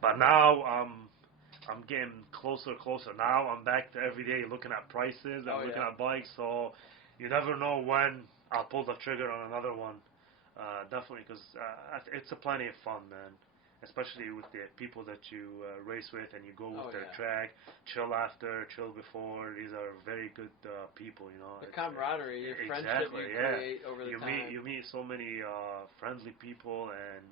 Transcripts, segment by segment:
But now I'm getting closer. Now I'm back to every day looking at prices and looking at bikes. So you never know when I'll pull the trigger on another one. Definitely, because it's a plenty of fun, man. Especially with the people that you race with and you go with their track, chill after, chill before. These are very good people, you know. The camaraderie, your friendship you create over the time. You meet so many friendly people, and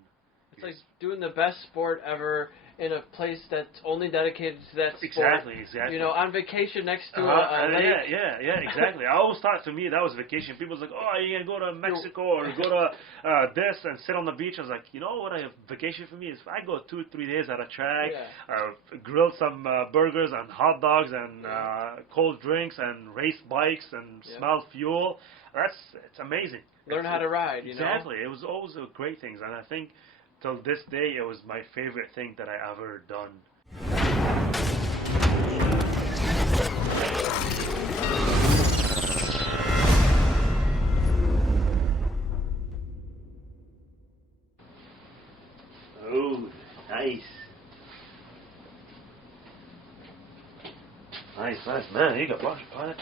it's like doing the best sport ever in a place that's only dedicated to that sport. Exactly. You know, on vacation next to a lake. Yeah, exactly. I always thought, to me, that was vacation. People's like, oh, are you going to go to Mexico or go to this and sit on the beach? I was like, you know what a vacation for me is? I go 2-3 days at a track, grill some burgers and hot dogs and cold drinks and race bikes and smell fuel. It's amazing. Learn how to ride, you know? Exactly. It was always great things. And I think till this day, it was my favorite thing that I ever done. Oh, nice. Nice, man. You got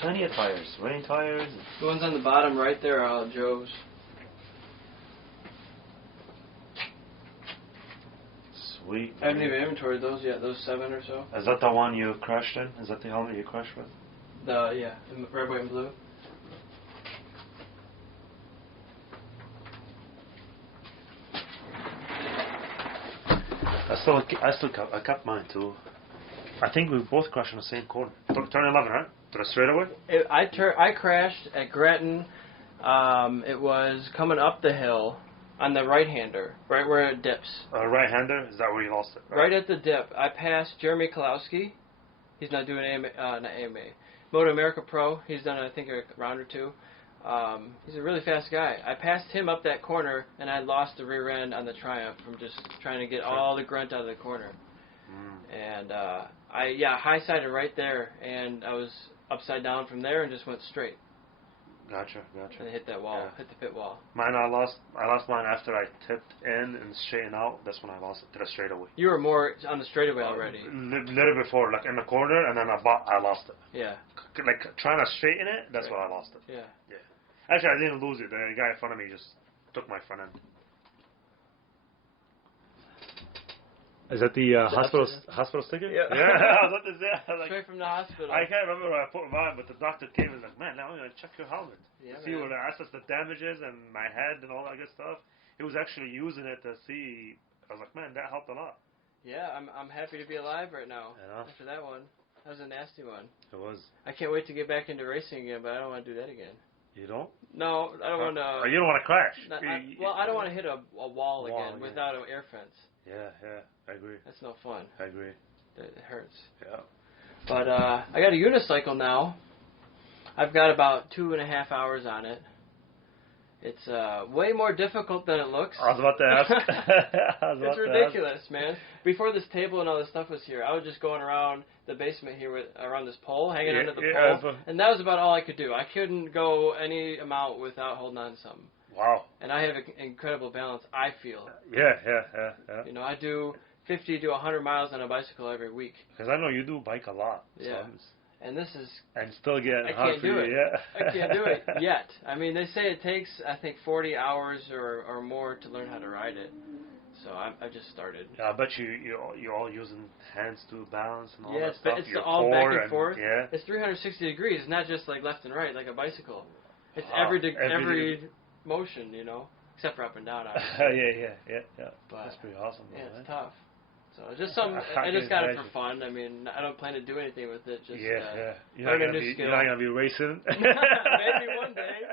plenty of tires, rain tires. The ones on the bottom right there are all Joe's. Sweet. I haven't even inventoried those yet, those 7 or so. Is that the one you crushed in? Is that the helmet you crushed with? The red, white, and blue. I kept mine too. I think we both crashed in the same corner. Turn 11, right? To the straightaway? I crashed at Gretton. It was coming up the hill. On the right-hander, right where it dips. Right-hander? Is that where you lost it? Right at the dip. I passed Jeremy Kalowski. He's not doing not AMA. Moto America Pro. He's done, I think, a round or two. He's a really fast guy. I passed him up that corner, and I lost the rear end on the Triumph from just trying to get all the grunt out of the corner. And I high-sided right there, and I was upside down from there and just went straight. Gotcha. And hit that wall, hit the pit wall. Mine, I lost mine after I tipped in and straightened out. That's when I lost it to the straightaway. You were more on the straightaway already. Little before, like in the corner, and then I lost it. Yeah. Like trying to straighten it, that's when I lost it. Yeah. Actually, I didn't lose it. The guy in front of me just took my front end. Is that the hospital sticker? Yeah. I was about to say. Straight from the hospital. I can't remember where I put mine, but the doctor came and was like, man, now I'm going to check your helmet. Yeah, see what I assess the damages and my head and all that good stuff. He was actually using it to see. I was like, man, that helped a lot. Yeah, I'm happy to be alive right now. I know. After that one. That was a nasty one. It was. I can't wait to get back into racing again, but I don't want to do that again. You don't? No, I don't want to. You don't want to crash? I don't want to hit a wall again without an air fence. Yeah, I agree. That's no fun. I agree. It hurts. Yeah. But I got a unicycle now. I've got about 2.5 hours on it. It's way more difficult than it looks. I was about to ask. It's ridiculous, man. Before this table and all this stuff was here, I was just going around the basement here around this pole, hanging under the pole, and that was about all I could do. I couldn't go any amount without holding on to something. Wow. And I have an incredible balance, I feel. Yeah. You know, I do 50 to 100 miles on a bicycle every week. Because I know you do bike a lot. Yeah. So and this is... And still getting hard for you, I can't do it yet. I mean, they say it takes, I think, 40 hours or more to learn how to ride it. So I've just started. Yeah, I bet you're all using hands to balance and all that stuff. But it's all back and forth. Yeah. It's 360 degrees. It's not just like left and right like a bicycle. It's every motion, you know, except for up and down, obviously. Yeah. But that's pretty awesome. Yeah, it's tough. So it's just something. I just got it for fun. I mean, I don't plan to do anything with it. Just You're not gonna be racing. Maybe one day.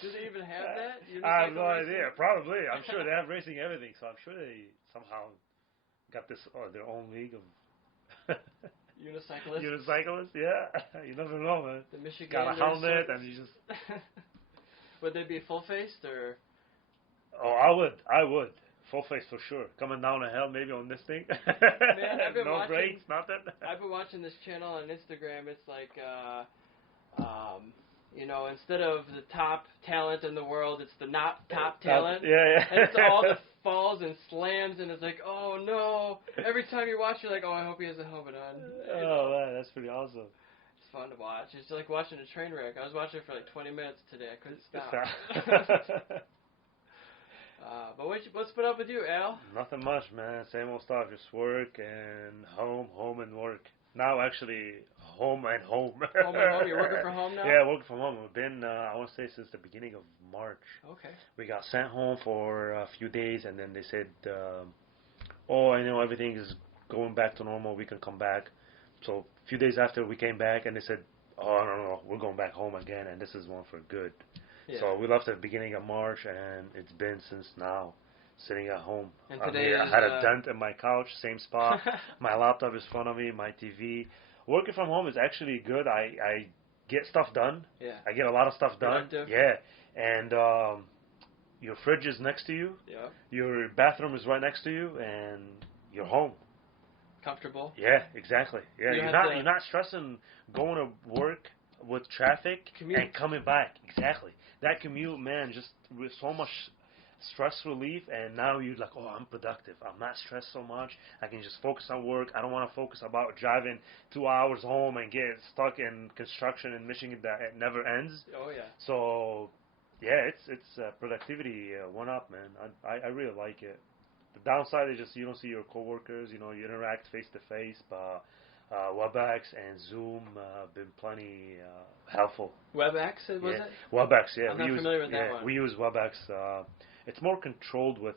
Do they even have that? I have no idea. Probably. I'm sure they have racing everything. So I'm sure they somehow got this their own league of unicyclists. Unicyclists, yeah. You never know, man. The Michigan got a helmet and you just. Would they be full faced or? Oh, I would. Full face for sure. Coming down a hill, maybe on this thing. Man, I've been no brakes, nothing. I've been watching this channel on Instagram. It's like, you know, instead of the top talent in the world, it's the not top talent. Yeah. And it's all the falls and slams, and it's like, oh no. Every time you watch, you're like, oh, I hope he has a helmet on. Oh, man, that's pretty awesome. It's fun to watch. It's like watching a train wreck. I was watching it for like 20 minutes today. I couldn't stop. But what's been up with you, Al? Nothing much, man. Same old stuff. Just work and home and work. Now, actually, home and home. Home and home? You're working from home now? Yeah, working from home. We've been, I want to say, since the beginning of March. Okay. We got sent home for a few days, and then they said, oh, I know everything is going back to normal. We can come back. So a few days after we came back, and they said, oh, no, we're going back home again, and this is one for good. Yeah. So we left at the beginning of March, and it's been since now. Sitting at home. And today I had a dent in my couch, same spot. My laptop is in front of me, my TV. Working from home is actually good. I get stuff done. Yeah. I get a lot of stuff done. Productive. Yeah. And your fridge is next to you. Yeah. Your bathroom is right next to you, and you're home. Comfortable. Yeah, exactly. Yeah, you're not stressing going to work with traffic and coming back. Exactly. That commute, man, just with so much stress relief, and now you're like, oh, I'm productive. I'm not stressed so much. I can just focus on work. I don't want to focus about driving 2 hours home and get stuck in construction in Michigan that it never ends. Oh yeah. So, yeah, it's productivity went up, man. I really like it. The downside is just you don't see your coworkers. You interact face to face, but WebEx and Zoom have been plenty helpful. WebEx was it? WebEx, yeah. I'm not familiar with that one. We use WebEx. It's more controlled with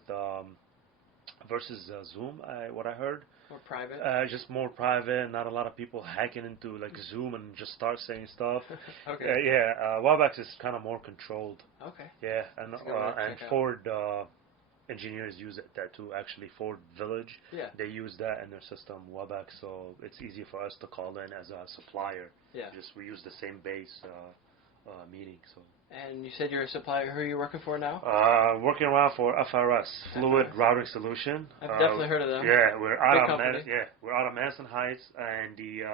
versus Zoom. What I heard. More private. Just more private. Not a lot of people hacking into like Zoom and just start saying stuff. Okay. WebEx is kind of more controlled. Okay. Yeah, and Ford engineers use it there too. Actually, Ford Village. Yeah. They use that in their system, WebEx, so it's easy for us to call in as a supplier. Yeah. We use the same base meeting. So. And you said you're a supplier. Who are you working for now? Working around for FRS, Fluid Routing Solution. I've definitely heard of them. Yeah, we're out of Madison Heights, and the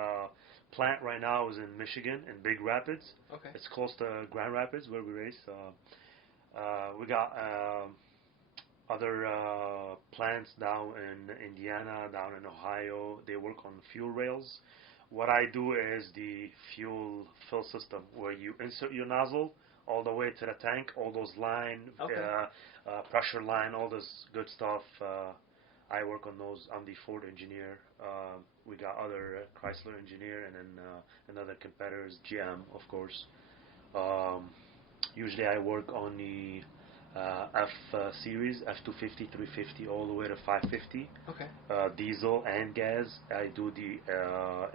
plant right now is in Michigan, in Big Rapids. Okay. It's close to Grand Rapids where we race. We got other plants down in Indiana, down in Ohio. They work on fuel rails. What I do is the fuel fill system, where you insert your nozzle all the way to the tank, all those line, pressure line, all this good stuff. I work on those. I'm the Ford engineer. We got other Chrysler engineer, and then another competitors, GM, of course. Usually I work on the F series, F250, 350, all the way to 550. Okay. Diesel and gas. I do the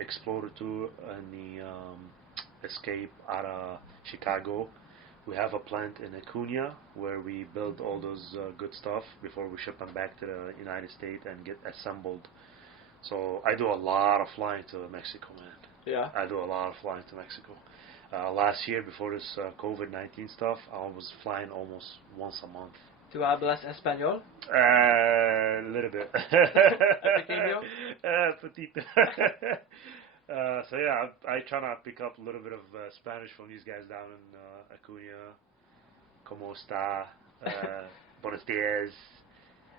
Explorer 2 and the Escape out of Chicago. We have a plant in Acuna where we build all those good stuff before we ship them back to the United States and get assembled. So I do a lot of flying to Mexico, man. Yeah. I do a lot of flying to Mexico. Last year, before this COVID-19 stuff, I was flying almost once a month. ¿Tú hablas español? A little bit. Pequeño? Petito. So yeah, I try to pick up a little bit of Spanish from these guys down in Acuña. ¿Cómo está? Buenos días.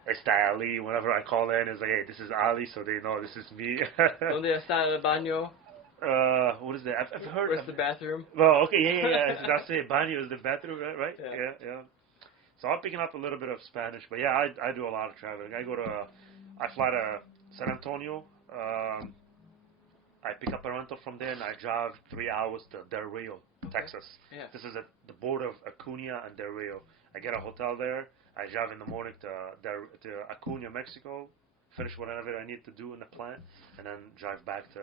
Está Ali. Whenever I call in, it's like, hey, this is Ali, so they know this is me. ¿Dónde está el baño? What is that? I've heard. Where's the bathroom? Well, okay, yeah. That's it. Baño is the bathroom, right? Yeah. So I'm picking up a little bit of Spanish, but yeah, I do a lot of traveling. I fly to San Antonio. I pick up a rental from there, and I drive 3 hours to Del Rio, Texas. Yeah. This is at the border of Acuña and Del Rio. I get a hotel there. I drive in the morning to Acuña, Mexico, finish whatever I need to do in the plant, and then drive back to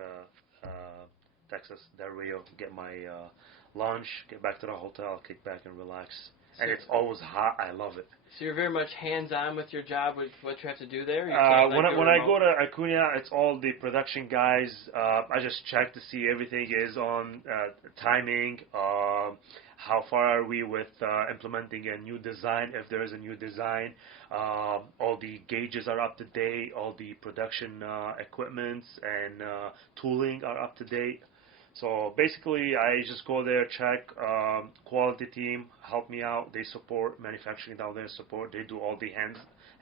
Texas, Del Rio, get my lunch, get back to the hotel, kick back and relax. And it's always hot. I love it. So you're very much hands-on with your job, with what you have to do there? When I go to Acuña, it's all the production guys. I just check to see everything is on timing. How far are we with implementing a new design, if there is a new design. All the gauges are up to date. All the production equipments and tooling are up to date. So basically, I just go there, check, quality team, help me out. They support, manufacturing down there support. They do all the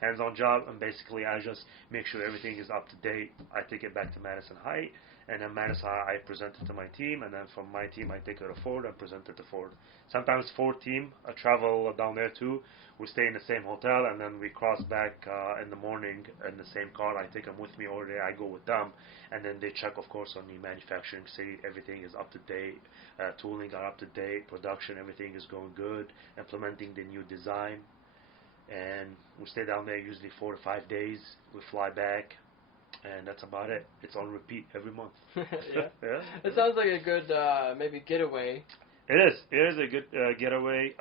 hands-on job, and basically I just make sure everything is up to date. I take it back to Madison Heights, and then Madison I present it to my team, and then from my team I take it to Ford and present it to Ford. Sometimes Ford team travel down there too. We stay in the same hotel, and then we cross back in the morning in the same car. I take them with me over there. I go with them, and then they check, of course, on the manufacturing, see everything is up to date, tooling are up to date, production, everything is going good, implementing the new design, and we stay down there usually 4 to 5 days. We fly back, and that's about it. It's on repeat every month. Yeah. Yeah. It sounds like a good maybe getaway. It is. It is a good getaway.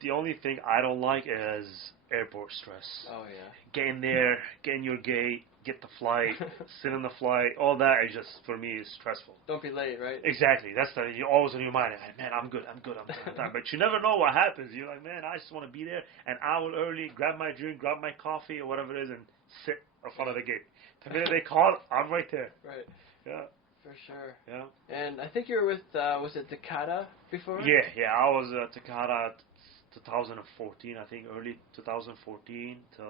The only thing I don't like is airport stress. Oh, yeah. Getting there, getting your gate, get the flight, sit on the flight, all that is just, for me, is stressful. Don't be late, right? Exactly. That's you're always in your mind. Like, man, I'm good. I'm done. But you never know what happens. You're like, man, I just want to be there an hour early, grab my drink, grab my coffee, or whatever it is, and sit in front of the gate. The minute they call, I'm right there. Right. Yeah. For sure. Yeah. And I think you were with, was it Takata before? Yeah. I was Takata 2014, I think, early 2014 to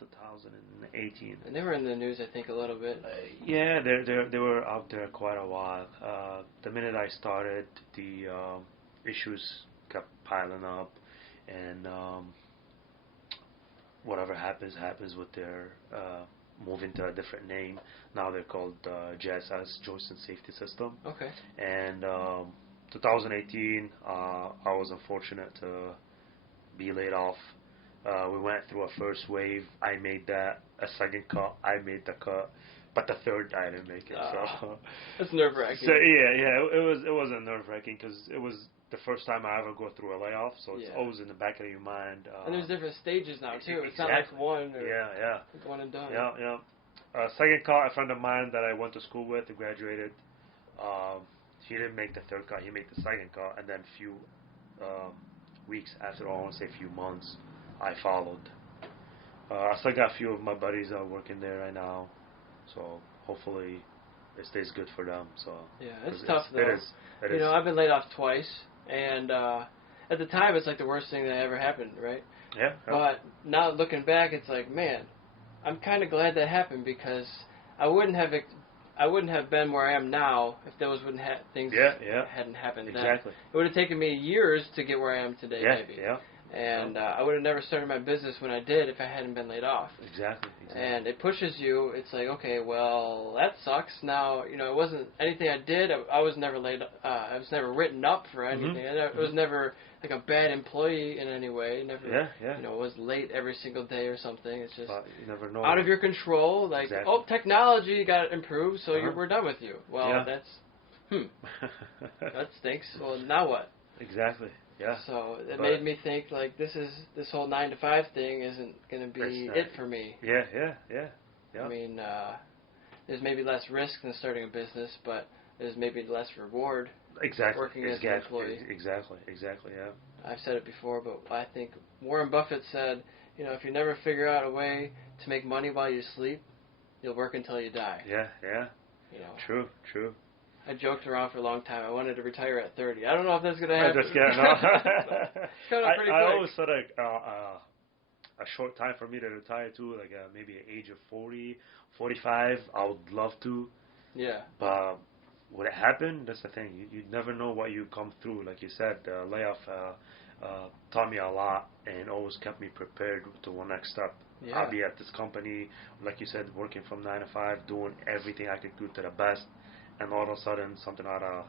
2018. And they were in the news, I think, a little bit. Yeah, they were out there quite a while. The minute I started, the issues kept piling up, and whatever happens with their moving to a different name. Now they're called JSS, Joyce and Safety System. Okay. And 2018, I was unfortunate to be laid off. We went through a first wave. I made that. A second cut, I made the cut. But the third, I didn't make it. So that's nerve-wracking. So it was a nerve-wracking because it was the first time I ever go through a layoff. So it's always in the back of your mind. And there's different stages now too. It's not exactly. like one or one and done. Yeah. Second cut, a friend of mine that I went to school with, who graduated, he didn't make the third cut. He made the second cut, and then a few weeks after, I want to say a few months, I followed. I still got a few of my buddies that are working there right now, so hopefully it stays good for them. So yeah, it's tough though. It is. I've been laid off twice, and at the time it's like the worst thing that ever happened, right? Yeah. But now looking back, it's like, man, I'm kind of glad that happened because I wouldn't have been where I am now if those things hadn't happened then. Exactly. It would have taken me years to get where I am today, maybe. Yeah. And I would have never started my business when I did if I hadn't been laid off. Exactly. And it pushes you. It's like, okay, well, that sucks. Now, it wasn't anything I did. I was never I was never written up for anything. I was never like a bad employee in any way. Never, was late every single day or something. It's just you never know. out of your control. Like, technology got improved, so we're done with you. Well, that's that stinks. Well, now what? Exactly. Yeah. So it made me think, like, this whole 9 to 5 thing isn't going to be it for me. Yeah. I mean, there's maybe less risk than starting a business, but there's maybe less reward. Exactly. Working as an employee. Exactly. Yeah. I've said it before, but I think Warren Buffett said, if you never figure out a way to make money while you sleep, you'll work until you die. Yeah. True. I joked around for a long time. I wanted to retire at 30. I don't know if that's going to happen. It's coming pretty quick. I always said a short time for me to retire too, like maybe at age of 40, 45. I would love to. Yeah. But would it happen? That's the thing. You never know what you come through. Like you said, the layoff taught me a lot and always kept me prepared to one next step. Yeah. I'll be at this company, like you said, working from 9 to 5, doing everything I could do to the best. And all of a sudden, something out of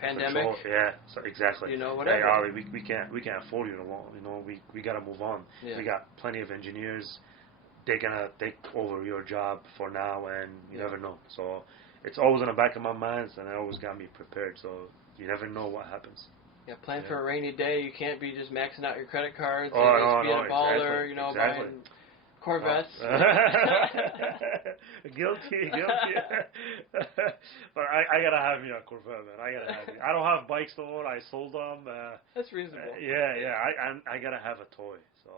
pandemic. Control. Yeah, so exactly. Whatever. Hey, Ali, we can't afford you long. We gotta move on. Yeah. We got plenty of engineers. They're gonna take over your job for now, and you never know. So it's always in the back of my mind, and it always got me prepared. So you never know what happens. Yeah, plan for a rainy day. You can't be just maxing out your credit cards. Being a baller. Exactly. Buying Corvettes. Guilty. But I gotta have me a Corvette, man. I gotta have me. I don't have bikes no more. I sold them. That's reasonable. I gotta have a toy. So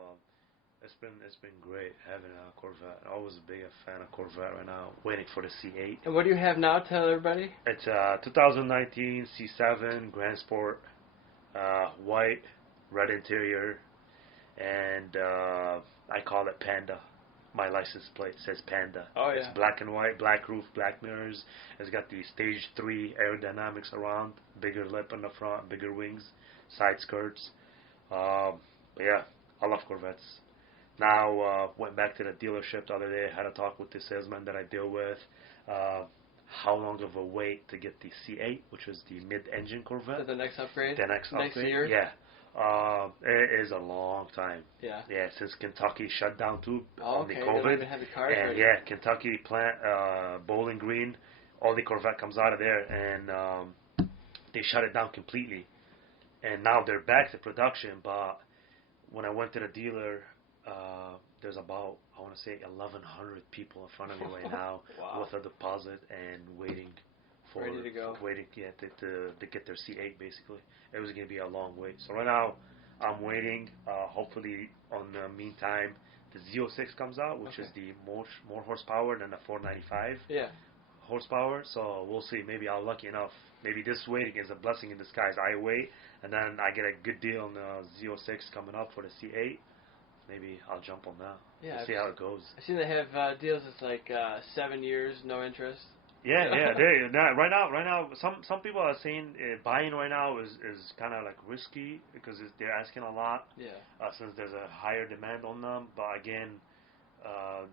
it's been great having a Corvette. I was a big fan of Corvette right now. Waiting for the C8. And what do you have now? Tell everybody. It's 2019 C7 Grand Sport, white, red interior, and I call it Panda. my license plate says Panda. Oh, yeah. It's black and white, black roof, black mirrors. It's got the stage 3 aerodynamics around, bigger lip on the front, bigger wings, side skirts. But yeah, I love Corvettes. Now, went back to the dealership the other day, had a talk with the salesman that I deal with. How long of a wait to get the C8, which is the mid-engine Corvette. So the next upgrade? The next upgrade? Year? Yeah. It is a long time. Yeah. Yeah, since Kentucky shut down too on the They COVID. don't even have the cars and ready. yeah, Kentucky plant, Bowling Green, all the Corvette comes out of there, and they shut it down completely. And now they're back to production, but when I went to the dealer, there's about, I want to say, 1,100 people in front of me right now Wow. with a deposit and waiting for Ready to go. To get their C8 basically. It was going to be a long wait. So right now, I'm waiting. Hopefully, on the meantime, the Z06 comes out, which is the more horsepower than the 495 horsepower. So we'll see. Maybe I'm lucky enough. Maybe this waiting is a blessing in disguise. I wait, and then I get a good deal on the Z06 coming up for the C8. Maybe I'll jump on that. Yeah, We'll see how it goes. I see they have deals that's like 7 years, no interest. Yeah. Right now, some people are saying buying right now is kind of like risky because they're asking a lot. Yeah. Since there's a higher demand on them. But again,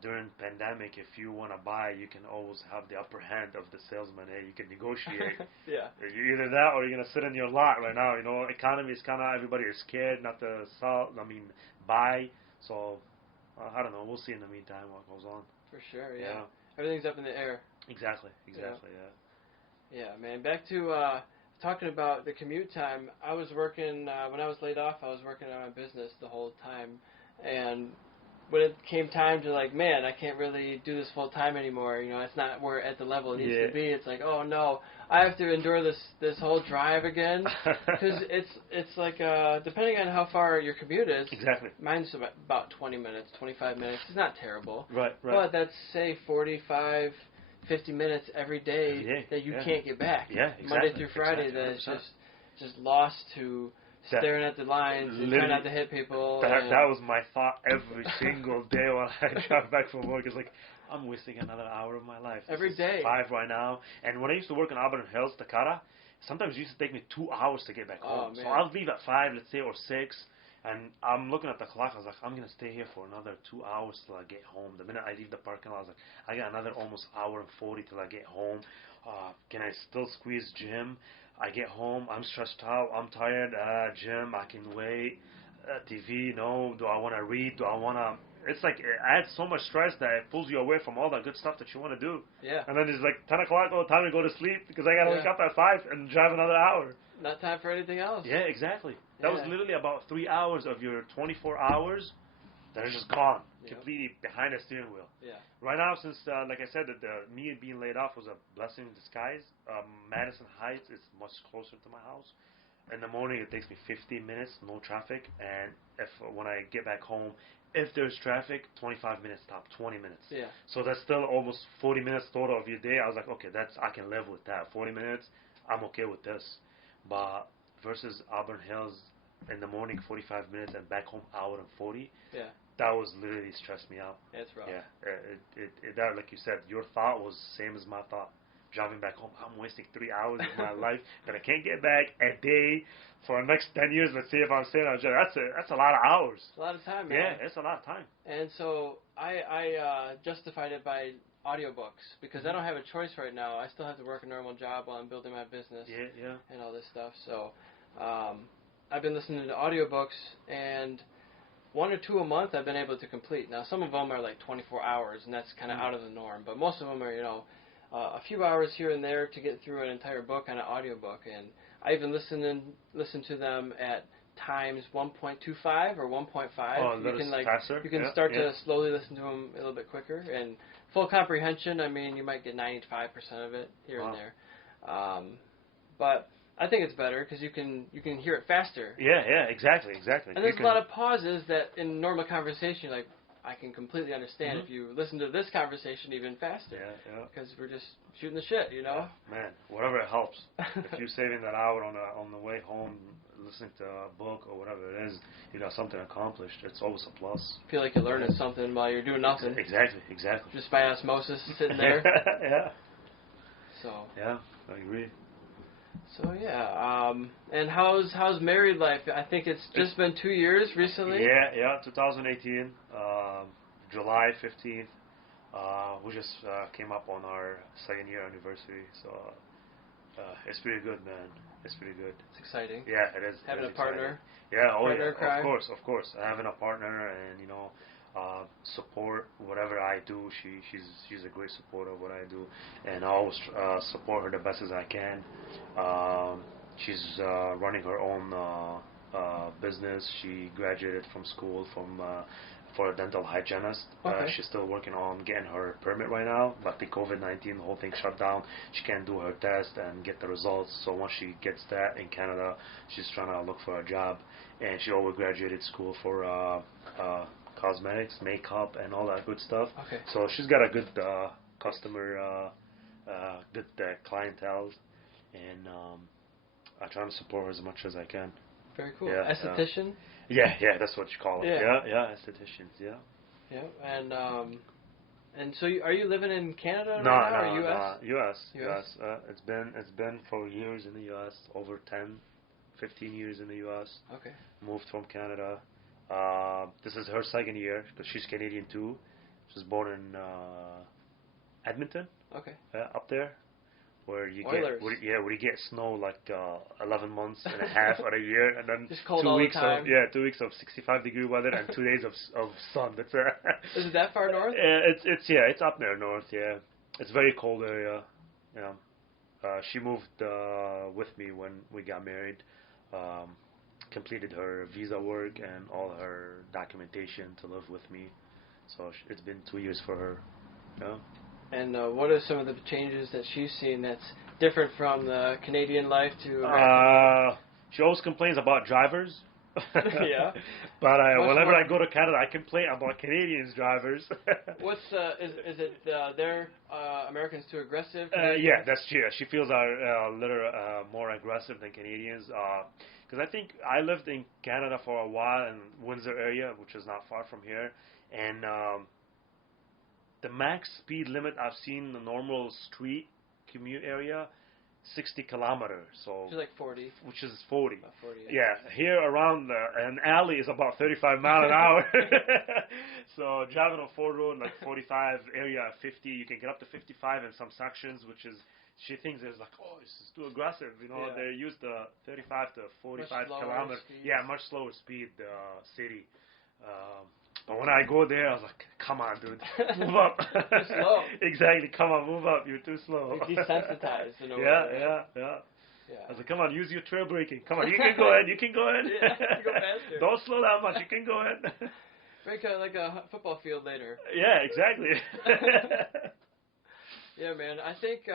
during pandemic, if you want to buy, you can always have the upper hand of the salesman. Hey, you can negotiate. Yeah. You're either that or you're gonna sit in your lot right now. You know, economy is kind of, everybody is scared not to sell. Buy. So I don't know. We'll see in the meantime what goes on. For sure. Yeah. Everything's up in the air. Exactly. Yeah, man. Back to talking about the commute time. I was working when I was laid off. I was working on my business the whole time, and when it came time to like, man, I can't really do this full time anymore. You know, it's not where at the level it needs to be. It's like, oh no, I have to endure this whole drive again because it's like depending on how far your commute is. Exactly. Mine's about 20 minutes, 25 minutes. It's not terrible. Right. But that's say 45, 50 minutes every day that you can't get back. Yeah, exactly. Monday through Friday, that it's just lost to staring at the lines and trying not to hit people. That was my thought every single day when I drive back from work. It's like, I'm wasting another hour of my life. Every day. 5 right now. And when I used to work in Auburn Hills, Takara, sometimes it used to take me 2 hours to get back home. Man. So I'll leave at 5, let's say, or 6. And I'm looking at the clock. I was like, I'm going to stay here for another 2 hours till I get home. The minute I leave the parking lot, I was like, I got another almost hour and 40 till I get home. Can I still squeeze gym? I get home, I'm stressed out, I'm tired, gym, I can wait, TV, no, do I want to read, do I want to, it's like, it adds so much stress that it pulls you away from all that good stuff that you want to do. Yeah. And then it's like 10 o'clock, time to go to sleep, because I got to wake up at 5 and drive another hour. Not time for anything else. Yeah, exactly. That was literally about 3 hours of your 24 hours that are just gone, completely behind the steering wheel. Yeah. Right now, since, like I said, me being laid off was a blessing in disguise. Madison Heights is much closer to my house. In the morning, it takes me 15 minutes, no traffic. And when I get back home, if there's traffic, 25 minutes top, 20 minutes. Yeah. So that's still almost 40 minutes total of your day. I was like, okay, I can live with that. 40 minutes, I'm okay with this. But versus Auburn Hills, in the morning, 45 minutes, and back home, hour and 40. Yeah. That was literally stressed me out. It's rough. Yeah, that, like you said, your thought was the same as my thought. Driving back home, I'm wasting 3 hours of my life that I can't get back a day for the next 10 years. Let's see if I'm staying on a job. That's a lot of hours. It's a lot of time, man. Yeah, it's a lot of time. And so I justified it by audiobooks because I don't have a choice right now. I still have to work a normal job while I'm building my business. Yeah. And all this stuff. So I've been listening to audiobooks, and 1 or 2 a month I've been able to complete. Now, some of them are like 24 hours, and that's kind of out of the norm. But most of them are, a few hours here and there to get through an entire book on an audiobook. And I even listen to them at times 1.25 or 1.5. Oh, you can faster. You can start to slowly listen to them a little bit quicker. And full comprehension, you might get 95% of it here and there. But I think it's better because you can hear it faster. Yeah, exactly. And there's a lot of pauses that in normal conversation, like, I can completely understand if you listen to this conversation even faster. Yeah. Because we're just shooting the shit, Yeah, man, whatever it helps. If you're saving that hour on the way home, listening to a book or whatever it is, you got something accomplished. It's always a plus. Feel like you're learning something while you're doing nothing. Exactly. Just by osmosis, sitting there. Yeah. So. Yeah, I agree. So yeah, and how's married life? I think it's just been 2 years recently. Yeah, 2018, July 15th. We just came up on our 2nd year anniversary, so it's pretty good, man. It's pretty good. It's exciting. Yeah, it is. Having a partner. Yeah, partner yeah. Of course. Having a partner and support whatever I do. She's a great supporter of what I do, and I always support her the best as I can. She's running her own business. She graduated from school for a dental hygienist. Okay. She's still working on getting her permit right now, but the COVID-19, the whole thing shut down. She can't do her test and get the results. So once she gets that in Canada, she's trying to look for a job. And she always graduated school for cosmetics, makeup, and all that good stuff. Okay. So she's got a good customer, good clientele, and I try to support her as much as I can. Very cool. Yeah, Esthetician? Yeah, that's what you call it. Yeah, estheticians, yeah. Yeah, and so are you living in Canada No, right now, or U.S.? U.S. It's been for years in the U.S., over 10, 15 years in the U.S. Okay. Moved from Canada. This is her 2nd year, because she's Canadian too. She was born in Edmonton. Okay. Up there. Where you Oilers. where you get snow like 11 months and a half out of a year, and then just cold 2 all weeks the time. 2 weeks of 65-degree weather and 2 days of sun. That's it. Is it that far north? It's up there north. Yeah, it's a very cold area. Yeah, she moved with me when we got married. Completed her visa work and all her documentation to live with me. So it's been 2 years for her. Yeah. And what are some of the changes that she's seen that's different from the Canadian life to American? She always complains about drivers. Yeah. But whenever I go to Canada, I complain about Canadians drivers. Is it they're Americans too aggressive? Yeah, that's true. She feels are a little more aggressive than Canadians. Because I think I lived in Canada for a while in Windsor area, which is not far from here, and the max speed limit I've seen in the normal street commute area, 60 kilometers. So which is like 40. Which is 40. About 40. Yeah, here around an alley is about 35 miles an hour. So driving on 4 road like 45, area 50, you can get up to 55 in some sections, which is she thinks it's like, oh, this is too aggressive. They're used to 35 to 45 kilometers. Speeds. Yeah, much slower speed city. But when I go there, I was like, come on, dude, move up. Too slow. Exactly, come on, move up. You're too slow. You're desensitized in a way. Yeah. I was like, come on, use your trail braking. Come on, you can go ahead. Yeah, you go faster. Don't slow down much. You can go ahead. Make like a football field later. Yeah, exactly. Yeah, man. I think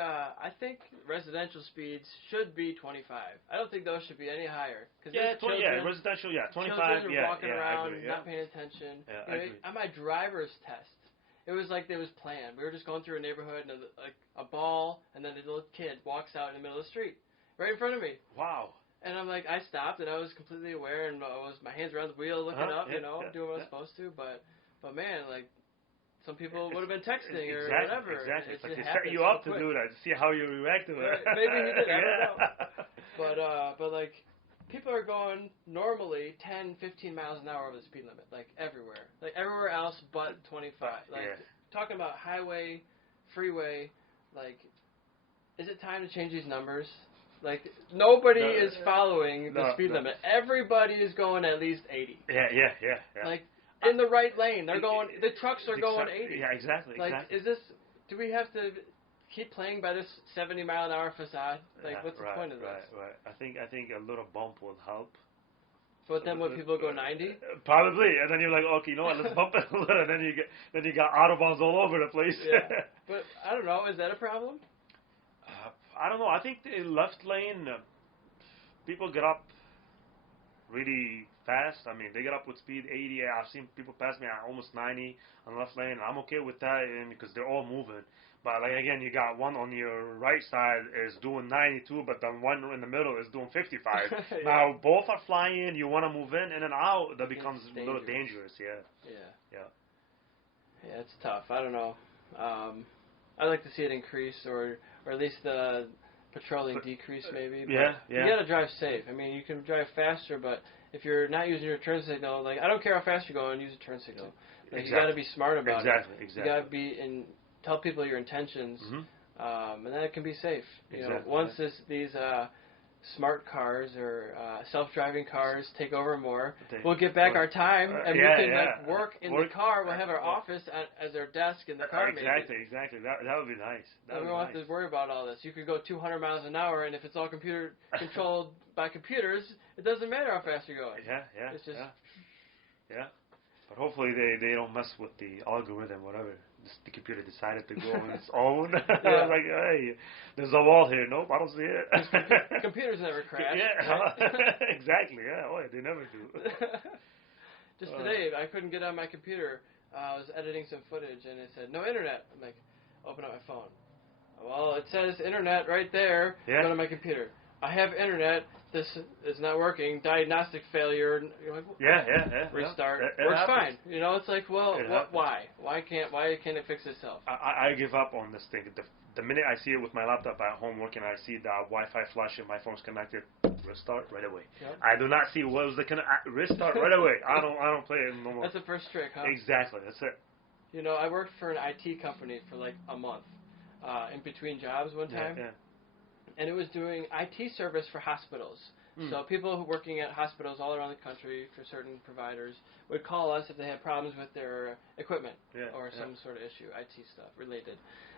residential speeds should be 25. I don't think those should be any higher. Residential, 25. Children are walking around, not paying attention. Yeah, I agree. On my driver's test, it was like it was planned. We were just going through a neighborhood, and a ball, and then a little kid walks out in the middle of the street, right in front of me. Wow. And I'm like, I stopped, and I was completely aware, and my hands were on the wheel, looking up, doing what I was supposed to. But man, like. Some people would have been texting or whatever. Exactly. It's like they set you up to do that, to see how you react to it. Maybe he did. I don't know. But like, people are going normally 10, 15 miles an hour over the speed limit, like everywhere. Like everywhere else but 25. Talking about highway, freeway, like, is it time to change these numbers? Like, nobody is following the speed limit. Everybody is going at least 80. Yeah. Like, in the right lane. They're going. The trucks are going 80. Yeah, exactly. Like, is this? Do we have to keep playing by this 70-mile-an-hour facade? Like, what's the point of this? Right. I think a little bump would help. But then when people go 90? Probably, and then you're like, okay, you know what? Let's bump it a little, and then you got autobahns all over the place. Yeah. But I don't know. Is that a problem? I don't know. I think the left lane, people get up really fast. I mean, they get up with speed 80. I've seen people pass me at almost 90 on the left lane. I'm okay with that because they're all moving. But like again, you got one on your right side is doing 92, but then one in the middle is doing 55. Yeah. Now both are flying. You want to move in and out. That becomes a little dangerous. Yeah. Yeah, it's tough. I don't know. I'd like to see it increase, or at least the patrolling decrease, maybe. But you gotta drive safe. I mean, you can drive faster, but if you're not using your turn signal, like, I don't care how fast you go, and use a turn signal. Like, you gotta be smart about it. Exactly. You gotta be tell people your intentions, and then it can be safe. You know, once these smart cars or self-driving cars take over more, we'll get back our time, and we can like work in the car. We'll have our office as our desk in the car. Exactly. That would be nice. We won't have to worry about all this. You could go 200 miles an hour, and if it's all computer controlled by computers, it doesn't matter how fast you're going. It's just But hopefully they don't mess with the algorithm, whatever. Just the computer decided to go on its own. Like, hey, there's a wall here. Nope, I don't see it. Computers never crash. Exactly. They never do. Just today, I couldn't get on my computer. I was editing some footage, and it said, no internet. I'm like, open up my phone. Well, it says internet right there. Go to my computer. I have internet. This is not working. Diagnostic failure. You're like, restart. Works fine. You know, it's like, well, why? Why can't it fix itself? I give up on this thing. The minute I see it with my laptop at home working, I see the Wi-Fi flash and my phone's connected. Restart right away. I do not see what was the restart right away. I don't play it no more. That's the first trick, huh? Exactly. That's it. You know, I worked for an IT company for like a month, in between jobs one time. And it was doing IT service for hospitals. So people working at hospitals all around the country for certain providers would call us if they had problems with their equipment or some sort of issue, IT stuff related.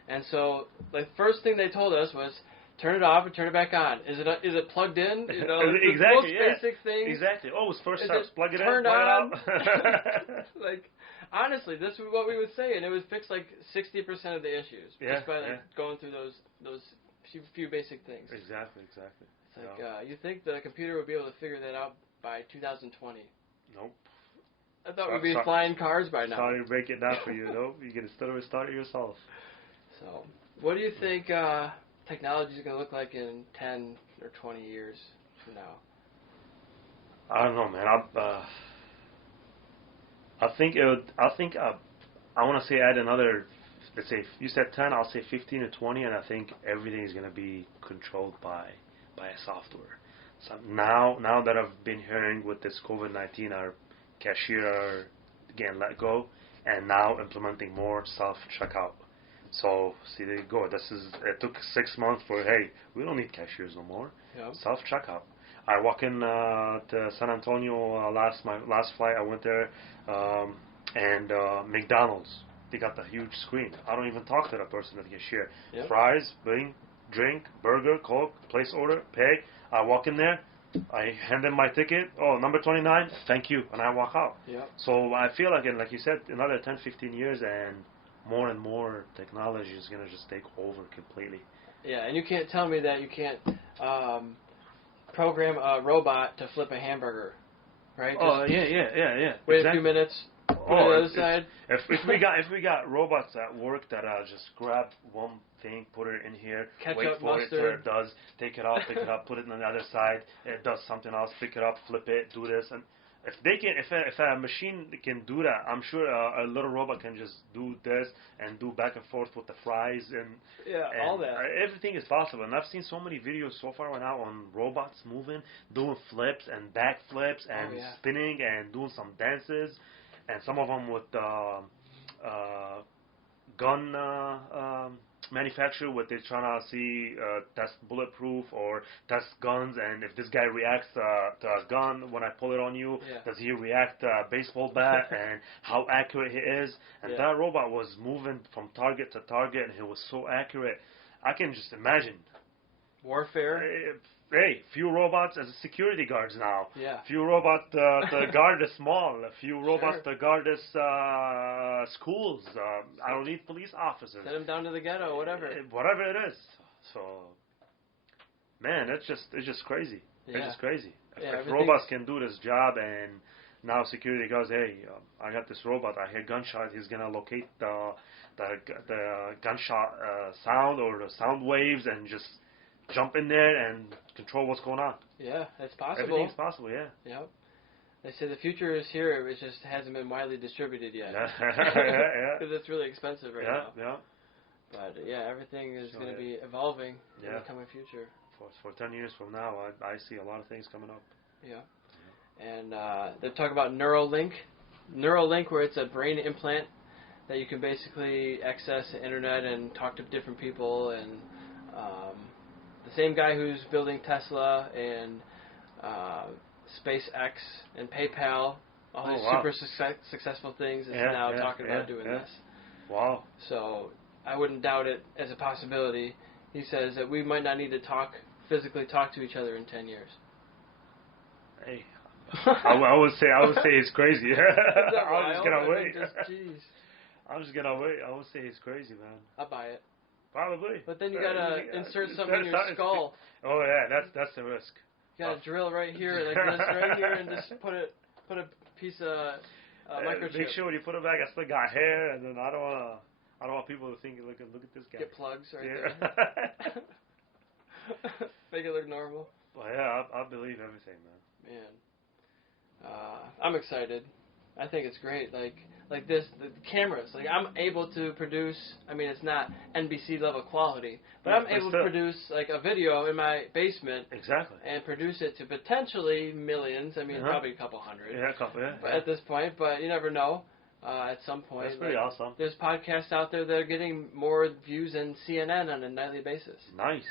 And so the first thing they told us was, turn it off and turn it back on. Is it plugged in? You know, exactly. The most basic things. Exactly. Oh, it's first steps. Plug it in. Turned on. Plug it out. Like, honestly, this is what we would say, and it would fix like 60% of the issues just by going through those few basic things. Exactly. It's like, you think the computer would be able to figure that out by 2020? Nope. I thought we'd be flying cars by now. Sorry to break it down for you. Nope. You can still restart it yourself. So, what do you think technology is going to look like in 10 or 20 years from now? I don't know, man. I want to say add another. Let's say you said 10, I'll say 15 or 20, and I think everything is going to be controlled by a software. So now that I've been hearing with this COVID-19, our cashier are getting let go, and now implementing more self-checkout. So see, there you go. It took 6 months for, hey, we don't need cashiers no more. Self-checkout. I walk in to San Antonio my last flight. I went there, and McDonald's. They got the huge screen. I don't even talk to the person at the cashier. Fries, drink, burger, Coke, place order, pay. I walk in there. I hand them my ticket. Oh, number 29, thank you. And I walk out. So I feel like, like you said, another 10, 15 years and more technology is going to just take over completely. Yeah, and you can't tell me that you can't program a robot to flip a hamburger, right? Yeah. Wait a few minutes. On the other side. If we got robots at work that just grab one thing, put it in here, wait for it till it does, take it off, pick it up, put it on the other side, it does something else, pick it up, flip it, do this, and if a machine can do that, I'm sure a little robot can just do this and do back and forth with the fries and all that. Everything is possible, and I've seen so many videos so far right now on robots moving, doing flips and back flips and spinning and doing some dances. And some of them with gun manufacturer, what they're trying to see, test bulletproof or test guns, and if this guy reacts to a gun when I pull it on you, does he react to a baseball bat, and how accurate he is. And that robot was moving from target to target, and he was so accurate. I can just imagine. Warfare? Hey, few robots as security guards now. Few robots to guard the small. A few robots to guard this schools. I don't need police officers. Send them down to the ghetto, whatever. Whatever it is. So, man, it's just crazy. It's just crazy. If robots can do this job and Now security goes, hey, I got this robot. I hear gunshot. He's gonna locate the gunshot sound or the sound waves and just jump in there and control what's going on. Yeah, it's possible. Everything's possible. Yeah. Yep. They say the future is here. It just hasn't been widely distributed yet. Yeah. Because it's really expensive right now. Yeah. But yeah, everything is going to be evolving in the coming future. For 10 years from now, I see a lot of things coming up. Yeah. And they're talking about Neuralink. Neuralink, where it's a brain implant that you can basically access the internet and talk to different people. And the same guy who's building Tesla and SpaceX and PayPal, all these super successful things, is now talking about doing this. Wow. So I wouldn't doubt it as a possibility. He says that we might not need to physically talk to each other in 10 years. Hey, I would say he's crazy. I'm just gonna wait. I'm just gonna wait. I would say he's crazy, man. I'll buy it. Probably. But then you gotta insert something in your skull. Oh yeah, that's the risk. You gotta drill right here, like this, right here, and just put a piece of microchip. Make sure when you put it back, I still got hair, and then I don't want people to think, look at this guy. Get plugs right there. Make it look normal. Well, yeah, I believe everything, man. I'm excited. I think it's great. Like this, the cameras. Like I'm able to produce. I mean, it's not NBC level quality, but I'm able to produce like a video in my basement. Exactly. And produce it to potentially millions. I mean, probably a couple hundred. Yeah, a couple. Yeah. But at this point, but you never know. At some point, that's pretty awesome. There's podcasts out there that are getting more views than CNN on a nightly basis. Nice.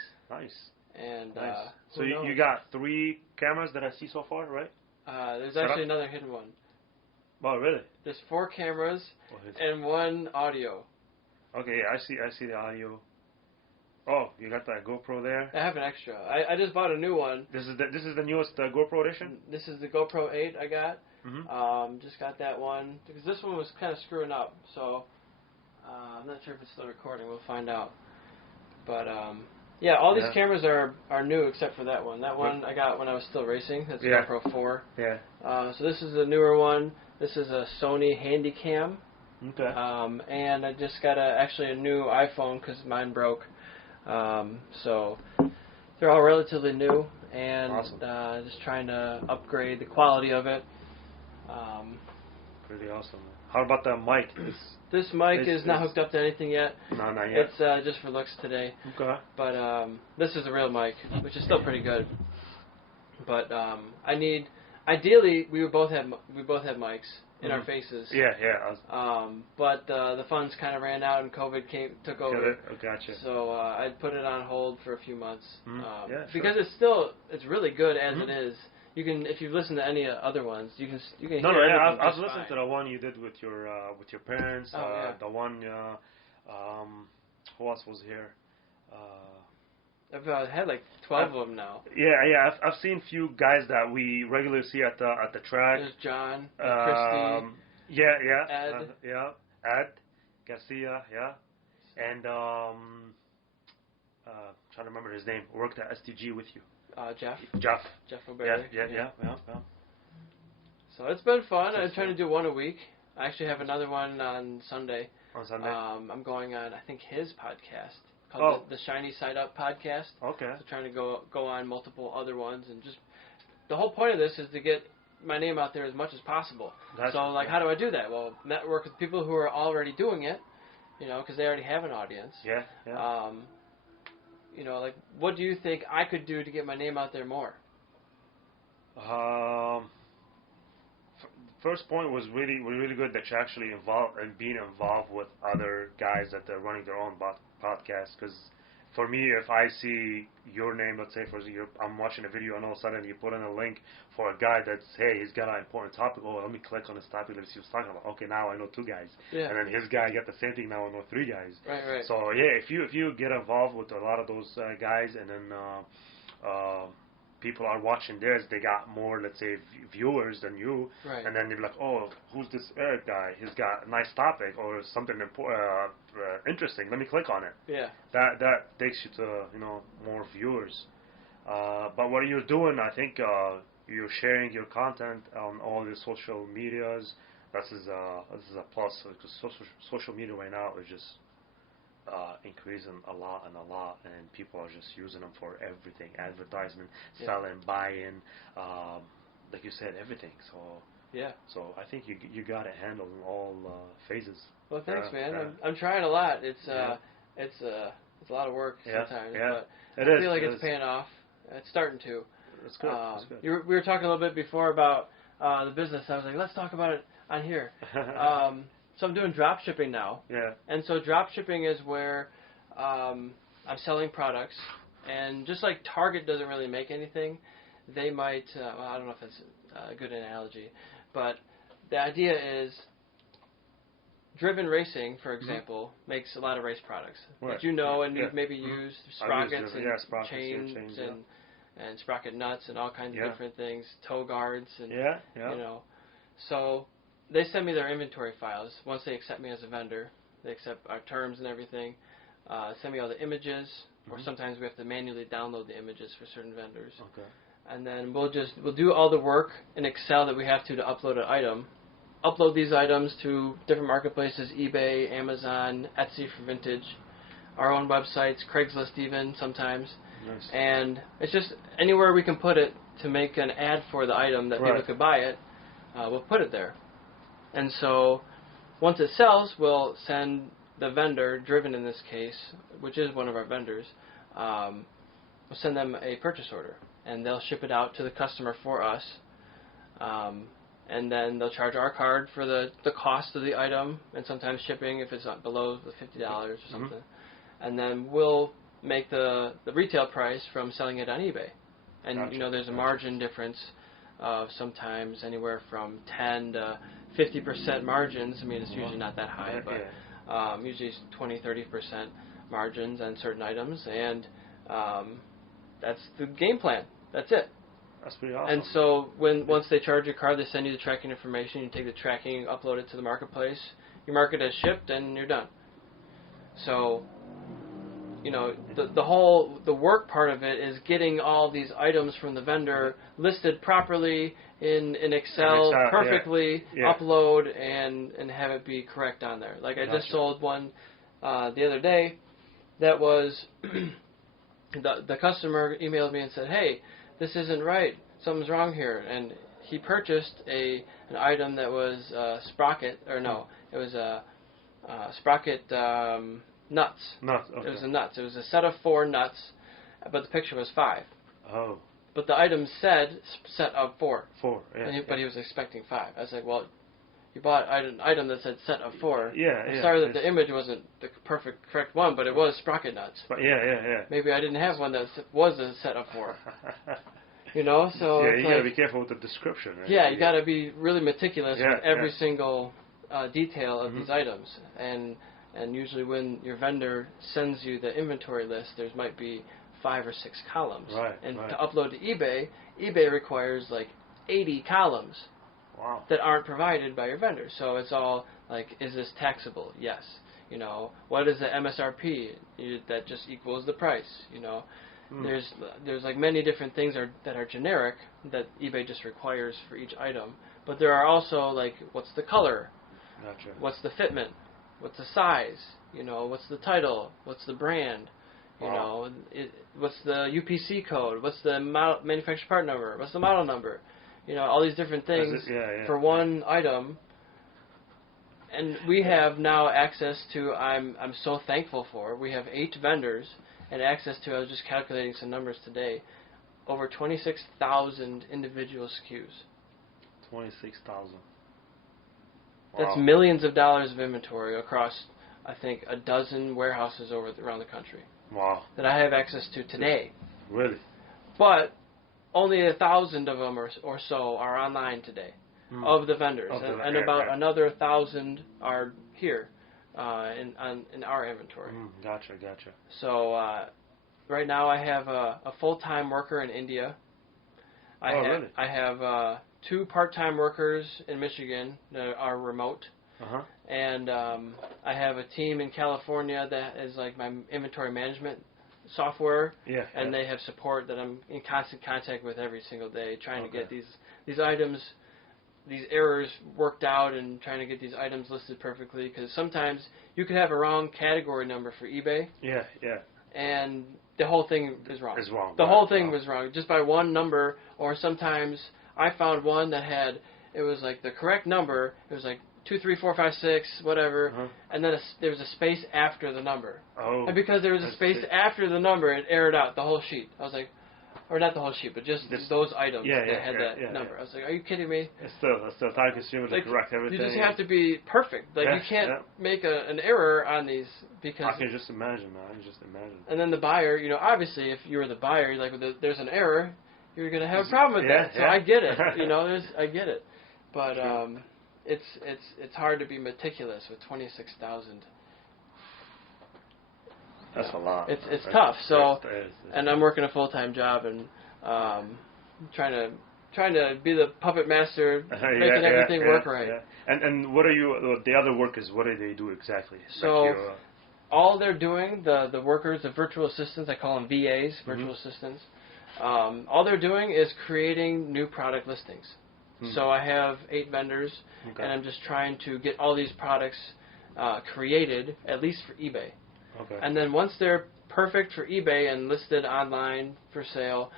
And nice. So you got 3 cameras that I see so far, right? There's actually another hidden one. Oh, really? There's 4 cameras and 1 audio. Okay, yeah, I see the audio. Oh, you got that GoPro there? I have an extra. I just bought a new one. This is the newest GoPro edition? This is the GoPro 8 I got. Mm-hmm. Just got that one because this one was kind of screwing up. So I'm not sure if it's still recording. We'll find out. But yeah, all these cameras are new except for that one. That one I got when I was still racing. That's a GoPro 4. Yeah. So this is the newer one. This is a Sony Handycam. Okay. And I just got actually a new iPhone because mine broke. So they're all relatively new, and just trying to upgrade the quality of it. Pretty awesome. How about the mic? This mic is not hooked up to anything yet. No, not yet. It's just for looks today. Okay. But this is a real mic, which is still pretty good. But ideally we both have mics in our faces. Yeah. But the funds kind of ran out and COVID took over. Gotcha. So I put it on hold for a few months. Because it's really good as it is. You can, if you listen to any other ones, you can hear. No, I've listened to the one you did with your parents. The one, who else was here? I've had like 12 of them now. Yeah. I've seen few guys that we regularly see at the track. There's John, Christy. Ed. Ed Garcia. Yeah. And trying to remember his name. Worked at STG with you. Jeff O'Berry. Yeah. So it's been fun. I'm trying to do one a week. I actually have another one on Sunday. On Sunday? I'm going on, I think, his podcast called the Shiny Side Up podcast. Okay. So trying to go on multiple other ones, and just the whole point of this is to get my name out there as much as possible. How do I do that? Well, network with people who are already doing it, because they already have an audience. Yeah. What do you think I could do to get my name out there more? First point was really good that you're actually being involved with other guys that are running their own podcast. Because for me, if I see your name, let's say I'm watching a video and all of a sudden you put in a link for a guy that's, hey, he's got an important topic. Oh, let me click on this topic. Let's see what he's talking about. Okay, now I know 2 guys. Yeah. And then his guy got the same thing. Now I know 3 guys. Right. So yeah, if you get involved with a lot of those guys, and then people are watching theirs, they got more, let's say, viewers than you. Right. And then they're like, oh, who's this Eric guy? He's got a nice topic or something interesting. Let me click on it. Yeah. That takes you to more viewers. But what you're doing, I think you're sharing your content on all your social medias. This is a plus because social media right now is just increasing a lot, and people are just using them for everything: advertisement, selling, buying, like you said, everything. So so I think you got it handled in all phases. Well, thanks, man. I'm trying a lot. It's a lot of work sometimes, but I feel like it's paying off. It's starting to. That's good. That's good. We were talking a little bit before about the business. I was like, let's talk about it on here. So I'm doing drop shipping now. Yeah. And so drop shipping is where I'm selling products, and just like Target doesn't really make anything, they might. Well, I don't know if that's a good analogy, but the idea is. Driven Racing, for example, makes a lot of race products that you know, and you've maybe used sprockets and chains and sprocket nuts and all kinds of different things, toe guards, and you know. So they send me their inventory files once they accept me as a vendor. They accept our terms and everything. Send me all the images, or sometimes we have to manually download the images for certain vendors. Okay. And then we'll do all the work in Excel that we have to upload an item. Upload these items to different marketplaces, eBay, Amazon, Etsy for vintage, our own websites, Craigslist even sometimes. Nice. And it's just anywhere we can put it to make an ad for the item that people could buy it, we'll put it there. And so once it sells, we'll send the vendor, Driven in this case, which is one of our vendors, we'll send them a purchase order. And they'll ship it out to the customer for us. And then they'll charge our card for the cost of the item, and sometimes shipping if it's below the $50 or something. And then we'll make the retail price from selling it on eBay. And you know, there's a margin difference of sometimes anywhere from 10 to 50% margins. I mean, it's usually not that high, but usually it's 20-30% margins on certain items, and that's the game plan. That's it. That's pretty awesome. And so once they charge your card, they send you the tracking information. You take the tracking, upload it to the marketplace. You mark it as shipped, and you're done. So, you know, the work part of it is getting all these items from the vendor listed properly in Excel perfectly, upload, and have it be correct on there. Like I just sold one the other day that was the customer emailed me and said, hey, this isn't right. Something's wrong here. And he purchased an item that was sprocket, or no, it was a sprocket nuts. Nuts, okay. It was a nuts. It was a set of 4 nuts, but the picture was 5. Oh. But the item said set of 4. 4, yeah. But he was expecting 5. I was like, well, you bought an item that said set of 4. Yeah, I'm sorry that the image wasn't the correct one, but it was sprocket nuts. Yeah. Maybe I didn't have one that was a set of 4. You know, so you gotta be careful with the description. Right? Yeah, you gotta be really meticulous with every single detail of these items, and usually when your vendor sends you the inventory list, there might be 5 or 6 columns. And to upload to eBay, eBay requires like 80 columns. Wow. That aren't provided by your vendor. So it's all like, is this taxable? Yes. You know, what is the MSRP? That just equals the price. You know, there's like many different things that are generic that eBay just requires for each item. But there are also like, what's the color? Gotcha. What's the fitment? What's the size? You know, what's the title? What's the brand? You know, what's the UPC code? What's the manufacturer part number? What's the model number? You know, all these different things for one item. And we have now access to, I'm so thankful for, we have 8 vendors and access to, I was just calculating some numbers today, over 26,000 individual SKUs. 26,000. That's millions of dollars of inventory across, I think, a dozen warehouses around the country. Wow. That I have access to today. Really? But only 1,000 of them or so are online today, of the vendors, and about another 1,000 are here in our inventory. Gotcha. So right now I have a full-time worker in India. Really? I have 2 part-time workers in Michigan that are remote. And I have a team in California that is like my inventory management software, Yeah. and they have support that I'm in constant contact with every single day, trying to get these items, these errors worked out, and trying to get these items listed perfectly. Because sometimes you could have a wrong category number for eBay. Yeah. Yeah. And the whole thing is wrong. Is wrong. The whole thing was wrong just by one number. Or sometimes I found one that had, it was like the correct number. It was like 2, 3, 4, 5, 6, whatever, and then there was a space after the number. Oh. And because there was a space after the number, it errored out the whole sheet. I was like, or not the whole sheet, but just those items that had that number. I was like, are you kidding me? It's still time consuming to correct everything. You just have to be perfect. Like you can't make an error on these because. I can just imagine, man. I can just imagine. And then the buyer, obviously, if you were the buyer, you're like, there's an error, you're gonna have a problem with that. So I get it. I get it. But it's hard to be meticulous with 26,000. That's a lot. It's tough. So, and I'm working a full-time job and trying to be the puppet master, making everything work right. Yeah. And what are the other workers? What do they do exactly? So, all they're doing, the workers, the virtual assistants, I call them VAs, virtual assistants. All they're doing is creating new product listings. So I have 8 vendors, and I'm just trying to get all these products created, at least for eBay. Okay. And then once they're perfect for eBay and listed online for sale,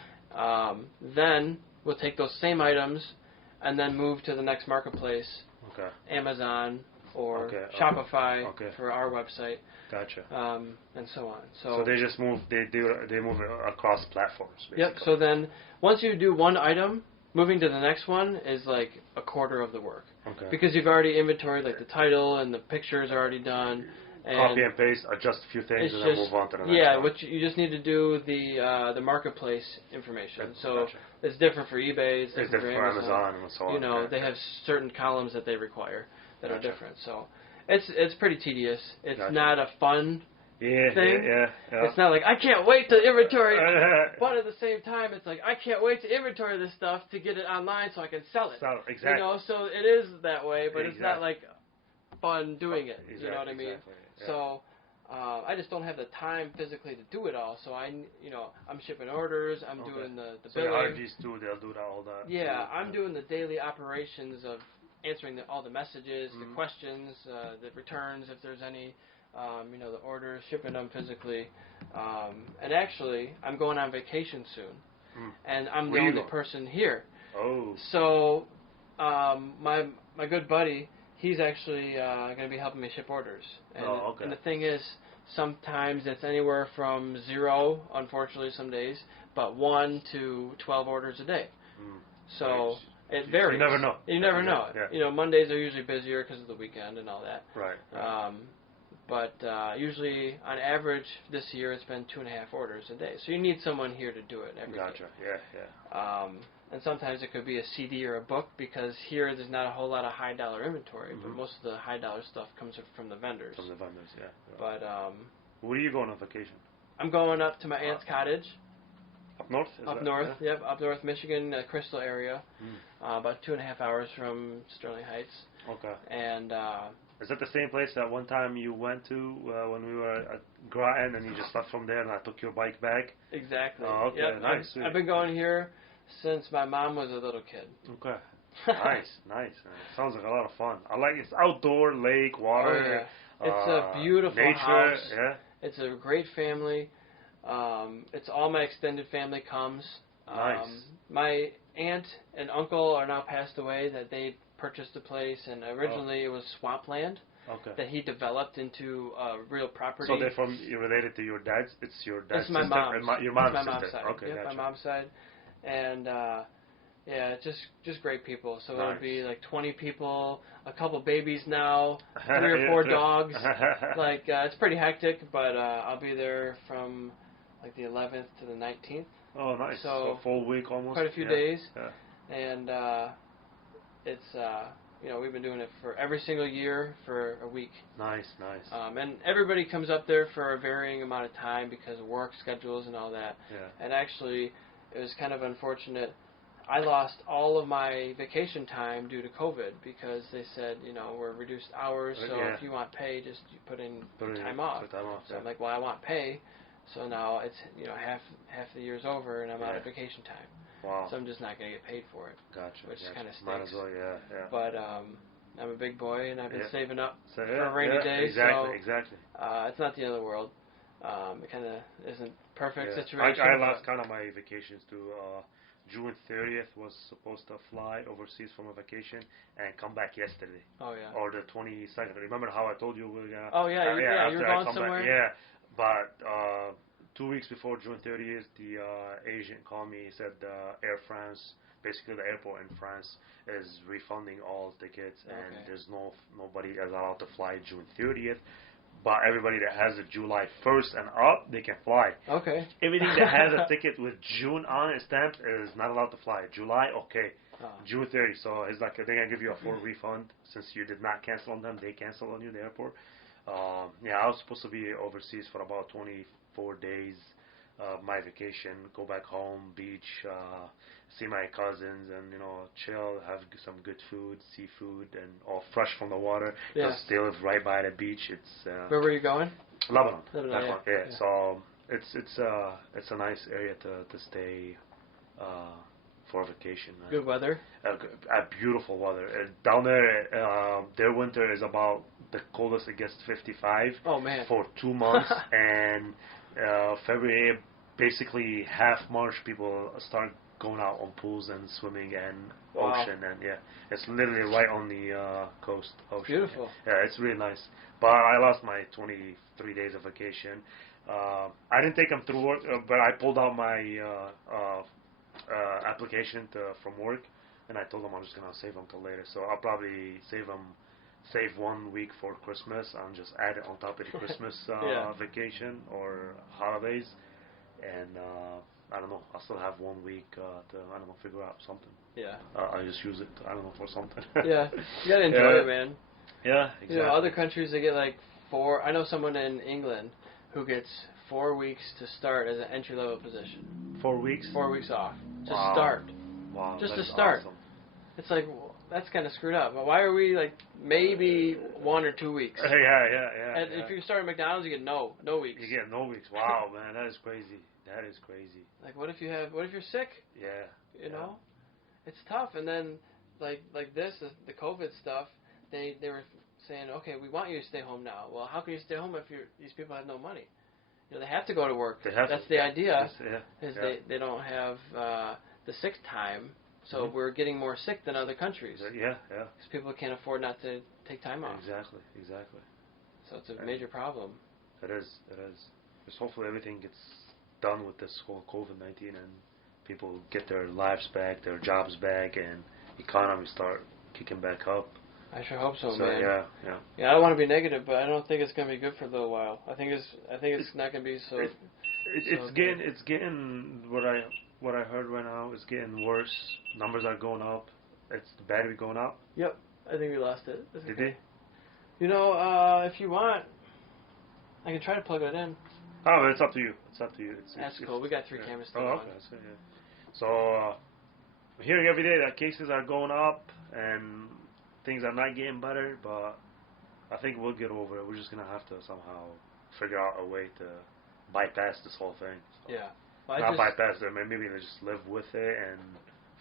then we'll take those same items and then move to the next marketplace, Amazon or Shopify for our website. Gotcha. And so on. So they just move. They move across platforms. Basically. Yep. So then once you do one item, moving to the next one is like a quarter of the work. Okay. Because you've already inventoried like the title and the pictures are already done. And copy and paste, adjust a few things, and then move on to the next one. Yeah, what you just need to do the marketplace information. So it's different for eBay, it's different for Amazon, and so on. They have certain columns that they require that are different. So it's pretty tedious. It's not a fun thing. Yeah. It's not like I can't wait to inventory, but at the same time, it's like I can't wait to inventory this stuff to get it online so I can sell it. Exactly. So it is that way, but it's not like fun doing it. Exactly, you know what I mean? Exactly. Yeah. So I just don't have the time physically to do it all. So I'm shipping orders. I'm doing the so billing. the RGs too, they'll do all that. Yeah, I'm doing the daily operations of answering all the messages, the questions, the returns if there's any. The orders, shipping them physically. And actually, I'm going on vacation soon, and I'm the only person here. Oh. So my good buddy, he's actually going to be helping me ship orders. And, and the thing is, sometimes it's anywhere from 0, unfortunately some days, but 1 to 12 orders a day. So it varies. You never know. You never know. Yeah. Mondays are usually busier because of the weekend and all that. Right. But usually, on average, this year it's been 2.5 orders a day. So you need someone here to do it every day. Gotcha. Yeah. And sometimes it could be a CD or a book because here there's not a whole lot of high dollar inventory, but most of the high dollar stuff comes from the vendors. From the vendors, yeah. But where are you going on vacation? I'm going up to my aunt's cottage. Up north? Up north, yep. Up north, Michigan, Crystal area. About 2.5 hours from Sterling Heights. Okay. And is that the same place that one time you went to when we were at Groton and you just left from there and I took your bike back? Exactly. Oh, okay. Yep. Nice. I've been going here since my mom was a little kid. Okay. Nice. Sounds like a lot of fun. I like it's outdoor, lake, water. Oh, yeah. It's a beautiful nature, house. Yeah. It's a great family. It's all my extended family comes. Nice. My aunt and uncle are now passed away. That they purchased the place, and originally it was swampland that he developed into real property. So you're related to your dad's? It's your dad's sister? It's my mom's. Your mom's it's my sister. Mom's side. Okay, yep, gotcha. my mom's side. And just great people. So nice. it'll be like 20 people, a couple babies now, 3 or 4 dogs. It's pretty hectic, but I'll be there from like the 11th to the 19th. Oh, nice. So a full week almost. Quite a few days. Yeah. And it's we've been doing it for every single year for a week. Nice. And everybody comes up there for a varying amount of time because of work schedules and all that. Yeah. And actually, it was kind of unfortunate. I lost all of my vacation time due to COVID because they said, we're reduced hours, so if you want pay, just put in time off. Time off. So I'm like, well, I want pay. So now it's half the year's over and I'm out of vacation time. Wow. So I'm just not going to get paid for it. Gotcha. Which kind of stinks. Might as well, yeah. But I'm a big boy and I've been saving up for a rainy day. Exactly, so, exactly. It's not the end of the world. It kind of isn't perfect situation. I lost kind of my vacations too. June 30th was supposed to fly overseas from a vacation and come back yesterday. Oh yeah. Or the 22nd. Remember how I told you we were gonna? Oh yeah, you were going somewhere. Back, but 2 weeks before June 30th, the agent called me. He said Air France, basically the airport in France, is refunding all tickets, and there's nobody is allowed to fly June 30th. But everybody that has a July 1st and up, they can fly. Okay. Everything that has a ticket with June on it stamped is not allowed to fly. July, okay. June 30. So it's like they're going to give you a full refund since you did not cancel on them. They canceled on you, the airport. I was supposed to be overseas for about 24 days. My vacation, go back home, beach, see my cousins, and chill, have some good food, seafood, and all fresh from the water. Because they live right by the beach. It's where were you going? Lebanon. Yeah. So it's a nice area to stay for vacation. Man. Good weather. Beautiful weather down there. Their winter is about the coldest it gets, 55. Oh man. For 2 months and February. Basically, half March, people start going out on pools and swimming and ocean, and it's literally right on the coast. Ocean. Beautiful. Yeah, it's really nice. But I lost my 23 days of vacation. I didn't take them through work, but I pulled out my application from work, and I told them I'm just gonna save them till later. So I'll probably save 1 week for Christmas and just add it on top of the Christmas vacation or holidays. And I don't know. I still have 1 week to figure out something. Yeah. I just use it. For something. Yeah, you gotta enjoy it, man. Yeah, exactly. Other countries they get like 4. I know someone in England who gets 4 weeks to start as an entry level position. 4 weeks. 4 weeks off. Just start. Wow. Just to start. Awesome. It's like that's kind of screwed up. But why are we like maybe 1 or 2 weeks? Yeah. And if you start at McDonald's, you get no weeks. You get no weeks. Wow, man, that is crazy. That is crazy. Like, what if you're sick? Yeah. You know, it's tough. And then, like this, the COVID stuff, they were saying, okay, we want you to stay home now. Well, how can you stay home if these people have no money? They have to go to work. That's the idea. They don't have the sick time, so we're getting more sick than other countries. Yeah. Because people can't afford not to take time off. Exactly. So it's a major problem. It is. Just hopefully everything gets done with this whole COVID-19 and people get their lives back, their jobs back, and economy start kicking back up. I sure hope so, man. Yeah. I don't want to be negative, but I don't think it's going to be good for a little while. I think it's not going to be so. It's getting what I heard right now. It's getting worse. Numbers are going up. It's the battery going up. Yep, I think we lost it. Did they? If you want, I can try to plug it in. Oh, it's up to you. That's cool. We got 3 cameras still on. Okay. That's good, So, I'm hearing every day that cases are going up and things are not getting better, but I think we'll get over it. We're just going to have to somehow figure out a way to bypass this whole thing. So bypass it. Maybe they just live with it and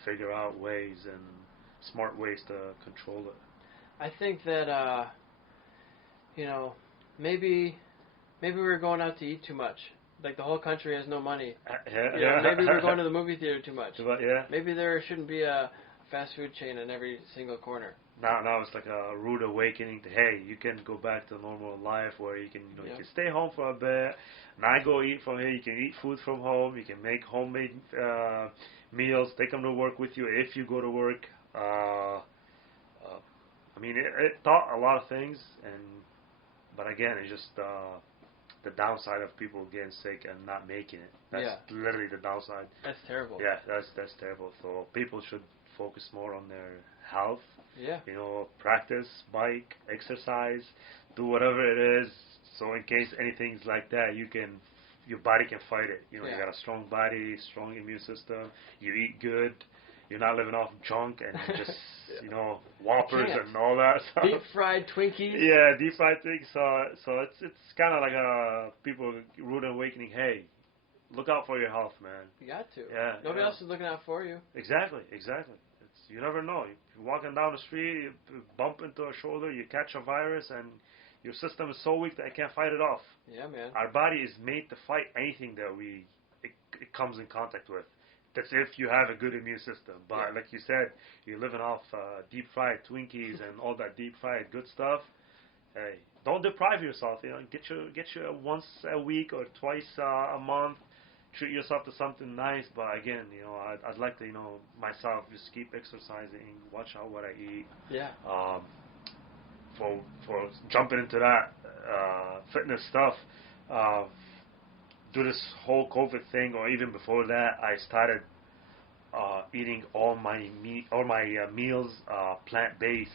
figure out ways and smart ways to control it. I think that, maybe we're going out to eat too much. Like the whole country has no money. Maybe we're going to the movie theater too much. Maybe there shouldn't be a fast food chain in every single corner. Now it's like a rude awakening to, hey, you can go back to normal life where you can you can stay home for a bit, not go eat from here. You can eat food from home. You can make homemade meals. Take them to work with you if you go to work. It taught a lot of things, but again, it's just the downside of people getting sick and not making it. That's literally the downside. That's terrible. Yeah, that's terrible. So people should focus more on their health. Yeah. Practice, bike, exercise, do whatever it is. So in case anything's like that, your body can fight it. You got a strong body, strong immune system. You eat good. you're not living off junk and just Whoppers and all that stuff. Deep fried Twinkies. Yeah, deep fried things. So it's kind of like people rude awakening. Hey, look out for your health, man. You got to. Yeah. Nobody else is looking out for you. Exactly. You never know. You're walking down the street, you bump into a shoulder, you catch a virus, and your system is so weak that it can't fight it off. Yeah, man. Our body is made to fight anything that it comes in contact with. That's if you have a good immune system. But like you said, you're living off deep fried Twinkies and all that deep fried good stuff. Hey, don't deprive yourself. Get your once a week or twice a month. Treat yourself to something nice. But again, I'd like to myself just keep exercising, watch out what I eat. Yeah. For jumping into that fitness stuff. Do this whole COVID thing, or even before that, I started eating all my meals plant-based,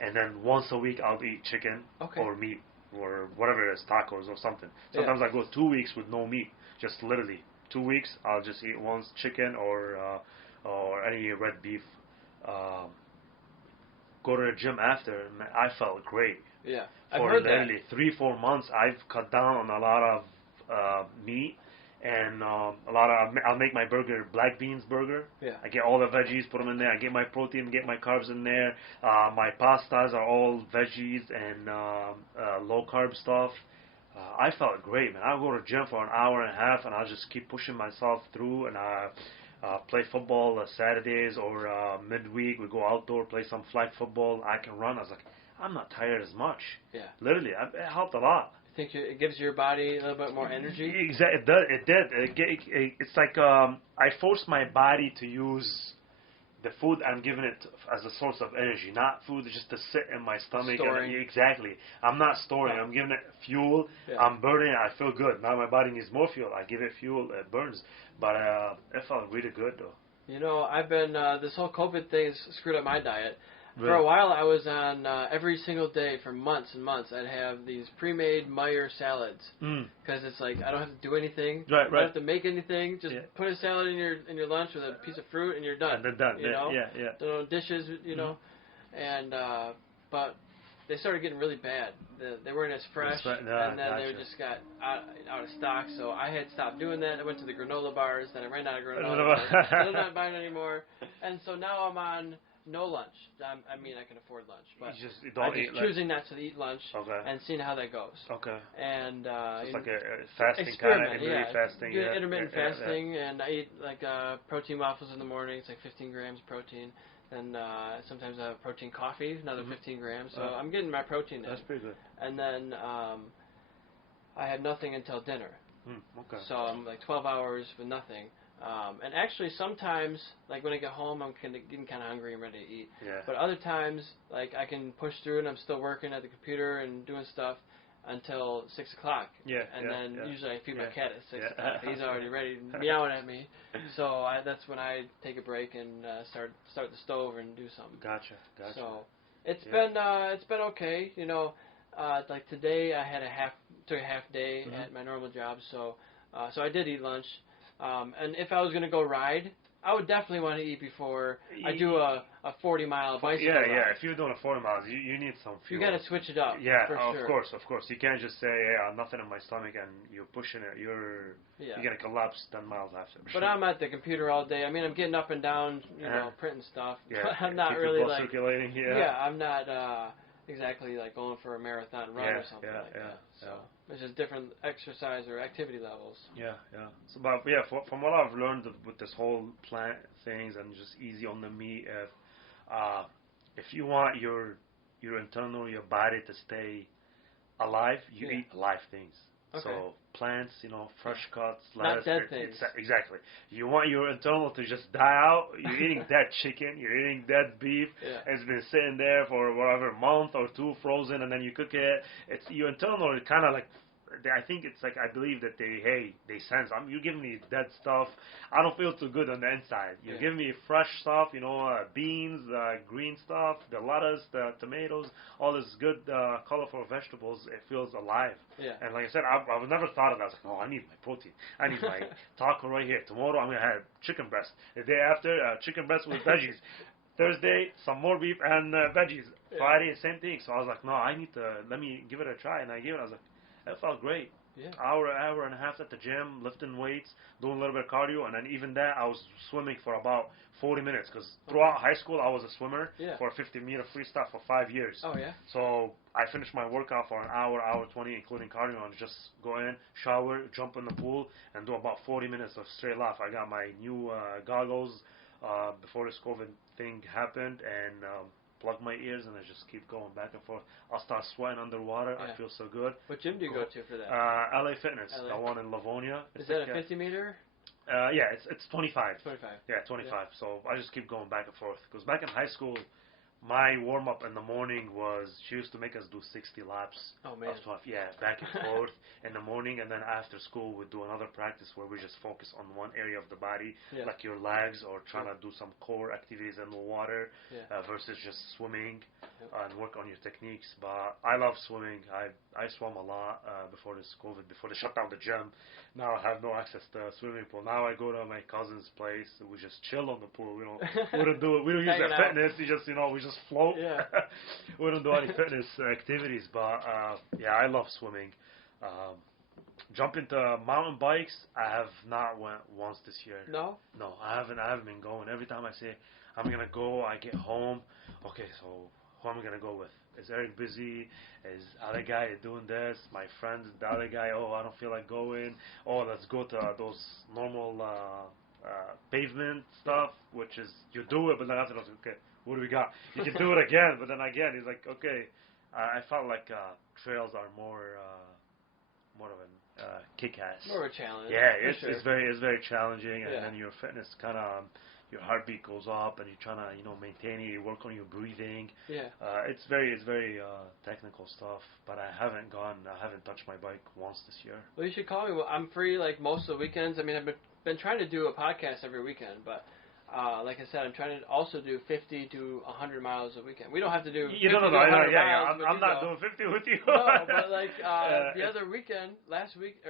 and then once a week I'll eat chicken or meat or whatever it is, tacos or something. Sometimes I go 2 weeks with no meat, just literally 2 weeks. I'll just eat once chicken or any red beef. Go to the gym after, and I felt great. Yeah, for literally 3-4 months, I've cut down on a lot of meat and I'll make my burger black beans burger. Yeah. I get all the veggies, put them in there. I get my protein, get my carbs in there. My pastas are all veggies and low carb stuff. I felt great, man. I'll go to the gym for an hour and a half and I'll just keep pushing myself through, and play football Saturdays or midweek. We go outdoor, play some flag football. I can run. I was like, I'm not tired as much. Yeah. Literally, it helped a lot. Think it gives your body a little bit more energy? Exactly, it did. It's like I forced my body to use the food I'm giving it as a source of energy, not food just to sit in my stomach. Storing. Exactly. I'm not storing. I'm giving it fuel. Yeah. I'm burning it. I feel good. Now my body needs more fuel. I give it fuel. It burns. But it felt really good, though. I've been, this whole COVID thing has screwed up my diet. Really? For a while, I was on every single day for months and months. I'd have these pre-made Meyer salads because it's like I don't have to do anything. Right. I don't have to make anything. Just put a salad in your lunch with a piece of fruit, and you're done. And then done. Yeah. No dishes, and but they started getting really bad. They weren't as fresh, and then they just got out of stock. So I had stopped doing that. I went to the granola bars. Then I ran out of granola bars. I'm not buying anymore, and so now I'm on no lunch. I can afford lunch, but I'm just choosing not to eat lunch and seeing how that goes. Okay. And it's like a fasting kind of intermittent fasting. Intermittent fasting, and I eat like protein waffles in the morning. It's like 15 grams of protein. And sometimes I have protein coffee, another 15 grams. So I'm getting my protein in. That's pretty good. And then I have nothing until dinner. Okay. So I'm like 12 hours with nothing. And actually, sometimes, like when I get home, I'm getting kind of hungry and ready to eat. Yeah. But other times, like I can push through and I'm still working at the computer and doing stuff until 6 o'clock. Yeah. And then usually I feed my cat at 6 Yeah. o'clock. He's already ready, meowing at me. So that's when I take a break and start the stove and do something. Gotcha. So it's been okay. Like today I had took a half day at my normal job. So I did eat lunch. And if I was going to go ride, I would definitely want to eat before I do a 40-mile bicycle ride. Yeah. If you're doing a 40 miles, you need some fuel. You got to switch it up. Yeah, for of sure. course. You can't just say, "Hey, I have nothing in my stomach," and you're pushing it. You're gonna collapse 10 miles after. But I'm at the computer all day. I mean, I'm getting up and down, printing stuff. Yeah. But I'm not keep really your blood like circulating. I'm not exactly like going for a marathon run or something like that. So it's just different exercise or activity levels. Yeah. So, but from what I've learned with this whole plant things and just easy on the meat, if you want your internal, your body to stay alive, you eat live things. Okay. So plants, fresh cuts, lettuce. Not dead things. Exactly. You want your internal to just die out. You're eating dead chicken. You're eating dead beef. Yeah. It's been sitting there for whatever month or two frozen, and then you cook it. It's your internal. It kind of like I think it's like, I believe that they sense, you're giving me dead stuff. I don't feel too good on the inside. You're giving me fresh stuff, beans, green stuff, the lettuce, the tomatoes, all this good, colorful vegetables. It feels alive. Yeah. And like I said, I've never thought of that. I was like, I need my protein. I need my taco right here. Tomorrow I'm going to have chicken breast. The day after, chicken breast with veggies. Thursday, some more beef and veggies. Friday, same thing. So I was like, no, let me give it a try. And I gave it. I was like, that felt great. Yeah. Hour and a half at the gym, lifting weights, doing a little bit of cardio, and then even that, I was swimming for about 40 minutes. Because throughout high school, I was a swimmer for 50-meter freestyle for 5 years. Oh, yeah? So I finished my workout for an hour 20, including cardio, and just go in, shower, jump in the pool, and do about 40 minutes of straight laugh. I got my new goggles before this COVID thing happened, and plug my ears, and I just keep going back and forth. I'll start sweating underwater. I feel so good. What gym do you go to for that? LA Fitness, the one in Livonia. Is that a 50-meter? Yeah, it's 25. 25. Yeah, 25. Yeah. So I just keep going back and forth. Because back in high school, my warm-up in the morning was, she used to make us do 60 laps. Oh, man. Back and forth in the morning, and then after school we'd do another practice where we just focus on one area of the body, like your legs, or trying to do some core activities in the water versus just swimming and work on your techniques. But I love swimming. I swam a lot before this COVID, before they shut down the gym. Now I have no access to a swimming pool. Now I go to my cousin's place. We just chill on the pool. We don't use that fitness. We just float. Yeah. We don't do any fitness activities. But I love swimming. Jumping to mountain bikes, I have not went once this year. No, I haven't been going. Every time I say I'm gonna go, I get home. Okay, so who am I gonna go with? Is Eric busy? Is other guy doing this? My friends, the other guy, I don't feel like going. Let's go to those normal pavement stuff, which is, you do it, but then after that, okay, what do we got? You can do it again, but then again, he's like, okay. I felt like trails are more of a kick-ass. More of a challenge. Yeah, it's very challenging, and then your fitness kind of, your heartbeat goes up, and you're trying to maintain it. You work on your breathing. Yeah. It's very technical stuff, but I haven't touched my bike once this year. Well, you should call me. Well, I'm free like most of the weekends. I mean, I've been trying to do a podcast every weekend, but like I said, I'm trying to also do 50 to 100 miles a weekend. We don't have to do 50 to 100 miles. I'm not doing 50 with you. No, but like the other weekend, last weekend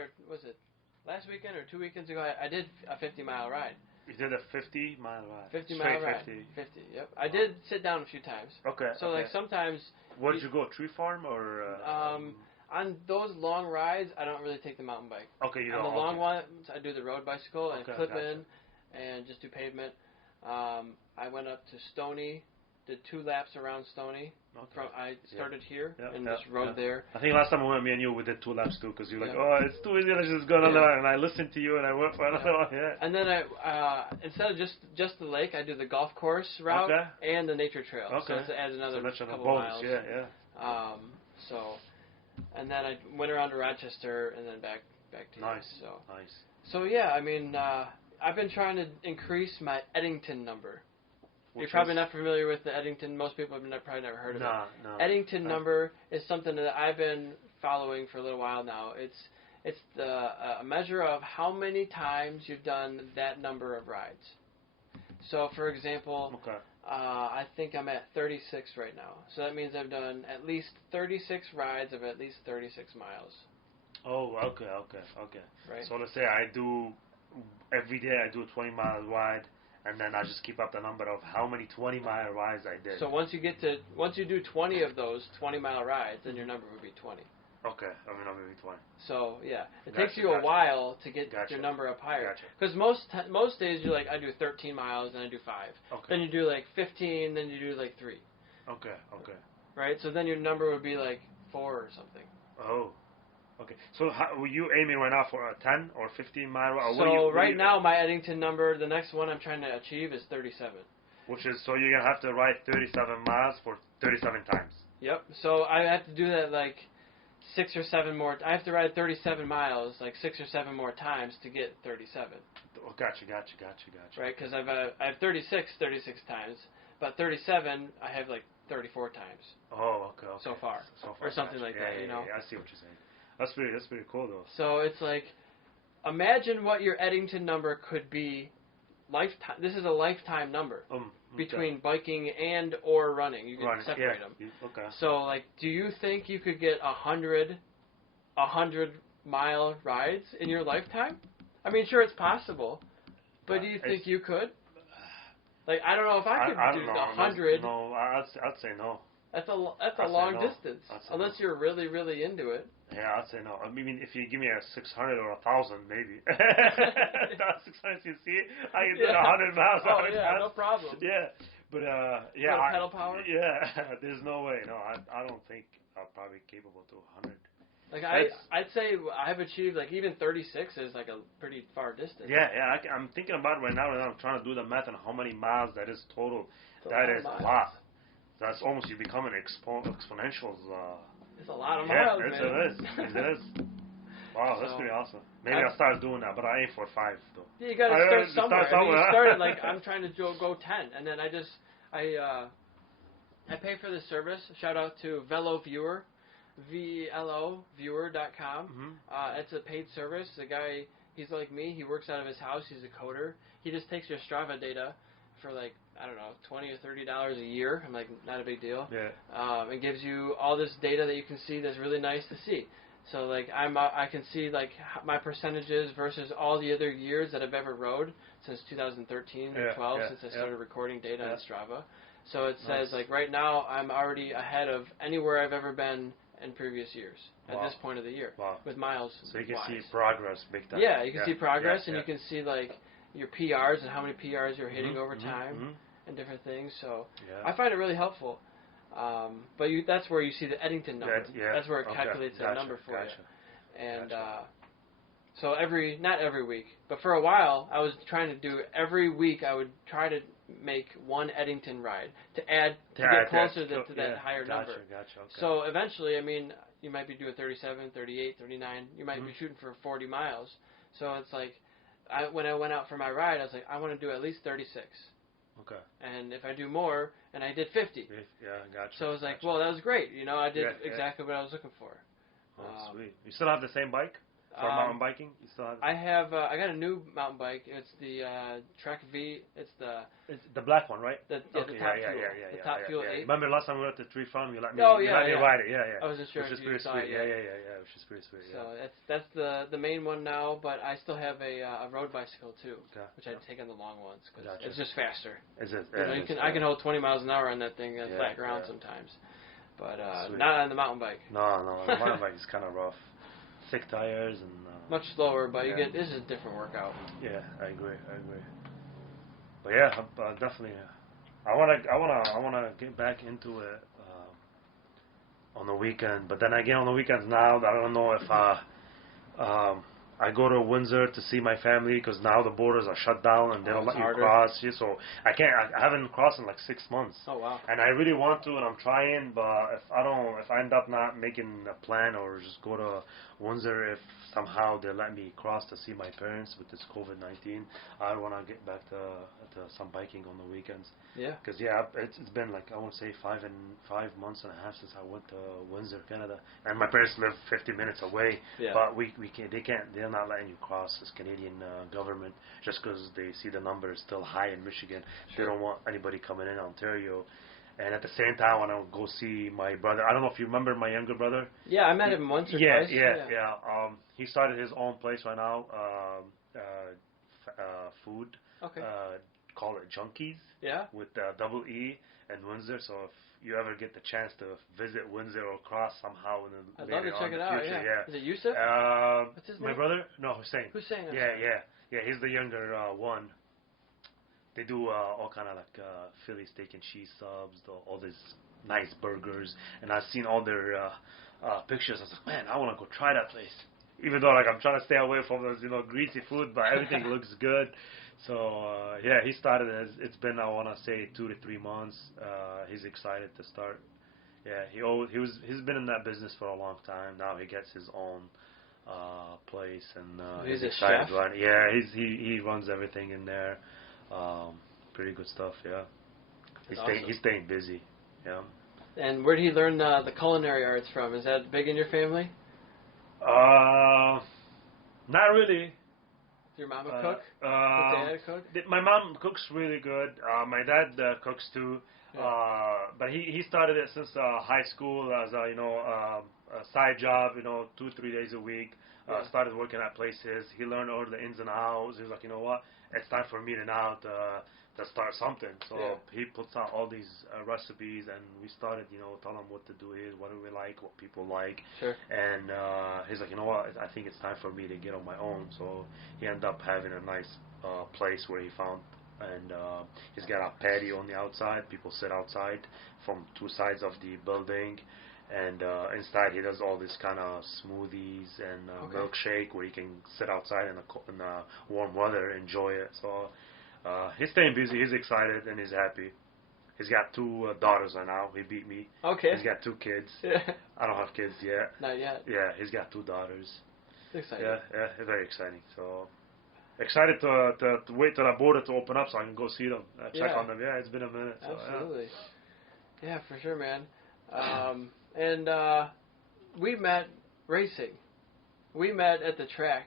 or 2 weekends ago, I did a 50-mile ride. You did a 50-mile ride? 50-mile ride. 50, yep. I did sit down a few times. Okay. So like sometimes... Where did you go, tree farm or... on those long rides, I don't really take the mountain bike. Okay, you don't. On the long ones, I do the road bicycle and clip in and just do pavement. I went up to Stony, did 2 laps around Stony. Okay. I started here and just rode there. I think last time we went, me and you, we did 2 laps too, because you're like, it's too easy, let's just go another, and I listened to you, and I went for another one. Yeah. And then I, instead of just the lake, I do the golf course route and the nature trail. Okay. So it adds another couple miles. Yeah. And then I went around to Rochester and then back to nice. You. Nice. So yeah, I mean, I've been trying to increase my Eddington number. You're probably not familiar with the Eddington. Most people have probably never heard of it. No. Eddington number is something that I've been following for a little while now. It's a measure of how many times you've done that number of rides. So, for example, I think I'm at 36 right now. So that means I've done at least 36 rides of at least 36 miles. Oh, okay. Right. So let's say every day I do a 20-mile ride, and then I just keep up the number of how many 20-mile rides I did. So once you do 20 of those 20-mile rides, then your number would be 20. Okay, my number would be 20. So yeah, it takes you a while to get your number up higher. Because most days you're like, I do 13 miles, then I do 5. Okay. Then you do like 15, then you do like 3. Okay. Right. So then your number would be like 4 or something. Oh. Okay, so were you aiming right now for a 10 or 15 mile? Or so right now my Eddington number, the next one I'm trying to achieve is 37. Which is, so you're going to have to ride 37 miles for 37 times. Yep, so I have to do that like 6 or 7 more. I have to ride 37 miles like 6 or 7 more times to get 37. Oh, gotcha. Right, because I have 36 times, but 37 I have like 34 times. Oh, okay. So far. Or something like that, you know. Yeah, I see what you're saying. That's pretty cool though. So it's like, imagine what your Eddington number could be. Lifetime. This is a lifetime number between biking and or running. You can separate them. Okay. So like, do you think you could get 100 mile rides in your lifetime? I mean, sure, it's possible, but do you think you could? Like, I don't know if I could do 100. No, I'd say no. That's a long distance, unless you're really, really into it. Yeah, I'd say no. I mean, if you give me a 600 or 1,000, maybe. 600 cc, I can do 100 miles. Oh yeah, no problem. Yeah, but yeah, pedal power. Yeah, there's no way. No, I don't think I'm probably capable to 100. Like I'd say I've achieved like even 36 is like a pretty far distance. Yeah, I'm thinking about it right now, and I'm trying to do the math on how many miles that is total. That is a lot. That's almost you become an exponential. It's a lot of miles, man. It is. Wow, that's pretty awesome. Maybe I'll start doing that, but I aim for 5 though. Yeah, you gotta start somewhere. I mean, you started like I'm trying to go 10, and then I pay for this service. Shout out to VeloViewer, VeloViewer.com. Mm-hmm. It's a paid service. The guy, he's like me. He works out of his house. He's a coder. He just takes your Strava data for like, I don't know, $20 or $30 a year. I'm like, not a big deal. Yeah. It gives you all this data that you can see that's really nice to see. So like I can see like my percentages versus all the other years that I've ever rode since 2013 or 12 since I started recording data on Strava. So it says like right now I'm already ahead of anywhere I've ever been in previous years at this point of the year with miles. So you can see progress big time. Yeah, you can see progress and you can see like your PRs and how many PRs you're hitting over time and different things. So I find it really helpful. But that's where you see the Eddington number. That's where it calculates that number for you. And so not every week, but for a while I was trying to do every week. I would try to make one Eddington ride to get closer to that higher number. So eventually, I mean, you might be doing 37, 38, 39. You might be shooting for 40 miles. So it's like, when I went out for my ride, I was like, I want to do at least 36. Okay. And if I do more, and I did 50. Yeah, gotcha. So I was like, well, that was great. You know, I did exactly what I was looking for. Oh, sweet. You still have the same bike for mountain biking? You still have? I have. I got a new mountain bike. It's the Trek V. It's the black one, right? The top fuel. The top fuel 8. Remember last time we were at the tree farm? You let me. You let me ride it. Yeah. I wasn't sure. Which is pretty sweet. Yeah. Which is pretty sweet. So that's the main one now. But I still have a road bicycle too, which I take on the long ones because it's just faster. Is it? I can hold 20 miles an hour on that thing on flat ground sometimes, but not on the mountain bike. No, the mountain bike is kind of rough. Thick tires and much slower, but you get this is a different workout. Yeah, I agree. But yeah, definitely. I wanna get back into it on the weekend. But then again, on the weekends now, I don't know if I go to Windsor to see my family because now the borders are shut down and they don't let you cross. So I haven't crossed in like 6 months. Oh wow! And I really want to, and I'm trying. But if I end up not making a plan or just go to Windsor, if somehow they let me cross to see my parents with this COVID-19, I want to get back to some biking on the weekends. Yeah. Because it's been like I want to say 5 months and a half since I went to Windsor, Canada, and my parents live 50 minutes away. Yeah. But they're not letting you cross this Canadian government just because they see the number is still high in Michigan. They don't want anybody coming in Ontario. And at the same time, I want to go see my brother. I don't know if you remember my younger brother. Yeah, I met him once or twice. Yeah. He started his own place right now, food. Okay. Call it Junkies. Yeah. With double E and Windsor. So if you ever get the chance to visit Windsor or cross somehow in the I'd love to check it out. Future, yeah. Is it Yusuf? What's his name? My brother? No, Hussein. Hussein. Yeah. He's the younger one. They do all kind of like Philly steak and cheese subs, all these nice burgers, and I've seen all their pictures. I was like, man, I want to go try that place. Even though like I'm trying to stay away from those greasy food, but everything looks good. So he started. It's been I want to say 2 to 3 months. He's excited to start. Yeah, he's been in that business for a long time. Now he gets his own place, and he's excited. a chef. Yeah, he runs everything in there. Pretty good stuff, yeah. He's staying busy, yeah. And where did he learn the culinary arts from? Is that big in your family? Not really. Does your mama cook? Does dad cook? My mom cooks really good. My dad cooks too. Yeah. But he started it since high school as a a side job. 2-3 days a week. Yeah. Started working at places. He learned all the ins and outs. He was like, you know what? It's time for me to now to start something. So he puts out all these recipes, and we started, telling him what to do here, what do we like, what people like. Sure. And he's like, you know what? I think it's time for me to get on my own. So he ended up having a nice place where he found, and he's got a patio on the outside. People sit outside from two sides of the building. And inside, he does all this kind of smoothies and milkshake where you can sit outside in the warm weather, enjoy it. So he's staying busy. He's excited and he's happy. He's got 2 daughters right now. He beat me. Okay. He's got 2 kids. Yeah. I don't have kids yet. Not yet. Yeah, he's got 2 daughters. Exciting. Yeah, very exciting. So excited to wait till that border to open up so I can go see them, check on them. Yeah, it's been a minute. So, absolutely. Yeah, for sure, man. And we met racing. We met at the track.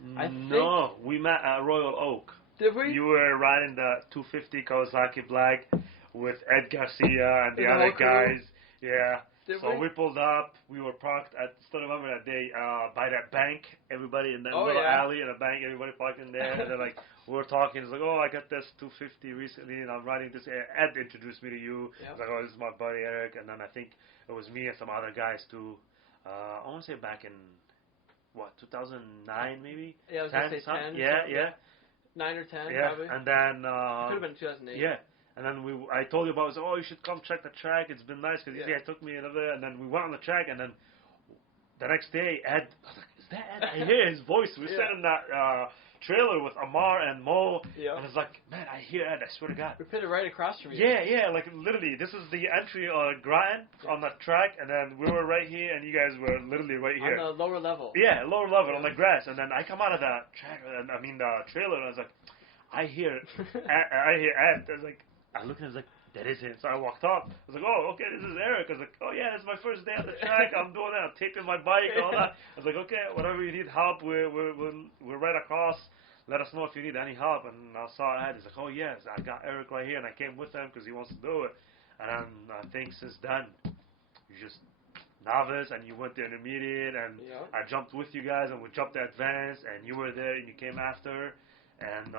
No, we met at Royal Oak. Did we? You were riding the 250 Kawasaki Black with Ed Garcia and the other guys. Yeah. So we pulled up. We were parked at, still remember that day, by that bank. Everybody in that little alley in a bank, everybody parked in there. And they're like, we were talking. It's like, oh, I got this 250 recently, and I'm riding this. Ed introduced me to you. Yep. It's like, oh, this is my buddy Eric. And then I think it was me and some other guys too. I want to say back in, 2009 maybe? Yeah, I was going to say 10. Yeah. 9 or 10, yeah. probably. And then it could have been 2008. Yeah. And then I told you about it. I was like, oh, you should come check the track. It's been nice because he took me another. And then we went on the track. And then the next day, Ed, I was like, is that Ed? I hear his voice. We sat in that trailer with Amar and Mo. Yeah. And it's like, man, I hear Ed. I swear to God. We put it right across from you. Yeah. Like literally, this is the entry Grand on the track. And then we were right here. And you guys were literally right here. On the lower level. Yeah, lower level on the grass. And then I come out of the track. the trailer. And I was like, I hear Ed. I was like, I looked and I was like, that is him. So I walked up. I was like, oh, okay, this is Eric. I was like, oh, yeah, it's my first day on the track. I'm doing that. I'm taping my bike and all that. I was like, okay, whatever you need help, we're right across. Let us know if you need any help. And I saw Ed. He's like, oh, yes, I got Eric right here. And I came with him because he wants to do it. And then I think since then, you just novice and you went to intermediate. And I jumped with you guys and we jumped to advanced. And you were there and you came after. And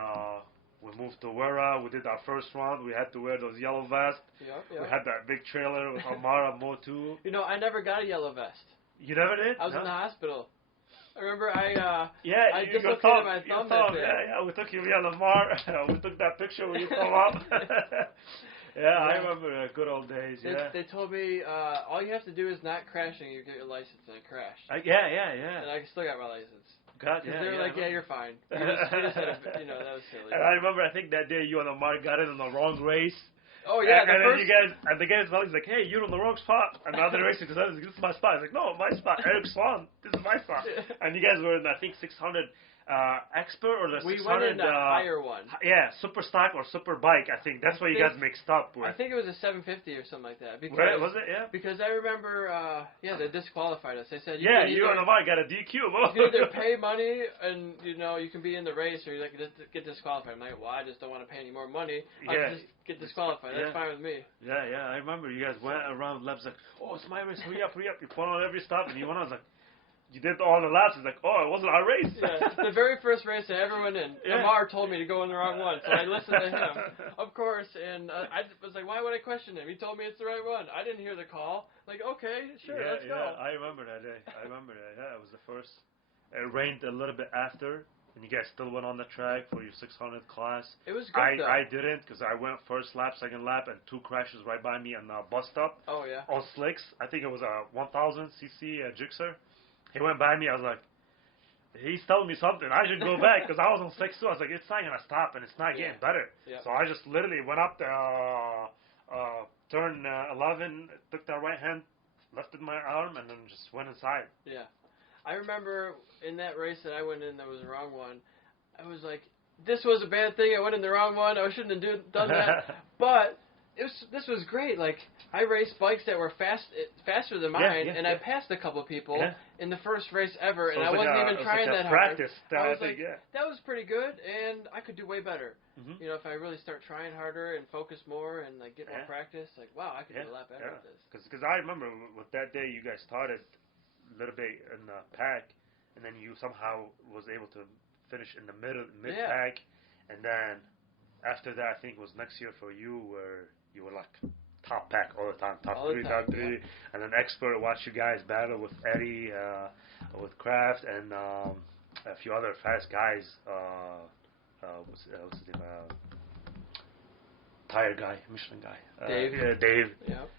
we moved to Wera. We did our first round. We had to wear those yellow vests. We had that big trailer with Amara and Mo too. I never got a yellow vest. You never did? I was in the hospital. I remember I you dislocated my thumb that day. Yeah, we took you via Lamar. We took that picture when you come up. I remember the good old days. They told me all you have to do is not crashing. You get your license, and I crashed. Yeah. And I still got my license. God, they were like, you're fine. You just had that was silly. And I remember, I think that day you and Amar got in on the wrong race. Oh yeah, and then the guys was like, hey, you're on the wrong spot. And the other racer, because this is my spot. I was like, no, my spot. Eric Swan, this is my spot. And you guys were in, I think, 600 expert or the 600. We went in the higher one. Yeah, super stock or super bike. I think that's what you guys mixed up with. I think it was a 750 or something like that. Because, was it? Yeah. Because I remember, they disqualified us. They said, you and Amar got a DQ. You can either pay money and you can be in the race, or you get disqualified. I'm like, well, I just don't want to pay any more money. I'll just get disqualified. That's fine with me. Yeah. I remember you guys went around laps like, oh, it's my race. Hurry up. You put on every stop, and you went on. I was like, you did all the laps. It's like, oh, it wasn't our race. The very first race I ever went in, Amar told me to go in the wrong one, so I listened to him, of course, and I was like, why would I question him? He told me it's the right one. I didn't hear the call. Like, okay, sure, let's go. I remember that day. Yeah, it was the first. It rained a little bit after, and you guys still went on the track for your 600 class. It was good, though. I didn't, because I went first lap, second lap, and 2 crashes right by me on the bus stop. Oh, yeah. On slicks. I think it was a 1000cc Gixxer. He went by me. I was like, he's telling me something. I should go back because I was on 6-2. I was like, it's not going to stop and it's not getting better. Yeah. So I just literally went up the turn 11, took that right hand, lifted my arm, and then just went inside. Yeah. I remember in that race that I went in that was the wrong one, I was like, this was a bad thing. I went in the wrong one. I shouldn't have done that. But this was great. Like, I raced bikes that were faster than mine, and I passed a couple people in the first race ever, and I wasn't even trying that hard. I was like, that was pretty good, and I could do way better. You know, if I really start trying harder and focus more and like get more practice, like, wow, I could do a lot better at this. Because I remember with that day you guys started a little bit in the pack, and then you somehow was able to finish in the mid pack, and then after that I think it was next year for you where you were like top pack all the time, top three, and then expert watched you guys battle with Eddie, with Kraft, and a few other fast guys. What's his name? Tire guy, Michelin guy. Dave. Dave. Yep.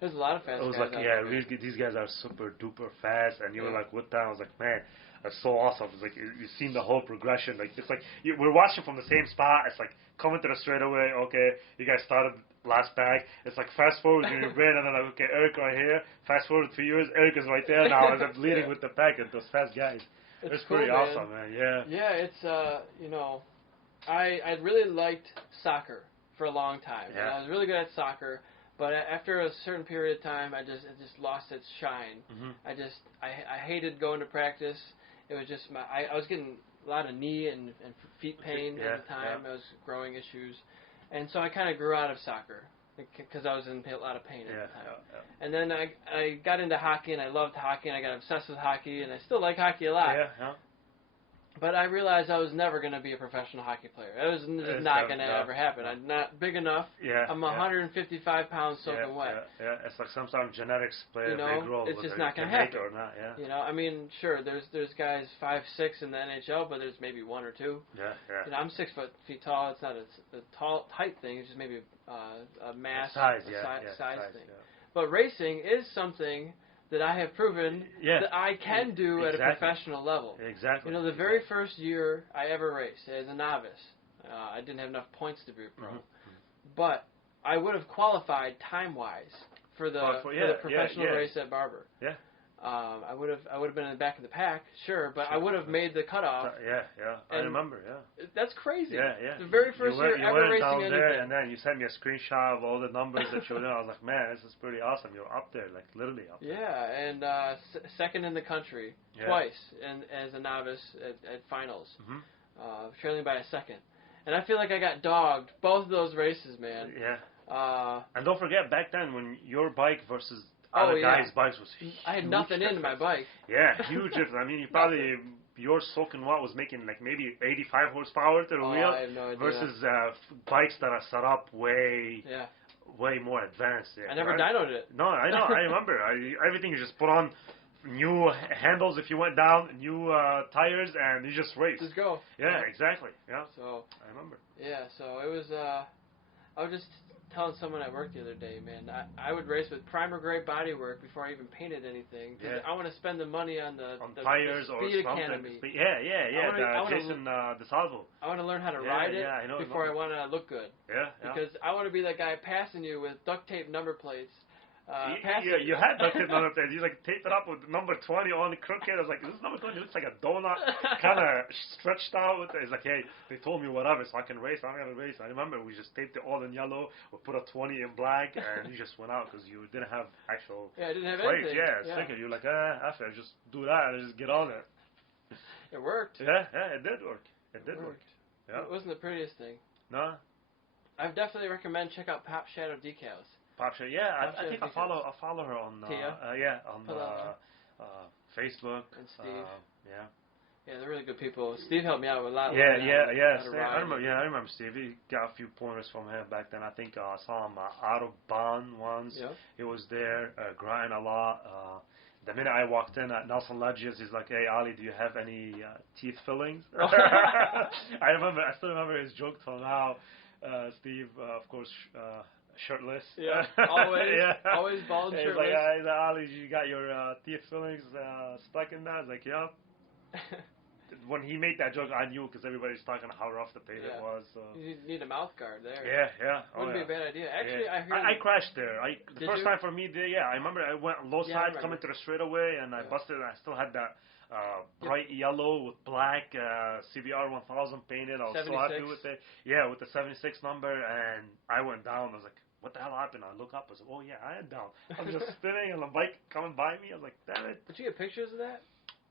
There's a lot of fast guys. It was like, really, these guys are super duper fast, and you were like with them. I was like, man, that's so awesome. It's like you've seen the whole progression. Like it's like we're watching from the same spot. It's like coming to the straightaway. Okay, you guys started last pack. It's like fast forward in your brain, and then like, okay, Eric right here. Fast forward 3 years, Eric is right there now, and I'm leading with the pack and those fast guys. It's cool, pretty awesome, man. Yeah. Yeah, it's you know, I really liked soccer for a long time. Yeah. And I was really good at soccer, but after a certain period of time, it just lost its shine. I hated going to practice. It was just I was getting a lot of knee and feet pain at the time. I was growing issues, and so I kind of grew out of soccer because I was in a lot of pain at the time. And then I got into hockey, and I loved hockey, and I got obsessed with hockey, and I still like hockey a lot. But I realized I was never going to be a professional hockey player. It was just not going to ever happen. I'm not big enough. I'm 155 pounds soaking wet. It's like sometimes genetics play a big role. It's just not going to happen. Or not, You know, I mean, sure, there's guys 5'6" in the NHL, but there's maybe one or two. You know, I'm 6 feet tall. It's not a tall height thing. It's just maybe a mass, size thing. But racing is something that I have proven that I can do at a professional level. You know, the very first year I ever raced as a novice, I didn't have enough points to be a pro. But I would have qualified time-wise for the professional race at Barber. I would have been in the back of the pack, sure, but I would have made the cutoff. I remember. That's crazy. The very first year ever racing down anything. There, and then you sent me a screenshot of all the numbers that you were doing. I was like, man, this is pretty awesome. You're up there, like literally up there. And second in the country twice, and as a novice at finals, trailing by a second. And I feel like I got dogged both of those races, man. And don't forget, back then when your bike versus other guys' bikes was huge. I had nothing in my bike. Huge difference. I mean, you probably, your soaking wet was making like maybe 85 horsepower to the wheel I have no idea. versus bikes that are set up way more advanced. I never dynoed it. No, I know. I remember. Everything you just put on new handles if you went down, new tires, and you just race. Just go. Exactly. So I remember. So it was. I was just telling someone at work the other day, man, I would race with primer grade bodywork before I even painted anything. Cause I want to spend the money on the tires the or Speed something. Academy. Jason DeSalvo. I want to learn how to ride it before I want to look good. Because I want to be that guy passing you with duct tape number plates. You had duct tape number plates. You like taped it up with number 20 on the crooked. I was like, this number 20 looks like a donut, kind of stretched out. It's like, hey, they told me whatever, so I can race. I'm gonna race. I remember we just taped it all in yellow. We put a 20 in black, and you just went out because you didn't have actual. I didn't have plates. anything. You're like, after I just do that and just get on it. It worked. It did work. It did work. It wasn't the prettiest thing. No. I would definitely recommend check out Pop Shadow decals. I think I follow her on Facebook. And Steve. They're really good people. Steve helped me out with a lot. I remember Steve. He got a few pointers from him back then. I think I saw him Autobahn once. He was there grinding a lot. The minute I walked in at Nelson Ledges, he's like, "Hey Ali, do you have any teeth fillings?" I still remember his joke till now. Steve, of course. Shirtless. Always bald and shirtless. He's like, Ali, you got your teeth fillings stuck in that? I was like, yeah. When he made that joke, I knew because everybody's talking how rough the pavement was. So. You need a mouth guard there. Wouldn't be a bad idea. Actually, I crashed there. The first time for me, I remember I went low side coming to the straightaway, and I busted, and I still had that bright yellow with black CBR 1000 painted. I was 76. So happy with it. Yeah, with the 76 number, and I went down. I was like, what the hell happened? I look up. I was like, oh yeah, I am down. I was just spinning, and the bike coming by me. I was like, damn it. Did you get pictures of that?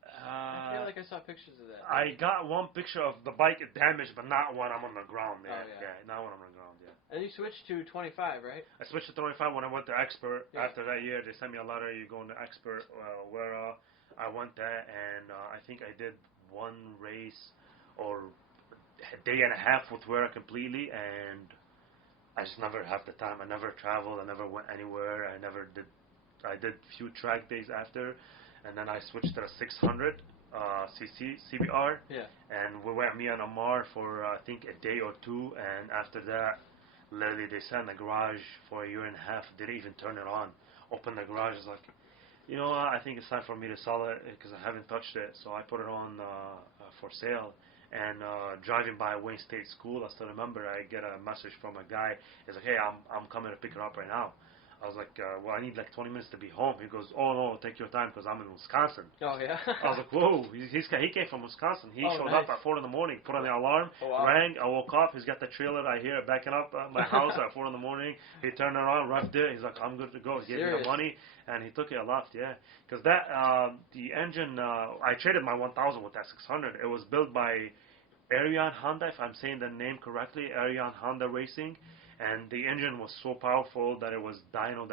I feel like I saw pictures of that. I got one picture of the bike damaged, but not when I'm on the ground. Yeah. Oh, yeah. Not when I'm on the ground. Yeah. And you switched to 25, right? I switched to 25 when I went to Expert. Yeah. After that year, they sent me a letter. You go into Expert, where I went there, and I think I did one race or a day and a half with Wera completely, and I just never had the time. I never traveled. I never went anywhere. I did few track days after. And then I switched to the 600 cc CBR. Yeah. And we went, me and Amar, for I think a day or two. And after that, literally they sat in the garage for a year and a half. Didn't even turn it on. Opened the garage. It's like, you know what? I think it's time for me to sell it because I haven't touched it. So I put it on for sale. And driving by Wayne State School, I still remember I get a message from a guy. He's like, hey, I'm coming to pick it up right now. I was like, well, I need like 20 minutes to be home. He goes, oh, no, take your time because I'm in Wisconsin. Oh, yeah? I was like, whoa. He came from Wisconsin. He showed up at 4 in the morning, put on the alarm, rang. I woke up. He's got the trailer I hear backing up at my house at 4 in the morning. He turned it on, revved it. He's like, I'm good to go. He gave me the money, and he took it. Left, yeah. Because the engine, I traded my 1000 with that 600. It was built by Ariane Honda, if I'm saying the name correctly, Ariane Honda Racing. And the engine was so powerful that it was dynoed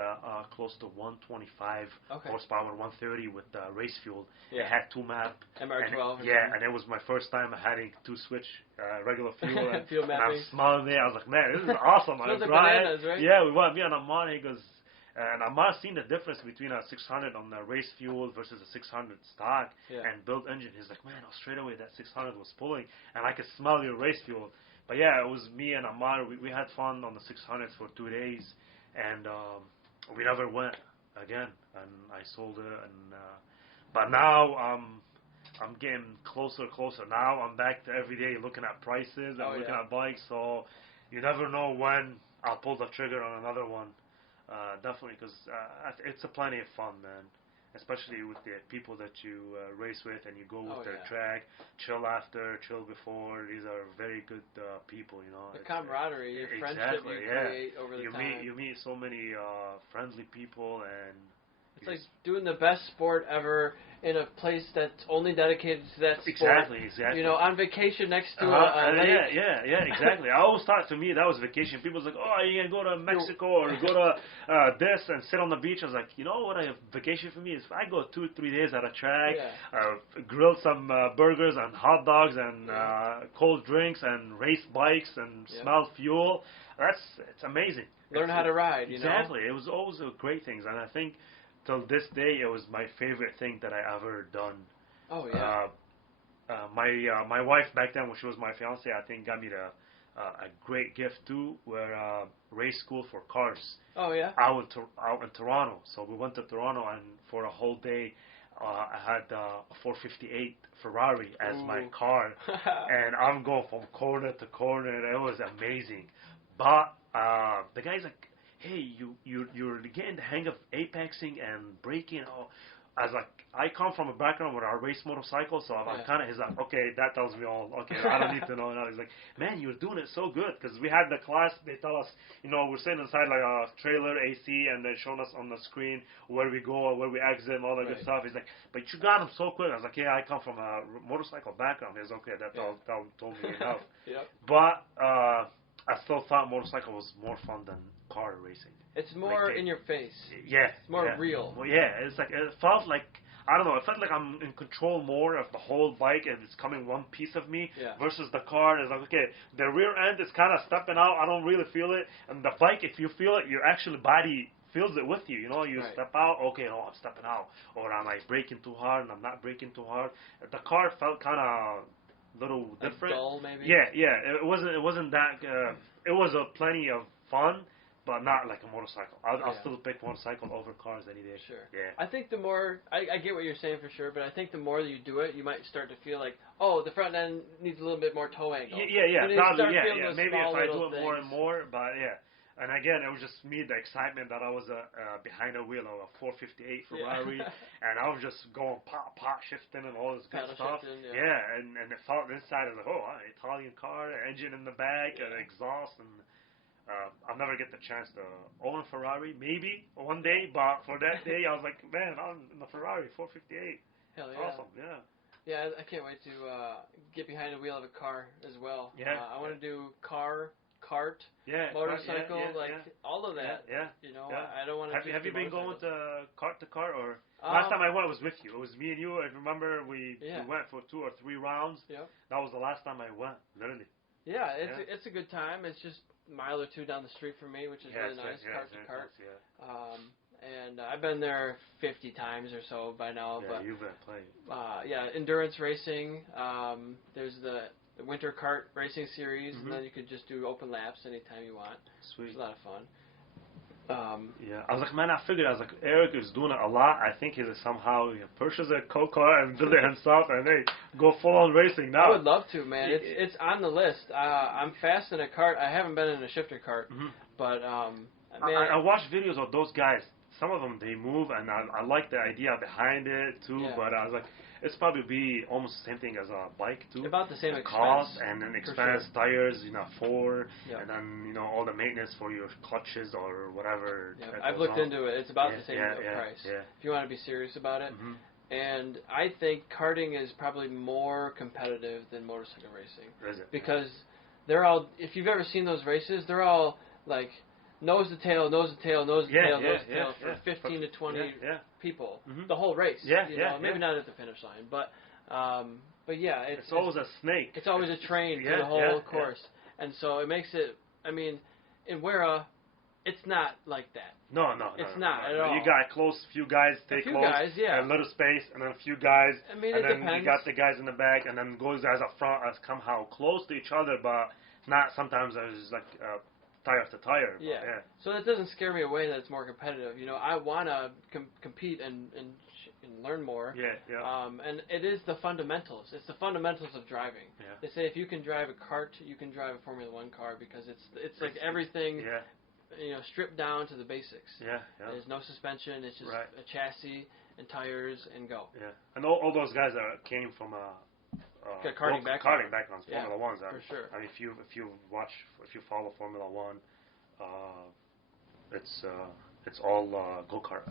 close to 125 horsepower, 130 with race fuel. Yeah. It had 2MAP. MR12. And it was my first time having to switch regular fuel. And, fuel mapping. And I'm smiling there. I was like, man, this is awesome. Smells like bananas, right? Yeah, we went, me and Amar, he goes, and Amar seen the difference between a 600 on the race fuel versus a 600 stock and built engine. He's like, man, straight away that 600 was pulling, and I could smell your race fuel. But yeah, it was me and Amar. We had fun on the 600s for 2 days, and we never went again. And I sold it. And but now I'm getting closer. Now I'm back to every day looking at prices and looking at bikes. So you never know when I'll pull the trigger on another one. Definitely, because it's a plenty of fun, man. Especially with the people that you race with and you go with their track, chill after, chill before. These are very good people, you know. The camaraderie, your friendship you create over the time. You meet so many friendly people, and it's like doing the best sport ever in a place that's only dedicated to that sport. Exactly. You know, on vacation next to a lake. Yeah, exactly. I always thought, to me, that was vacation. People's like, oh, are you going to go to Mexico or go to this and sit on the beach? I was like, you know what a vacation for me is? If I go 2 or 3 days at a track, grill some burgers and hot dogs and cold drinks and race bikes and smell fuel, it's amazing. Learn how to ride, you know? Exactly. It was always a great thing. And I think till this day, it was my favorite thing that I ever done. Oh, yeah. My wife back then, when she was my fiance, I think got me a great gift too, where race school for cars. Oh, yeah? Out in Toronto. So we went to Toronto, and for a whole day, I had a 458 Ferrari as my car. And I'm going from corner to corner, and it was amazing. But the guy's like, hey, you're getting the hang of apexing and braking. Oh, I was like, I come from a background with our race motorcycle, so I'm kind of, he's like, okay, that tells me all. Okay, I don't need to know now. He's like, man, you're doing it so good, because we had the class, they tell us, you know, we're sitting inside like a trailer AC, and they're showing us on the screen where we go, where we exit, and all that good stuff. He's like, but you got them so quick. I was like, yeah, I come from a motorcycle background. He's okay, that told me enough. But I still thought motorcycle was more fun than car racing. It's more in your face. Yeah. It's more real. Well, yeah, it's like, it felt like, I don't know, it felt like I'm in control more of the whole bike and it's coming one piece of me versus the car. It's like, okay, the rear end is kind of stepping out. I don't really feel it. And the bike, if you feel it, your actual body feels it with you. You know, you step out, okay, no, I'm stepping out. Or am I braking too hard and I'm not braking too hard? The car felt kind of little different. Dull, maybe? Yeah. It wasn't that, it was plenty of fun. But not like a motorcycle. I'll still pick motorcycle over cars any day. Sure. Yeah. I think the more, I get what you're saying for sure, but I think the more that you do it, you might start to feel like, oh, the front end needs a little bit more toe angle. Yeah, probably, Maybe if I do it things. more and more, but yeah. And again, it was just me, the excitement that I was behind the wheel of a 458 Ferrari, and I was just going pop, shifting and all this good stuff. Shifting, and it felt inside, I was like, oh, Italian car, engine in the back, and exhaust, and I'll never get the chance to own a Ferrari, maybe one day, but for that day, I was like, man, I'm in the Ferrari 458. Hell yeah. Awesome, yeah. Yeah, I can't wait to get behind the wheel of a car as well. Yeah. I want to do car, cart, motorcycle, all of that. Yeah. You know, yeah. I don't want to. Have you been going to car, or last time I went was with you? It was me and you. I remember we went for 2 or 3 rounds. Yep. That was the last time I went, literally. Yeah, it's a good time. It's just a mile or 2 down the street from me, which is really nice, cart to cart. And I've been there 50 times or so by now. Yeah, but you've been playing. Endurance racing. There's the winter kart racing series, and then you could just do open laps anytime you want. Sweet. It's a lot of fun. I was like, man, I figured, Eric is doing it a lot. I think he's somehow purchased a car and build it himself, and they go full on racing now. I would love to, man. It's on the list. I'm fast in a kart. I haven't been in a shifter kart, but man, I watched videos of those guys. Some of them, they move, and I like the idea behind it, too, but I was like, it's probably be almost the same thing as a bike, too. About the same cost, and then expense, tires, and then, all the maintenance for your clutches or whatever. Yeah, I've looked into it. It's about the same price. If you want to be serious about it. And I think karting is probably more competitive than motorcycle racing. Is it? Because they're all, if you've ever seen those races, they're all like nose to tail, for 15 to 20 people. The whole race. Maybe not at the finish line, but it's always a snake. It's always a train through the whole course. And so it makes it, in Wera, it's not like that. No, it's not at all. You got few guys stay close, and a little space, and then a few guys, and then you got the guys in the back, and then those guys up front are somehow close to each other, but not sometimes there's like tire to tire. So that doesn't scare me away that it's more competitive. I want to compete and learn more. And it is the fundamentals. It's the fundamentals of driving. They say if you can drive a kart, you can drive a Formula 1 car because it's like everything. Stripped down to the basics. There's no suspension. It's just a chassis and tires and go. And all those guys came from karting backgrounds, Formula 1s. For sure. If you follow Formula 1, it's all go-kart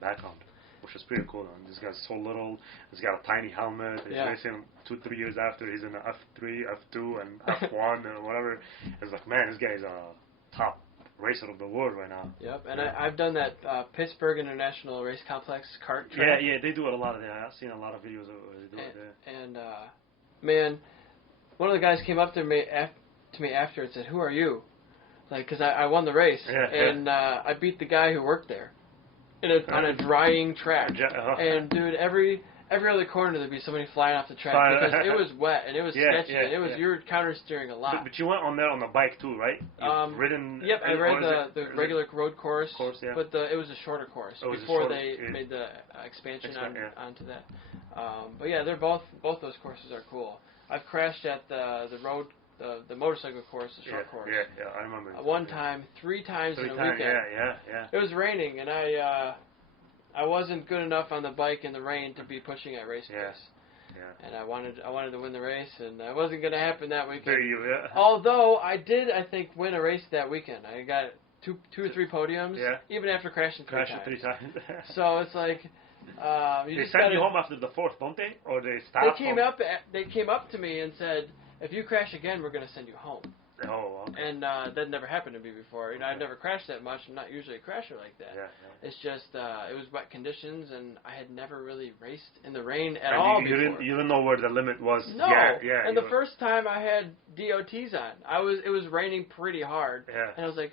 background, which is pretty cool. And this guy's so little. He's got a tiny helmet. He's racing 2-3 years after. He's in the F3, F2, and F1 and whatever. It's like, man, this guy's a top racer of the world right now. Yep, and I've done that Pittsburgh International Race Complex kart track. Yeah, they do it a lot of there. I've seen a lot of videos of they do it there. And man, one of the guys came up to me after and said, "Who are you?" Like, because I won the race, and I beat the guy who worked there on a drying track. And dude, every other corner there'd be somebody flying off the track because it was wet and it was sketchy and it was you were counter steering a lot. But you went on there on the bike too, right? You've ridden. Yep, I rode the regular road course, but it was a shorter course before they made the expansion onto that. But yeah, they're both those courses are cool. I've crashed at the road. The motorcycle course, the short course. Yeah, I remember. One time, 3 times in a weekend. Yeah. It was raining, and I wasn't good enough on the bike in the rain to be pushing at race pace. And I wanted to win the race, and it wasn't going to happen that weekend. Although I did, I think, win a race that weekend. I got two or three podiums, even after crashing three times. So it's like they send you home after the 4th, don't they? Or they stop? They came up to me and said, "If you crash again, we're going to send you home." Oh, okay. And that never happened to me before. I've never crashed that much. I'm not usually a crasher like that. It's just it was wet conditions, and I had never really raced in the rain at all before. You didn't know where the limit was. No. And the first time I had DOTs on, it was raining pretty hard, and I was like,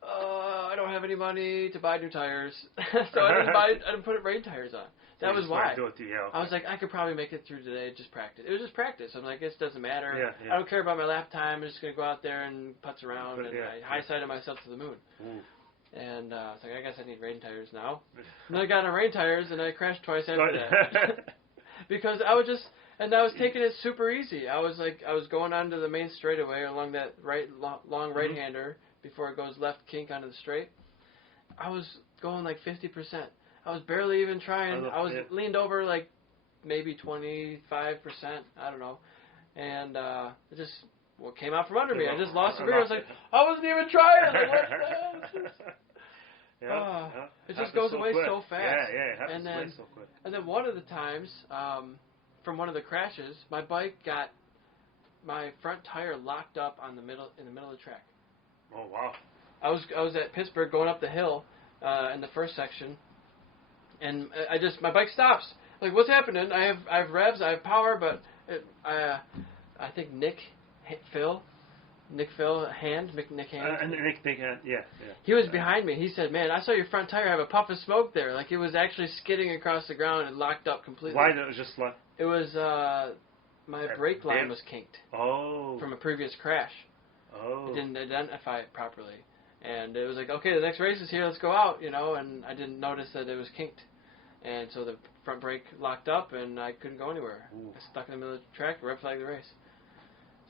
I don't have any money to buy new tires, so I didn't put rain tires on. That was why. I was like, I could probably make it through today, just practice. It was just practice. I'm like, it doesn't matter. I don't care about my lap time. I'm just going to go out there and putz around, and I high-sided myself to the moon. And I was like, I guess I need rain tires now. And then I got on rain tires, and I crashed twice after that. Because I was taking it super easy. I was going onto the main straightaway along that long right-hander, before it goes left kink onto the straight. I was going like 50%. I was barely even trying. I was leaned over like maybe 25%. I don't know. And it just came out from under me. I just lost the beer. I was like, I wasn't even trying. I was like, what the hell? It just goes away so fast. Yeah, it happens away so quick. And then one of the times, from one of the crashes, my bike got my front tire locked up in the middle of the track. Oh wow! I was at Pittsburgh going up the hill in the first section, and my bike stops. Like, what's happening? I have revs, I have power, but I think Nick Hand. Nick Hand, yeah. He was behind me. He said, "Man, I saw your front tire have a puff of smoke there. Like, it was actually skidding across the ground and locked up completely." Why did it just like? It was my brake line was kinked. Oh. From a previous crash. Oh. I didn't identify it properly, and it was like, okay, the next race is here. Let's go out, and I didn't notice that it was kinked, and so the front brake locked up, and I couldn't go anywhere. Ooh. I stuck in the middle of the track, red flag the race.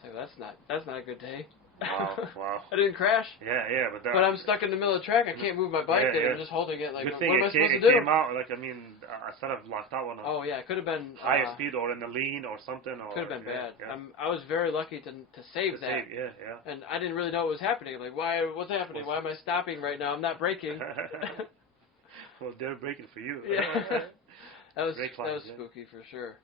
So that's not a good day. Wow. I didn't crash. Yeah, but I'm stuck in the middle of the track. I can't move my bike, and I'm just holding it. Like, good what thing am I supposed to do? It came out, like, instead of locked out on it could have been higher speed or in the lean or something. Could have been bad. Yeah. I was very lucky to save that. Yeah. And I didn't really know what was happening. Like, what's happening? Why am I stopping right now? I'm not braking. Well, they're braking for you. Yeah. That was spooky for sure.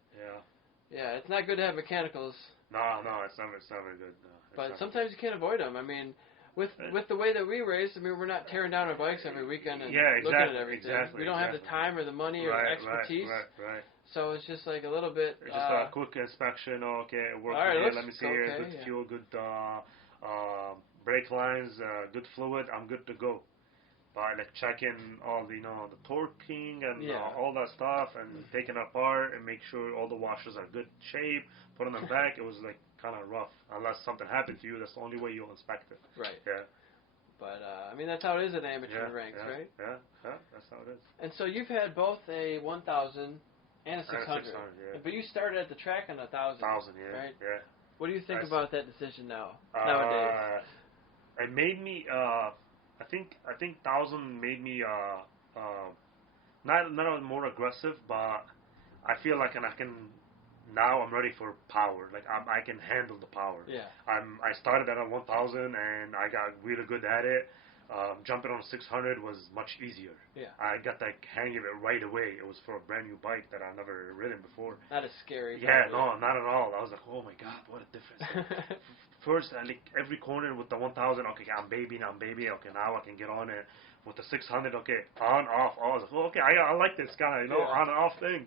Yeah, it's not good to have mechanicals. No, it's never good. No, but sometimes you can't avoid them. I mean, with the way that we race, we're not tearing down our bikes every weekend and looking at everything. We don't have the time or the money or the expertise. Right. So it's just like a little bit. It's just a quick inspection. Okay, it works here. Let me see here. Good fuel, good brake lines, good fluid. I'm good to go. By like checking all the the torquing and all that stuff and taking it apart and make sure all the washers are good shape, putting them back. It was like kind of rough. Unless something happened to you, that's the only way you'll inspect it. Right. Yeah. But that's how it is in amateur ranks, right? Yeah, that's how it is. And so you've had both a 1,000 and a 600. But you started at the track on 1,000. 1,000, right? Yeah. What do you think about that decision nowadays? It made me. I think 1,000 made me not more aggressive, but I feel like I'm ready for power. Like I can handle the power. Yeah. I started at a 1,000 and I got really good at it. Jumping on a 600 was much easier. Yeah. I got the hang of it right away. It was for a brand new bike that I've never ridden before. Not as scary. Yeah, no, not at all. I was like, oh my god, what a difference. First, like every corner with the 1,000, okay, I'm baby. Okay, now I can get on it. With the 600, okay, on, off. I was like, oh, okay, I like this kind of, on and off thing.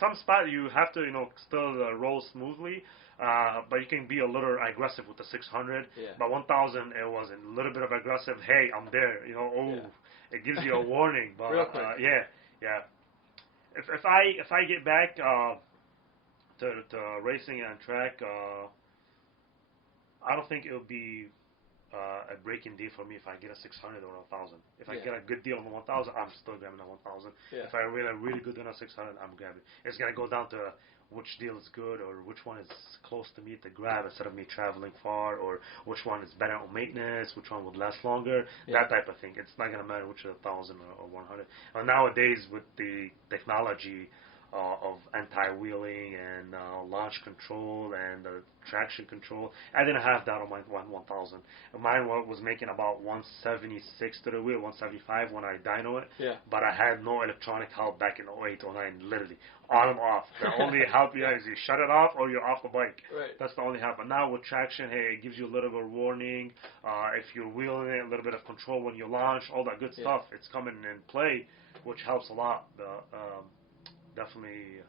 Some spot you have to, still roll smoothly, but you can be a little aggressive with the 600. Yeah. But 1,000, it was a little bit of aggressive. Hey, I'm there. It gives you a warning. But real quick. Yeah. If I get back to racing and track, I don't think it would be a breaking deal for me if I get a 600 or a 1,000. If I get a good deal on the 1,000, I'm still grabbing the 1,000. Yeah. If I really good on a 600, I'm grabbing. It's gonna go down to which deal is good or which one is close to me to grab instead of me traveling far, or which one is better on maintenance, which one would last longer. That type of thing. It's not gonna matter which is 1,000 or 100. And nowadays with the technology of anti-wheeling and launch control and traction control. I didn't have that on my 1,000. Mine was making about 176 to the wheel, 175 when I dyno it. Yeah. But I had no electronic help back in 08, 09, literally. On and off. The only help you have is you shut it off or you're off the bike. Right. That's the only help. But now with traction, hey, it gives you a little bit of warning. If you're wheeling it, a little bit of control when you launch, all that good stuff. It's coming in play, which helps a lot. Definitely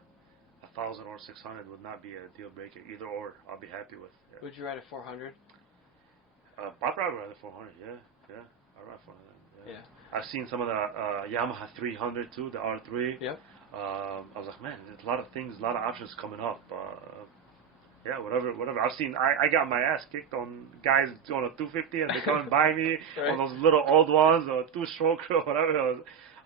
1,000 or 600 would not be a deal breaker. Either or, I'll be happy with. Yeah. Would you ride a 400? I'd probably ride a 400. Yeah. I'd ride 400. Yeah. I've seen some of the Yamaha 300 too, the R3. Yep. I was like, man, there's a lot of things, a lot of options coming up. Yeah, whatever. I've seen. I got my ass kicked on guys on a 250 and they come by me on those little old ones or 2-stroke or whatever.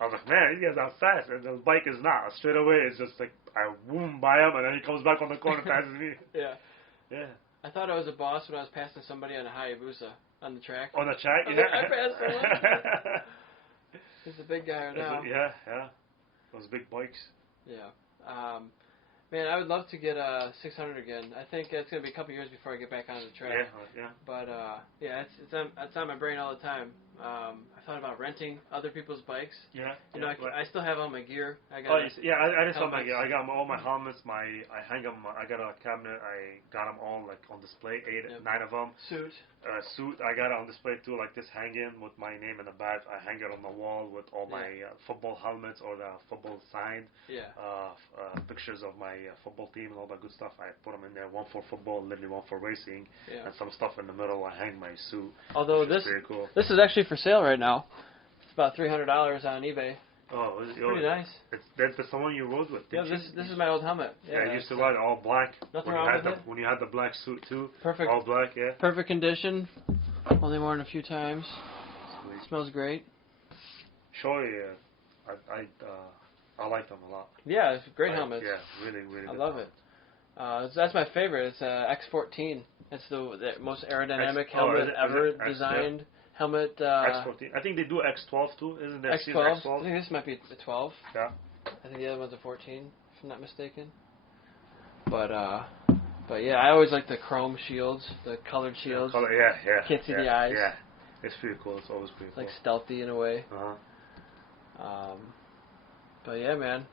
I was like, man, these guys are fast, and the bike is not. Straight away, it's just like, I boom by him, and then he comes back on the corner and passes me. Yeah. Yeah. I thought I was a boss when I was passing somebody on a Hayabusa. on the track. On the track, I yeah. I passed him. He's a big guy right now. Yeah. Those big bikes. Yeah. Man, I would love to get a 600 again. I think it's going to be a couple years before I get back on the track. Yeah. But, yeah, it's on my brain all the time. I thought about renting other people's bikes. Yeah. You know, I still have all my gear. I just have my gear. I got all my helmets. I hang them. I got a cabinet. I got them all like on display. 9 of them. Suit. I got it on display too, like this hanging with my name in the back. I hang it on the wall with all my football helmets or the football signed. Pictures of my football team and all that good stuff. I put them in there. One for football, literally one for racing, and some stuff in the middle. I hang my suit. Although this is cool. This is actually for sale right now. It's about $300 on eBay. Oh, it's pretty nice. That's the one you rode with. Yeah, this is my old helmet. Yeah, I used to ride all black. Nothing wrong with it. When you had the black suit too. Perfect. All black, yeah. Perfect condition. Only worn a few times. Sweet. Smells great. Sure, yeah. I like them a lot. Yeah, it's great helmets. Yeah, really good. I love it. That's my favorite. It's X14. It's the most aerodynamic helmet ever designed. Helmet. X14. I think they do X12 too, isn't there? X12. I think this might be the 12. Yeah. I think the other one's a 14, if I'm not mistaken. But yeah, I always like the chrome shields, the colored shields. Yeah. Can't see the eyes. Yeah, it's pretty cool. It's always pretty cool. Like stealthy in a way. But yeah, man.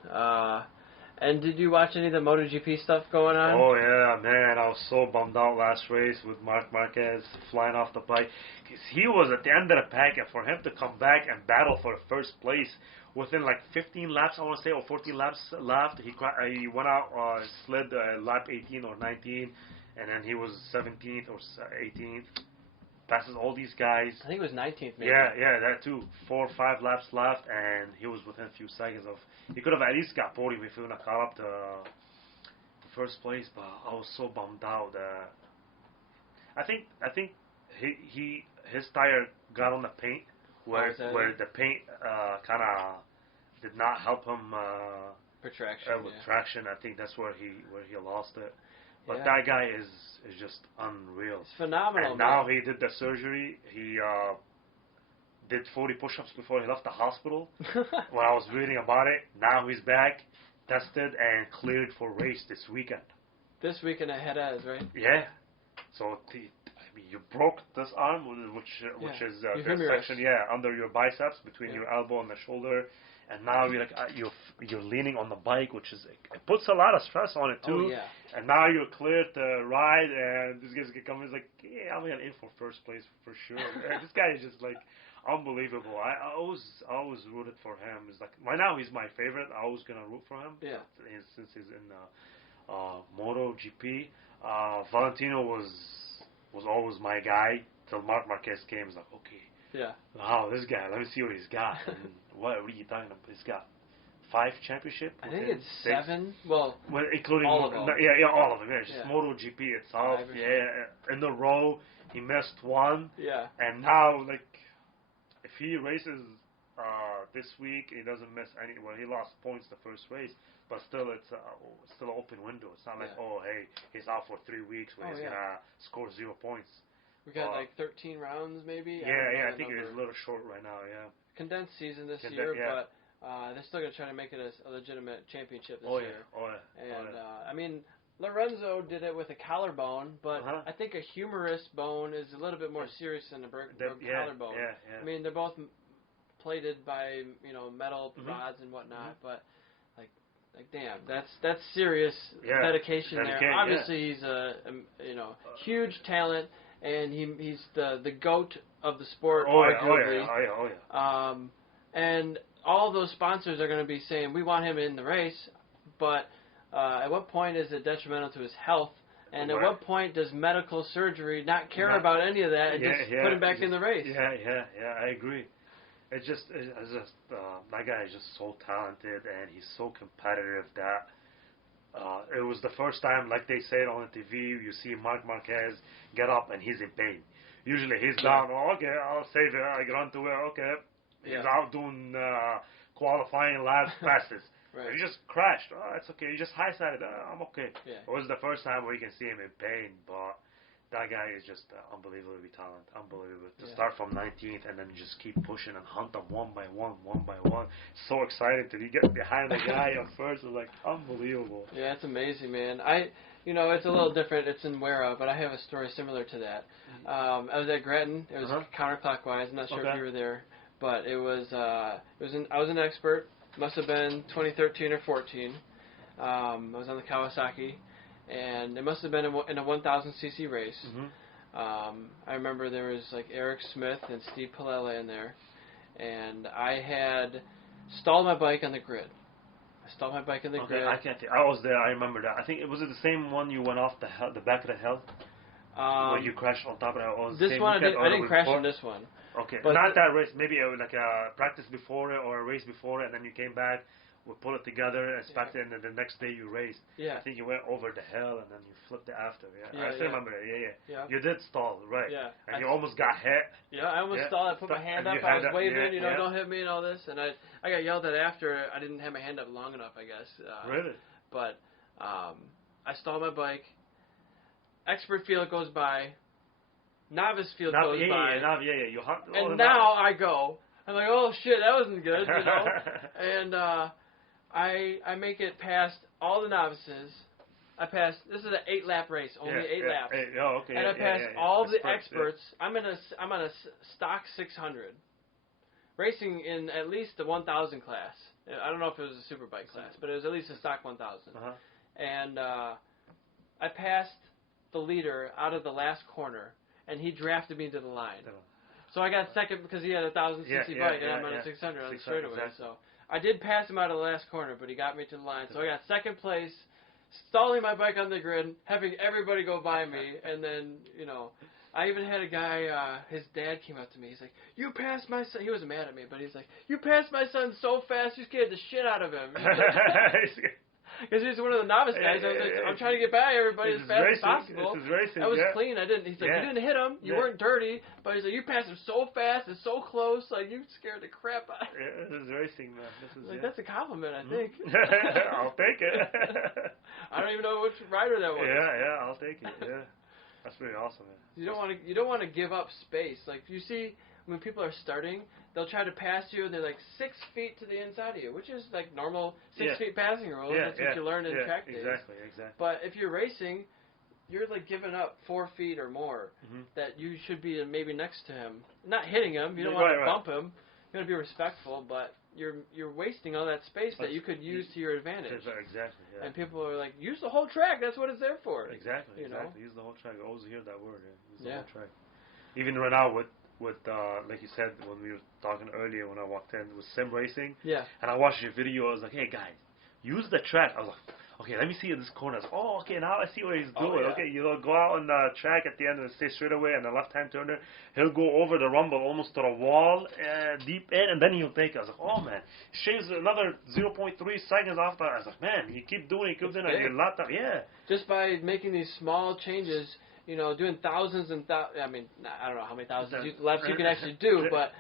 And did you watch any of the MotoGP stuff going on? Oh yeah, man! I was so bummed out last race with Marc Marquez flying off the bike. Cause he was at the end of the pack, and for him to come back and battle for first place within like 15 laps, I want to say, or 14 laps left, he went out, slid lap 18 or 19, and then he was 17th or 18th. Passes all these guys. I think it was 19th, maybe. Yeah, that too. 4 or 5 laps left, and he was within a few seconds of. He could have at least got podium if he would have caught up to first place. But I was so bummed out. I think his tire got on the paint where the paint kind of did not help him with traction. I think that's where he lost it. But that guy is just unreal. It's phenomenal. And now he did the surgery. He did 40 push-ups before he left the hospital. When I was reading about it, now he's back, tested, and cleared for race this weekend. This weekend ahead as, right? Yeah. So you broke this arm, which is the section, under your biceps, between your elbow and the shoulder. And now you're leaning on the bike, which is it puts a lot of stress on it too. Oh, yeah. And now you're cleared to ride, and this guy's coming. He's like, I'm gonna aim for first place for sure. This guy is just like unbelievable. I always rooted for him. It's like right now he's my favorite. I was gonna root for him. Yeah. Since he's in MotoGP, Valentino was always my guy till Marc Marquez came. It's like, okay. Yeah. Wow, this guy. Let me see what he's got. And what are you talking about? He's got 5 championships. I think it's 7. Well, including all of them. Yeah, all of them. Yeah, just MotoGP itself. In a row, he missed 1. Yeah. And now, like, if he races this week, he doesn't miss any. Well, he lost points the first race, but still, it's still an open window. It's not like, oh, hey, he's out for 3 weeks where he's gonna score 0 points. We got like 13 rounds, maybe. I think it is a little short right now. Yeah. Condensed season this year, but they're still gonna try to make it a legitimate championship this year. And I mean, Lorenzo did it with a collarbone, but I think a humerus bone is a little bit more serious than a broken collarbone. I mean, they're both plated by metal rods and whatnot, but like damn, that's serious dedication there. Obviously, he's a huge talent. And he's the GOAT of the sport, arguably. And all those sponsors are going to be saying, we want him in the race, but at what point is it detrimental to his health? And at what point does medical surgery not care about any of that and just put him back in the race? Yeah, I agree. It's just that guy is just so talented, and he's so competitive that it was the first time, like they said on the TV, you see Marc Marquez get up and he's in pain. Usually he's down, okay, I'll save it, I run to it, okay. He's out doing qualifying last passes. Right. He just crashed, it's okay. He just high-sided, I'm okay. It was the first time where you can see him in pain, but that guy is just unbelievably talented. Unbelievable. To Yeah. start from 19th and then just keep pushing and hunt them one by one. So excited to get behind the guy at first. It was like unbelievable. Yeah, it's amazing, man. It's a little different. It's in Wera, but I have a story similar to that. I was at Gretton. It was counterclockwise. I'm not sure if you were there, but I was an expert. Must have been 2013 or 14. I was on the Kawasaki, and it must have been in a 1,000cc race. I remember there was like Eric Smith and Steve Palella in there, and I had stalled my bike on the grid. Grid. I can't think. I was there. I remember that. I think it was the same one you went off the back of the hill. When you crashed on top of that. This one I didn't crash on this one. Okay, but not that race. Maybe like a practice before it or a race before it, and then you came back. We pull it together, inspected, and then the next day you raced. Yeah. I think you went over the hill and then you flipped it after. Yeah, I still remember that. Yeah. You did stall, right? Yeah. And you almost got hit. Yeah, I almost stalled. I put my hand up. I was waving, don't hit me and all this. And I got yelled at after. I didn't have my hand up long enough, I guess. Really? But I stalled my bike. Expert field goes by. Novice field goes by. You hunt. And now I go. I'm like, oh shit, that wasn't good, And I make it past all the novices. This is an 8-lap race, only 8 laps. Okay. And I passed all the experts. I'm on a stock 600, racing in at least the 1,000 class. I don't know if it was a superbike class, but it was at least a stock 1,000. And I passed the leader out of the last corner, and he drafted me to the line. So I got second because he had a 1,000cc bike, and I'm on a 600 on the straightaway. Exactly. So I did pass him out of the last corner, but he got me to the line. So I got second place, stalling my bike on the grid, having everybody go by me, and then, I even had a guy, his dad came up to me. He's like, you passed my son. He wasn't mad at me, but he's like, you passed my son so fast, you scared the shit out of him. Because he's one of the novice guys. I was like, I'm trying to get by everybody as fast as possible. This is racing. I was clean. He's like, you didn't hit him. You weren't dirty. But he's like, you passed him so fast and so close. Like, you scared the crap out of him. Yeah, this is racing, man. That's a compliment, I think. I'll take it. I don't even know which rider that was. Yeah, I'll take it. Yeah, that's pretty awesome, man. You don't want to give up space. Like, you see, when people are starting, they'll try to pass you, and they're like 6 feet to the inside of you, which is like normal 6 feet passing rules. That's what you learn in track days. Exactly. But if you're racing, you're like giving up 4 feet or more that you should be maybe next to him. Not hitting him. You don't want to bump him. You want to be respectful, but you're wasting all that space that you could use to your advantage. Exactly. Yeah. And people are like, use the whole track. That's what it's there for. Exactly. You know? Use the whole track. I always hear that word. Use the whole track. Even right now with like you said when we were talking earlier when I walked in with sim racing. Yeah. And I watched your video. I was like, hey guys, use the track. I was like, okay, let me see in this corner. I was like, oh, okay, now I see what he's doing. Okay, go out on the track at the end and stay straight away and the left-hand turner. He'll go over the rumble almost to the wall, deep in, and then he'll take it. I was like, oh man, shaves another 0.3 seconds after. I was like, man, you keep doing it, and you're locked up. Yeah. Just by making these small changes, doing thousands and thousands. I mean, I don't know how many thousands laps you can actually do, but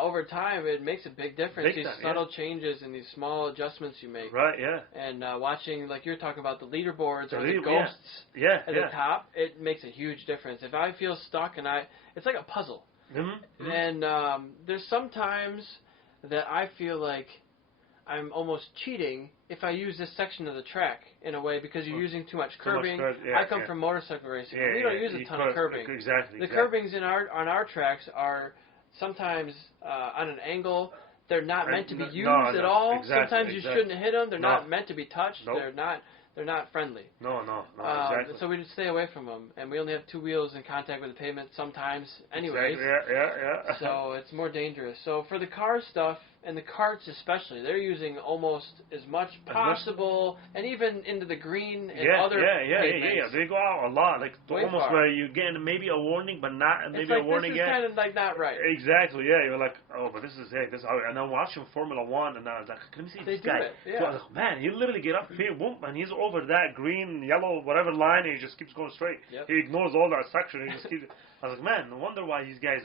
over time, it makes a big difference. These subtle changes and these small adjustments you make. Right, yeah. And watching, like you're talking about the leaderboards or the ghosts at the top, it makes a huge difference. If I feel stuck it's like a puzzle. Mm-hmm. And there's sometimes that I feel like I'm almost cheating if I use this section of the track in a way because you're using too much curbing. I come from motorcycle racing. We don't use a ton of curbing. Exactly. The curbings on our tracks are sometimes on an angle. They're not meant to be used at all. Sometimes you shouldn't hit them. They're not meant to be touched. Nope. They're not friendly. No, exactly. So we just stay away from them, and we only have 2 wheels in contact with the pavement sometimes anyways. Exactly. Yeah. So it's more dangerous. So for the car stuff, and the carts especially, they're using almost as much possible, and even into the green and other pavements. They go out a lot, like way almost far. Where you get maybe a warning, but not maybe a warning yet. It's like, this is kind of like not right. Exactly, yeah. You're like, oh, but this is and I'm watching Formula One, and I was like, let me see this guy. So I was like, man, he literally get up here, boom, and he's over that green, yellow, whatever line, and he just keeps going straight. Yep. He ignores all that section. He just keeps. I was like, man, no wonder why these guys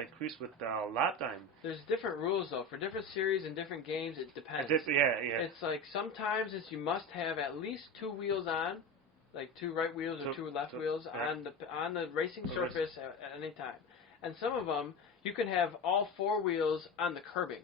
increase with lap time. There's different rules though for different series and different games. It depends. Yeah. It's like sometimes you must have at least 2 wheels on, like 2 right wheels or 2 left wheels on the racing surface at any time. And some of them, you can have all 4 wheels on the curbing.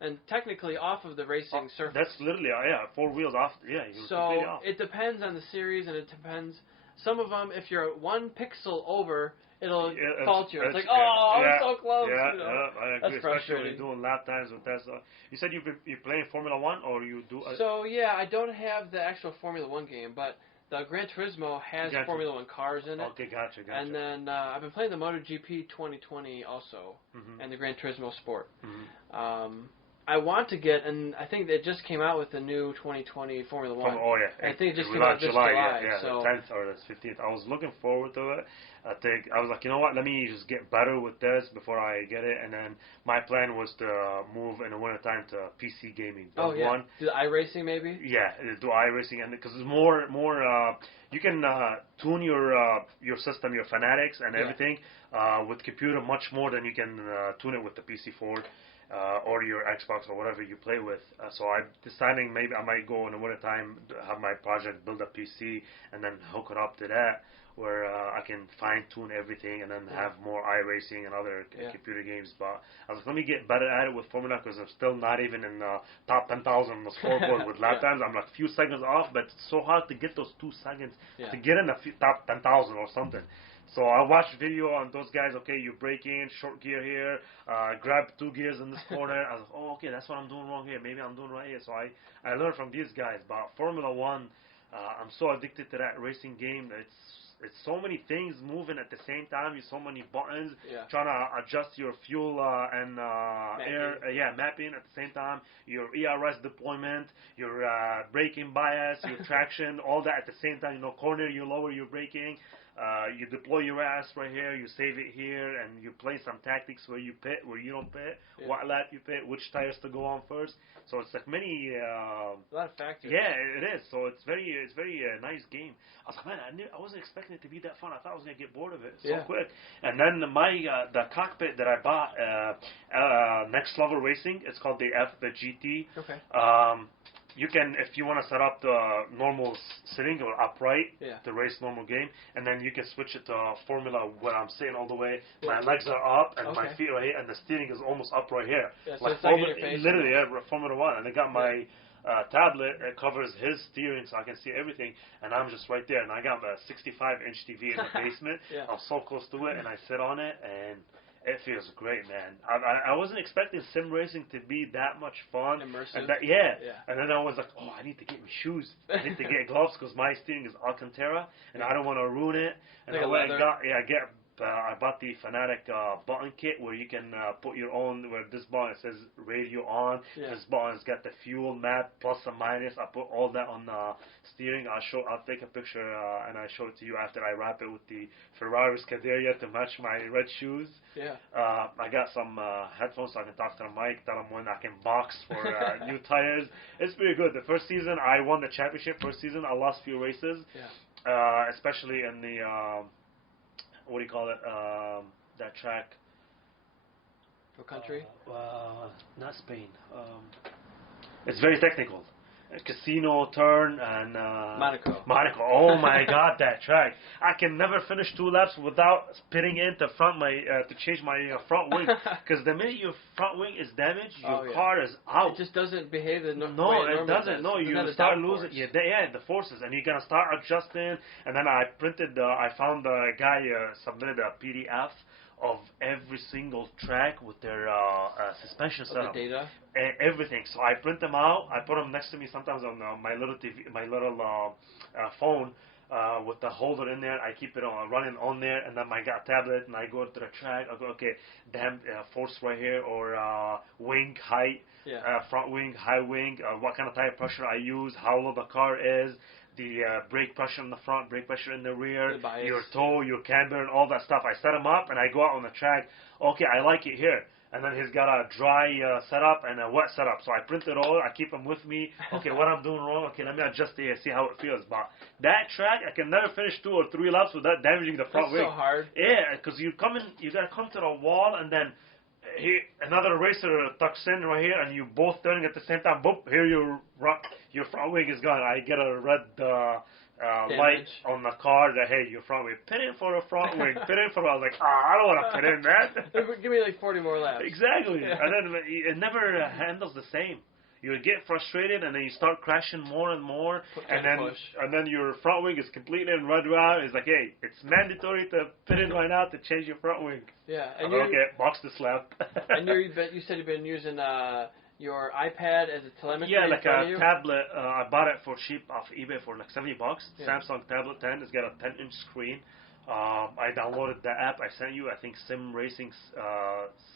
And technically off of the racing surface. That's literally, 4 wheels off. Yeah, you're completely off. It depends on the series, and it depends. Some of them, if you're 1 pixel over, it'll fault you. It's like, I was so close. Yeah, you know? I agree. That's frustrating. Especially when you're doing lap times with Tesla. You said you're playing Formula 1, or you do... I don't have the actual Formula 1 game, but the Gran Turismo has Formula 1 cars in it. Okay, gotcha. And then I've been playing the MotoGP 2020 also, and the Gran Turismo Sport. I want to get, and I think it just came out with the new 2020 Formula 1. Oh, yeah. I think it just came out this July. Yeah, so. the 10th or the 15th. I was looking forward to it. I was like, you know what, let me just get better with this before I get it. And then my plan was to move in the wintertime to PC gaming. Do iRacing maybe? Yeah, do iRacing, and because it's more you can tune your system, your fanatics and everything with computer much more than you can tune it with the PC4. Or your Xbox or whatever you play with. So I'm deciding maybe I might go in the wintertime, have my project, build a PC, and then hook it up to that, where I can fine-tune everything and then have more iRacing and other computer games. But I was like, let me get better at it with Formula, because I'm still not even in the top 10,000 on the scoreboard with lap times. I'm like a few seconds off, but it's so hard to get those 2 seconds to get in the top 10,000 or something. So I watched video on those guys. Okay, you brake in, short gear here, grab 2 gears in this corner. I was like, okay, that's what I'm doing wrong here. Maybe I'm doing right here. So I learned from these guys. But Formula 1, I'm so addicted to that racing game. It's so many things moving at the same time. So many buttons, trying to adjust your fuel and mapping at the same time. Your ERS deployment, your braking bias, your traction, all that at the same time. Corner, you lower your braking. You deploy your ass right here, you save it here, and you play some tactics where you pit, where you don't pit, what lap you pit, which tires to go on first. So it's like many... a lot of factors. Yeah, it is. So it's very nice game. I was like, man, I wasn't expecting it to be that fun. I thought I was going to get bored of it so quick. And then the cockpit that I bought, Next Level Racing, it's called the GT. Okay. You can, if you want to set up the normal sitting or upright to race normal game, and then you can switch it to Formula where I'm sitting all the way. My legs are up and my feet are here, and the steering is almost up right here. Yeah, so it's like in your face. Literally, Formula 1. And I got my tablet. It covers his steering, so I can see everything, and I'm just right there. And I got a 65-inch TV in the basement. I'm so close to it, and I sit on it, and it feels great, man. I wasn't expecting sim racing to be that much fun. Immersive. And and then I was like, I need to get me shoes. I need to get gloves, because my steering is Alcantara, and I don't want to ruin it. And I bought the Fanatic button kit, where you can put your own, where this button it says radio on, this button's got the fuel map, plus and minus. I put all that on the steering. I'll take a picture and I show it to you after I wrap it with the Ferrari Scuderia to match my red shoes. I got some headphones so I can talk to the mic, tell them when I can box for new tires. It's pretty good. The first season I won the championship. First season I lost a few races, especially in the what do you call it? That track. What country? Not Spain. It's very technical. Casino turn and Monaco. Oh my God, that track! I can never finish 2 laps without spitting into front to change my front wing, because the minute your front wing is damaged, your car is out. It just doesn't behave the way it doesn't. No, you start losing. The forces, and you're gonna start adjusting. And then I found the guy submitted a PDF of every single track with their suspension setup. The data? Everything. So I print them out. I put them next to me sometimes on my little TV, my little phone with the holder in there. I keep it running on there, and then I got a tablet, and I go to the track. I go, okay, damn force right here, or wing height, front wing, high wing, what kind of tire pressure I use, how low the car is, the brake pressure in the front, brake pressure in the rear, your toe, your camber, and all that stuff. I set them up, and I go out on the track. Okay, I like it here. And then he's got a dry setup and a wet setup. So I print it all. I keep them with me. Okay, what I'm doing wrong. Okay, let me adjust it, see how it feels. But that track, I can never finish 2 or 3 laps without damaging the front wing. That's so hard. Yeah, because you got to come to the wall, and then another racer tucks in right here, and you both turning at the same time. Boop, here your front wing is gone. I get a red light on the car that, hey, your front wing, pit in for a front wing, pit in for. I was like, I don't want to pit in that. Give me like 40 more laps. Exactly. Yeah. And then it never handles the same. You would get frustrated, and then you start crashing more and more, and then your front wing is completely in red route. It's like, hey, it's mandatory to pit in right now to change your front wing. Yeah. And okay, box the slap. And you said you've been using your iPad as a telemetry. Yeah, like a tablet. I bought it for cheap off eBay for like $70. Yeah. Samsung Tablet 10. It's got a 10-inch screen. I downloaded the app I sent you. I think Sim Racing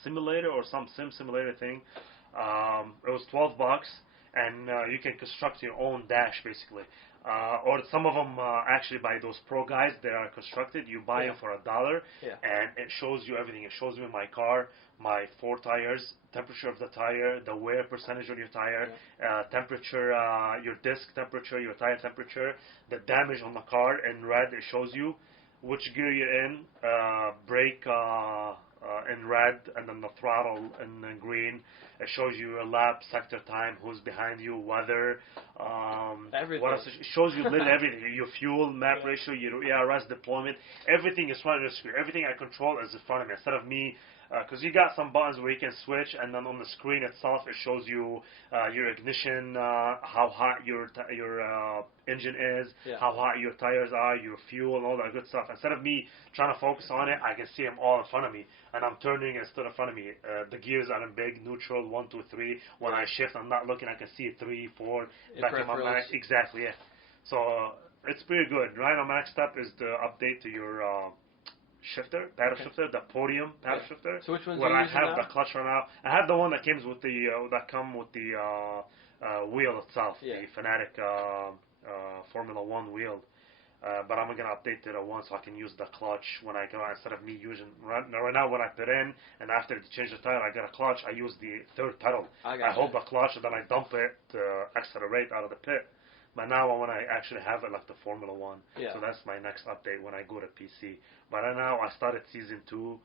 Simulator or some sim simulator thing. It was $12, and you can construct your own dash basically. Or some of them actually by those pro guys, they are constructed. You buy them for $1, and it shows you everything. It shows me my car, my 4 tires, temperature of the tire, the wear percentage on your tire, temperature, your disc temperature, your tire temperature, the damage on the car. In red, it shows you which gear you're in, brake in red, and then the throttle in green. It shows you your lap, sector time, who's behind you, weather. Everything. What else? It shows you literally everything. Your fuel, map ratio, your ERS deployment. Everything is front of the screen. Everything I control is in front of me. Instead of me, because you got some buttons where you can switch, and then on the screen itself, it shows you your ignition, how hot your engine is, how hot your tires are, your fuel, and all that good stuff. Instead of me trying to focus on it, I can see them all in front of me, and I'm turning and still in front of me. The gears are in big, neutral, 1, 2, 3. When I shift, I'm not looking. I can see 3, 4 back in my mind. Exactly, yeah. So it's pretty good. Right now, my next step is the update to your shifter, paddle shifter, the podium paddle shifter. So which one's where you I using have now? the clutch right now. I have the one that comes with the wheel itself, the Fanatic Formula 1 wheel. But I'm gonna update to the one so I can use the clutch when I go instead of me using right now when I put in and after to change the tire I got a clutch. I use the third pedal. I hold the clutch and then I dump it to accelerate out of the pit. But now when I actually have it like the Formula 1. So that's my next update when I go to PC. But right now I started season 2,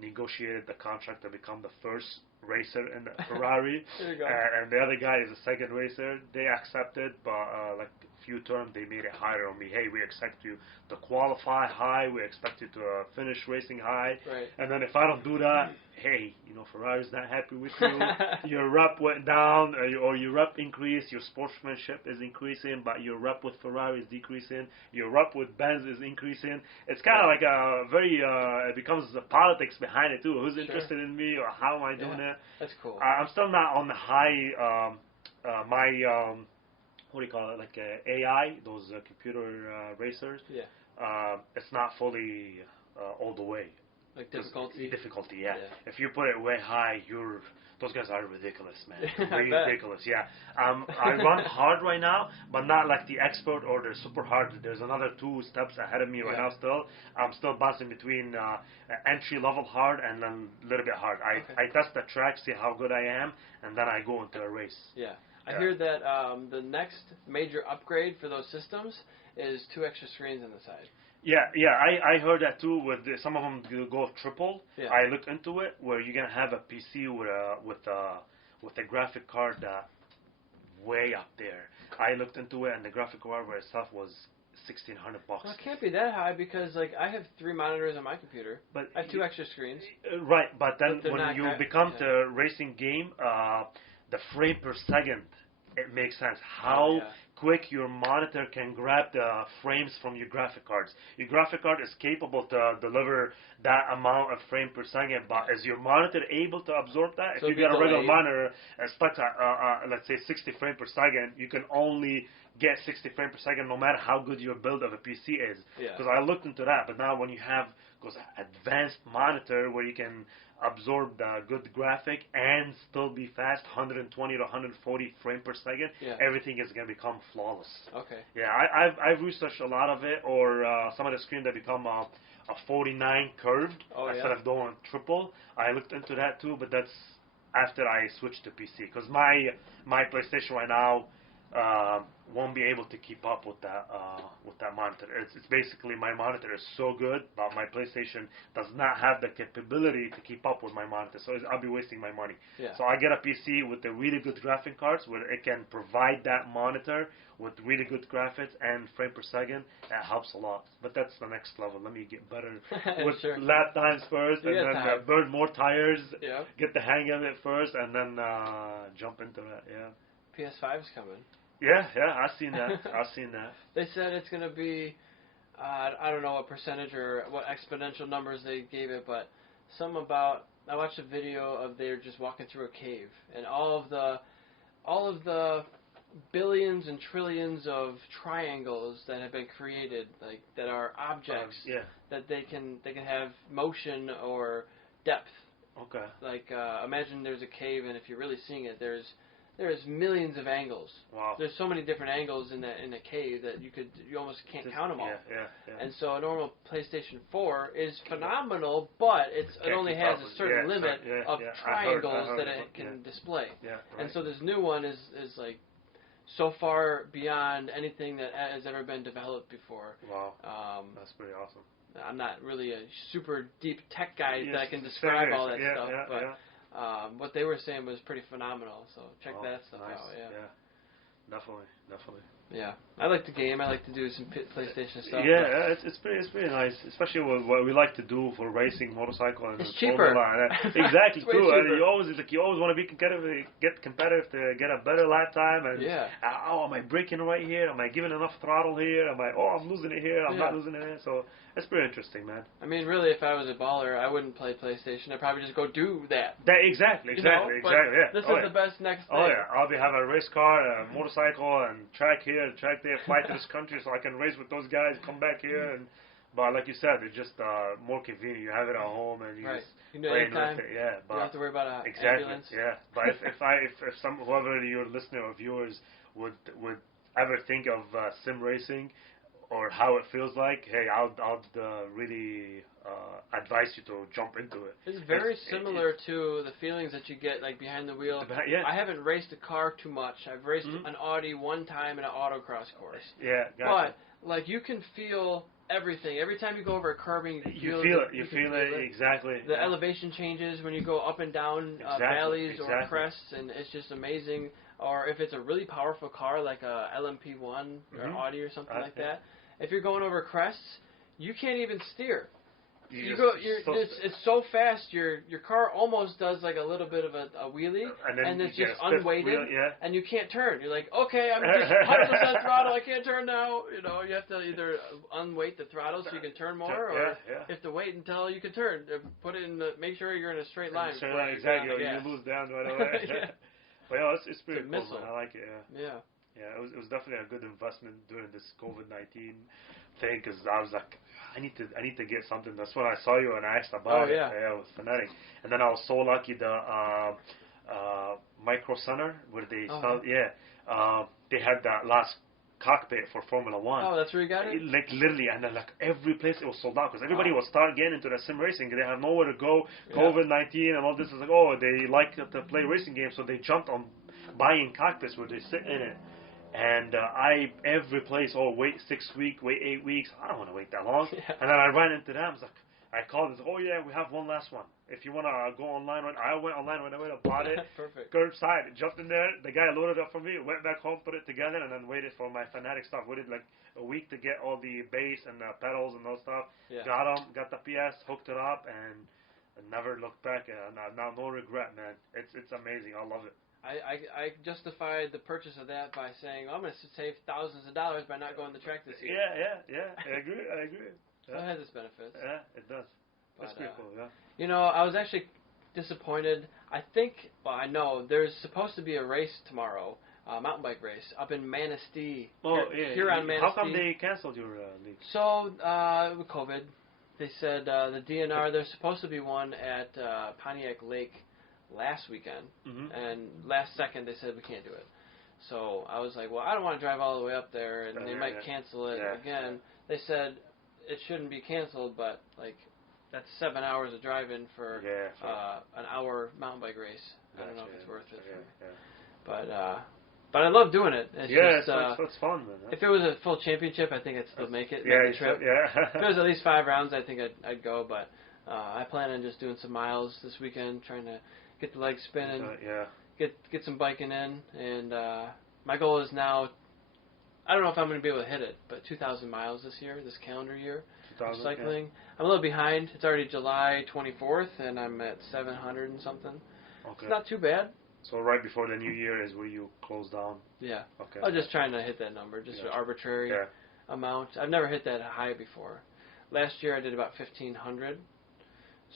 negotiated the contract to become the first racer in the Ferrari. There you go. And the other guy is the second racer. They accepted, but like a few terms they made it higher on me. Hey, we expect you to qualify high. We expect you to finish racing high. Right. And then if I don't do that, hey, Ferrari's not happy with you. Your rep went down, or your rep increased. Your sportsmanship is increasing, but your rep with Ferrari is decreasing. Your rep with Benz is increasing. It's kind of like a very, it becomes the politics behind it too. Who's interested in me, or how am I doing it? That's cool. I'm still not on the high, what do you call it, like AI, those computer racers. It's not fully all the way. Like difficulty? Difficulty, yeah. If you put it way high, those guys are ridiculous, man. Ridiculous, yeah. I run hard right now, but not like the expert or the super hard. There's another 2 steps ahead of me right now still. I'm still bouncing between entry-level hard and then a little bit hard. I test the track, see how good I am, and then I go into a race. I hear that the next major upgrade for those systems is 2 extra screens on the side. I heard that too. With some of them go triple. I looked into it where you're gonna have a PC with a graphic card that way up there. I looked into it and the graphic card itself was $1,600. Well, it can't be that high because like I have 3 monitors on my computer. But I have 2 extra screens. Right, but then when you become the racing game, the frame per second, it makes sense. How quick your monitor can grab the frames from your graphic cards. Your graphic card is capable to deliver that amount of frame per second, but is your monitor able to absorb that? So if you got a regular monitor stuck at, let's say, 60 frames per second, you can only get 60 frames per second no matter how good your build of a PC is. Because I looked into that, but now when you have advanced monitor where you can absorb the good graphic and still be fast, 120 to 140 frames per second, everything is going to become flawless. I've researched a lot of it, or some of the screens that become a 49 curved instead of going triple. I looked into that too, but that's after I switched to PC, because my PlayStation right now, won't be able to keep up with that monitor. It's basically my monitor is so good, but my PlayStation does not have the capability to keep up with my monitor. So I'll be wasting my money. Yeah. So I get a PC with the really good graphic cards where it can provide that monitor with really good graphics and frame per second. That helps a lot. But that's the next level. Let me get better with sure. lap times first, and then burn more tires. Yeah. Get the hang of it first, and then jump into it. Yeah. PS5 is coming. Yeah, I've seen that. I've seen that. They said it's going to be, I don't know what percentage or what exponential numbers they gave it, but some about, I watched a video of they're just walking through a cave, and all of the billions and trillions of triangles that have been created, like that are objects, that they can have motion or depth. Okay. Like imagine there's a cave, and if you're really seeing it, there's millions of angles. Wow. There's so many different angles in a cave that you almost can't count them all. Yeah. And so a normal PlayStation 4 is phenomenal, but it only has a certain limit of triangles that it can display. Yeah. Right. And so this new one is like so far beyond anything that has ever been developed before. Wow. That's pretty awesome. I'm not really a super deep tech guy that I can describe all that stuff, but what they were saying was pretty phenomenal. So check that stuff out. Yeah, definitely. Yeah, I like the game. I like to do some PlayStation stuff. Yeah, it's pretty nice, especially with what we like to do for racing motorcycle. And it's cheaper. Exactly, too. And you always want to be competitive, get competitive to get a better lap time. And am I braking right here? Am I giving enough throttle here? I'm losing it here. I'm not losing it here. So it's pretty interesting, man. I mean, really, if I was a baller, I wouldn't play PlayStation. I'd probably just go do that. Exactly. This Yeah. is the best next thing. Oh yeah, I'll have a race car, a motorcycle, and track here, track there, fly to this country so I can race with those guys, come back here, but like you said, it's just more convenient. You have it at home and you just play with it. Yeah, but you don't have to worry about an ambulance. Yeah, but if whoever your listener or viewers would ever think of sim racing or how it feels like, hey, I'll really advise you to jump into it. It's very similar to the feelings that you get like behind the wheel. I haven't raced a car too much. I've raced an Audi one time in an autocross course. Yeah, gotcha. But like you can feel everything. Every time you go over a curbing, you feel it. You feel it exactly. The elevation changes when you go up and down valleys or crests, and it's just amazing. Or if it's a really powerful car like a LMP1 or Audi or something like that, if you're going over crests, you can't even steer. It's so fast. Your car almost does like a little bit of a wheelie, and it's just unweighted, and you can't turn. You're like, okay, I'm just 100% throttle. I can't turn now. You have to either unweight the throttle so you can turn more, or you have to wait until you can turn. Put it in make sure you're in a straight line. Exactly. You lose down right away. But it's pretty cool. Man. I like it. Yeah. It was definitely a good investment during this COVID-19 thing because I was like, I need to get something. That's when I saw you and I asked about it. Yeah, it was fanatic. And then I was so lucky the Micro Center where they they had that last cockpit for Formula 1. Oh, that's where you got it? Like literally, and then like every place it was sold out because everybody was starting getting into the sim racing. They had nowhere to go. COVID-19 and all this is like, they like to play racing games, so they jumped on buying cockpits where they sit in it. And every place, wait 6 weeks, wait 8 weeks. I don't want to wait that long. And then I ran into them. I called them. We have one last one. If you want to go online, I went online right away, bought it. Perfect. Curbside, jumped in there. The guy loaded up for me, went back home, put it together, and then waited for my Fanatic stuff. Waited like a week to get all the bass and the pedals and those stuff. Yeah. Got them, got the PS, hooked it up, and never looked back. Now no regret, man. It's amazing. I love it. I justified the purchase of that by saying, I'm going to save thousands of dollars by not going to the track this year. Yeah. I agree. So it has its benefits. Yeah, it does. That's pretty cool, yeah. You know, I was actually disappointed. I know, there's supposed to be a race tomorrow, a mountain bike race, up in Manistee. Here on Manistee. How come they canceled your league? So, with COVID, they said the DNR, there's supposed to be one at Pontiac Lake last weekend, and last second they said we can't do it. So I was like, well, I don't want to drive all the way up there, and they might cancel it again. They said it shouldn't be canceled, but like that's 7 hours of driving for an hour mountain bike race. I don't know if it's worth it. But But I love doing it. It's fun, man. If it was a full championship, I think I'd still make the trip. If it was at least 5 rounds, I think I'd go. But I plan on just doing some miles this weekend, trying to get the legs spinning, get some biking in. And my goal is now, I don't know if I'm going to be able to hit it, but 2,000 miles this calendar year, for cycling. Yeah. I'm a little behind. It's already July 24th, and I'm at 700 and something. Okay. It's not too bad. So right before the new year is where you close down? Yeah. Okay. I was just trying to hit that number, just an arbitrary amount. I've never hit that high before. Last year I did about 1,500,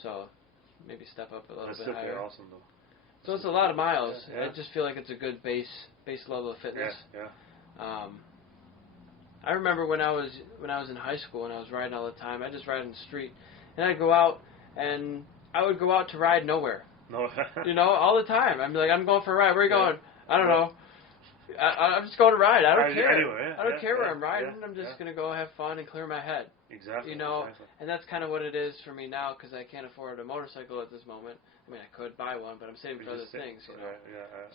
so maybe step up a little bit higher. That's still awesome, though. So it's a lot of miles. I just feel like it's a good base level of fitness. Yeah. I remember when I was in high school and I was riding all the time. I just ride in the street, and I'd go out, and I would go out to ride nowhere. No. All the time. I'm like, I'm going for a ride. Where are you going? I don't know. I'm just going to ride. I don't care. Anyway, I don't care where I'm riding. I'm just going to go have fun and clear my head. Exactly. Exactly. And that's kind of what it is for me now, because I can't afford a motorcycle at this moment. I mean, I could buy one, but I'm saving for other things.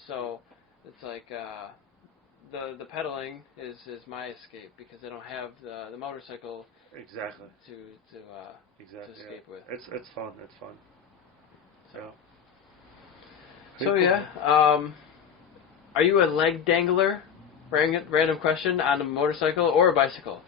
So it's like the pedaling is my escape, because I don't have the motorcycle. Exactly. To escape with. It's fun. It's fun. So are you a leg dangler? Random question, on a motorcycle or a bicycle?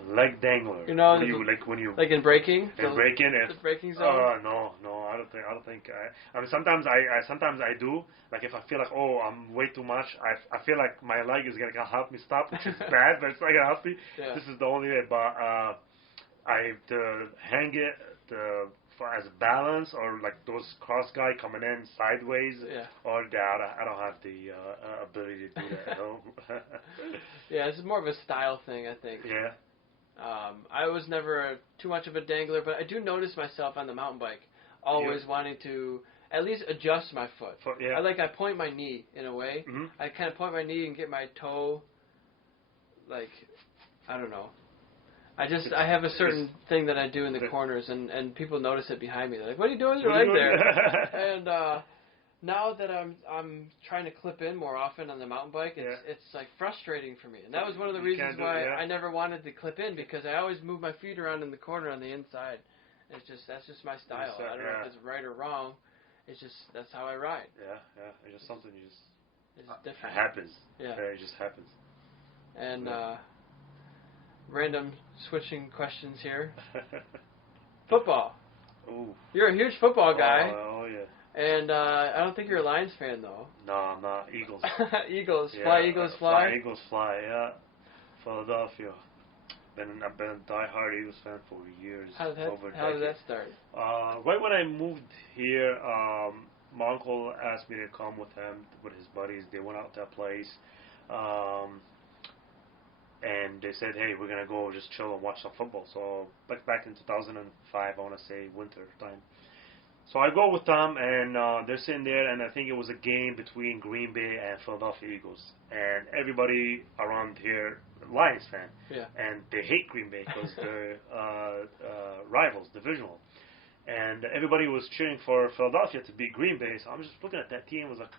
A leg dangler. When you like in braking. In braking, the braking zone. No, I don't think. I mean, sometimes I do. Like if I feel like I'm way too much, I feel like my leg is gonna help me stop, which is bad, but it's not gonna help me. Yeah. This is the only way. But to hang it as balance, or like those cross guy coming in sideways, or that, I don't have the ability to do that at home. Yeah, it's more of a style thing, I think. Yeah. I was never too much of a dangler, but I do notice myself on the mountain bike always wanting to at least adjust my foot. I point my knee in a way. Mm-hmm. I kind of point my knee and get my toe, like, I don't know. I have a certain thing that I do in the corners, and people notice it behind me. They're like, "What are you doing with your leg there?" And now that I'm trying to clip in more often on the mountain bike, it's like frustrating for me. And that was one of the reasons why I never wanted to clip in, because I always move my feet around in the corner on the inside. That's just my style. I don't know if it's right or wrong. It's just that's how I ride. Yeah. It's just something it's different. It happens. Yeah. It just happens. And random switching questions here. Football. Ooh. You're a huge football guy. Oh yeah. And I don't think you're a Lions fan, though. No, I'm not. Eagles. Eagles. Yeah, fly, Eagles, fly. Fly, Eagles, fly, yeah. Philadelphia. I've been a diehard Eagles fan for years. How did that start? Right when I moved here, my uncle asked me to come with him, with his buddies. They went out to a place. And they said, hey, we're going to go just chill and watch some football. So back in 2005, I want to say winter time. So I go with them, and they're sitting there, and I think it was a game between Green Bay and Philadelphia Eagles. And everybody around here, Lions fan. Yeah. And they hate Green Bay because they're rivals, divisional. And everybody was cheering for Philadelphia to beat Green Bay. So I'm just looking at that team, was like,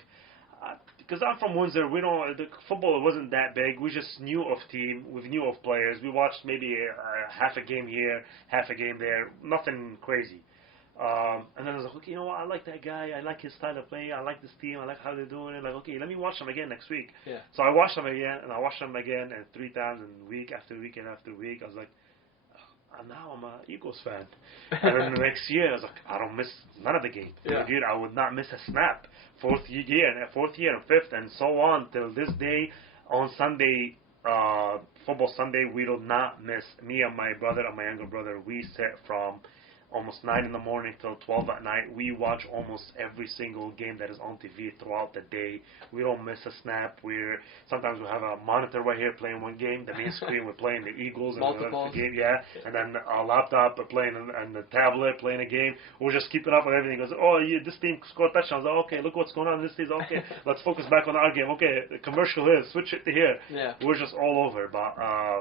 because I'm from Windsor, the football wasn't that big. We just knew of team, we knew of players. We watched maybe half a game here, half a game there, nothing crazy. And then I was like, okay, you know what? I like that guy. I like his style of play. I like this team. I like how they're doing it. Like, okay, let me watch them again next week. Yeah. So I watched them again, and I watched them again, and 3 times, and week after week and after week. I was like, and now I'm an Eagles fan. And then the next year, I was like, I don't miss none of the game. Yeah. Dude, I would not miss a snap. Fourth year and fifth, and so on till this day. On Sunday, football Sunday, we do not miss. Me and my brother and my younger brother, we sit from almost 9 in the morning till 12 at night. We watch almost every single game that is on TV throughout the day. We don't miss a snap. Sometimes we have a monitor right here playing one game. The main screen we're playing the Eagles and the game, and then our laptop we're playing and the tablet playing a game. We're just keeping up with everything. Goes, this team scored touchdowns. Okay, look what's going on. This team. Okay, let's focus back on our game. Okay, the commercial here, switch it to here. Yeah. We're just all over. But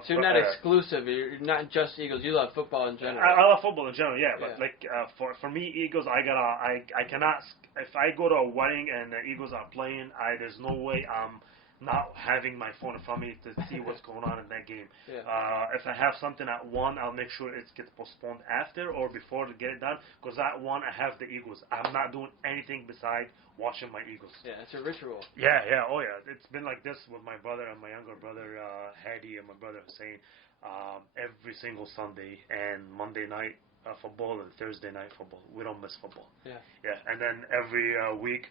so you're not exclusive. You're not just Eagles. You love football in general. I love football in general. Yeah. But for me, Eagles, I cannot. If I go to a wedding and the Eagles are playing, there's no way I'm not having my phone in front of me to see what's going on in that game. Yeah. If I have something at 1, I'll make sure it gets postponed after or before to get it done. Because at 1, I have the Eagles. I'm not doing anything besides watching my Eagles. Yeah, it's a ritual. Yeah, oh yeah. It's been like this with my brother and my younger brother, Hadi, and my brother Hussein, every single Sunday and Monday night football and Thursday night football. We don't miss football. Yeah. And then every week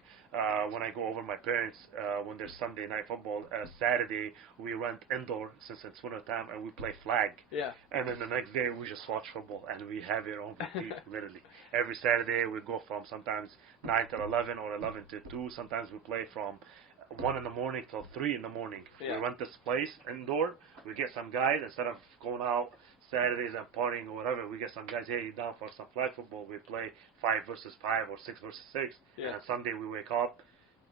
when I go over my parents, when there's Sunday night football, Saturday we went indoor since it's winter time and we play flag. Yeah. And then the next day we just watch football and we have it on repeat, literally. Every Saturday we go from sometimes 9 till 11 or 11 to 2. Sometimes we play from 1 in the morning till 3 in the morning. Yeah. We rent this place indoor. We get some guys instead of going out Saturdays and partying or whatever. We get some guys, hey, you down for some flag football? We play 5 versus 5 or 6 versus 6. Yeah. And Sunday we wake up,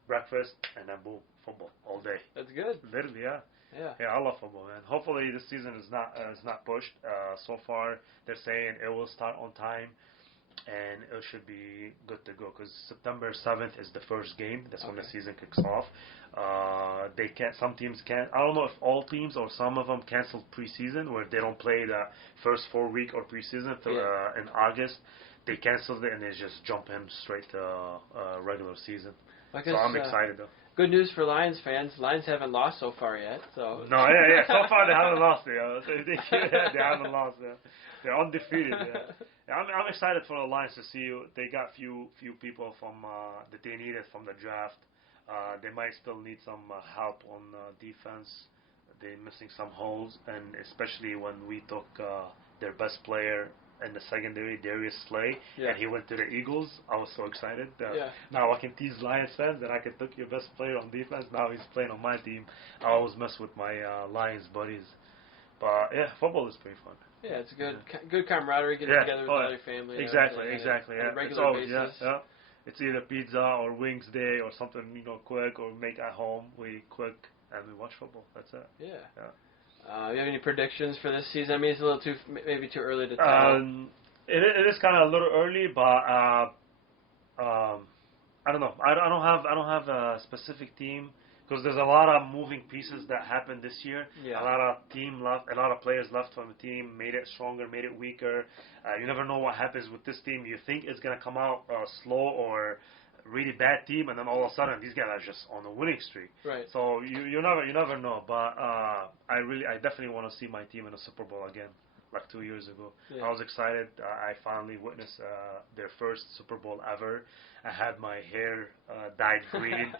breakfast, and then boom, football all day. That's good. Literally, yeah. Yeah. Yeah, I love football, man. Hopefully this season is not pushed. So far, they're saying it will start on time, and it should be good to go. Because September 7th is the first game. That's when the season kicks off. They can't. Some teams can't. I don't know if all teams or some of them canceled preseason, where they don't play the first 4 week or preseason till, in August. They canceled it and they just jump in straight to regular season. So I'm excited though. Good news for Lions fans. Lions haven't lost so far yet. So no, yeah. So far they haven't lost. They haven't lost. They're undefeated. Yeah. I'm excited for the Lions to see. They got few people from that they needed from the draft. They might still need some help on defense. They're missing some holes, and especially when we took their best player in the secondary, Darius Slay, and he went to the Eagles. I was so excited. Now I can tease Lions fans that I can take your best player on defense. Now he's playing on my team. I always mess with my Lions buddies. But yeah, football is pretty fun. Yeah, it's good camaraderie, getting together with all your family. Exactly. On a regular It's always, basis. It's either pizza or wings day or something, quick, or make at home. We cook and we watch football. That's it. Yeah. You have any predictions for this season? I mean, it's a little maybe too early to tell. It is kind of a little early, but I don't know. I don't have a specific team because there's a lot of moving pieces that happened this year. Yeah. A lot of players left from the team, made it stronger, made it weaker. You never know what happens with this team. You think it's gonna come out slow or really bad team, and then all of a sudden these guys are just on a winning streak. Right. So you never know. But I definitely want to see my team in a Super Bowl again, like 2 years ago. Yeah. I was excited. I finally witnessed their first Super Bowl ever. I had my hair dyed green.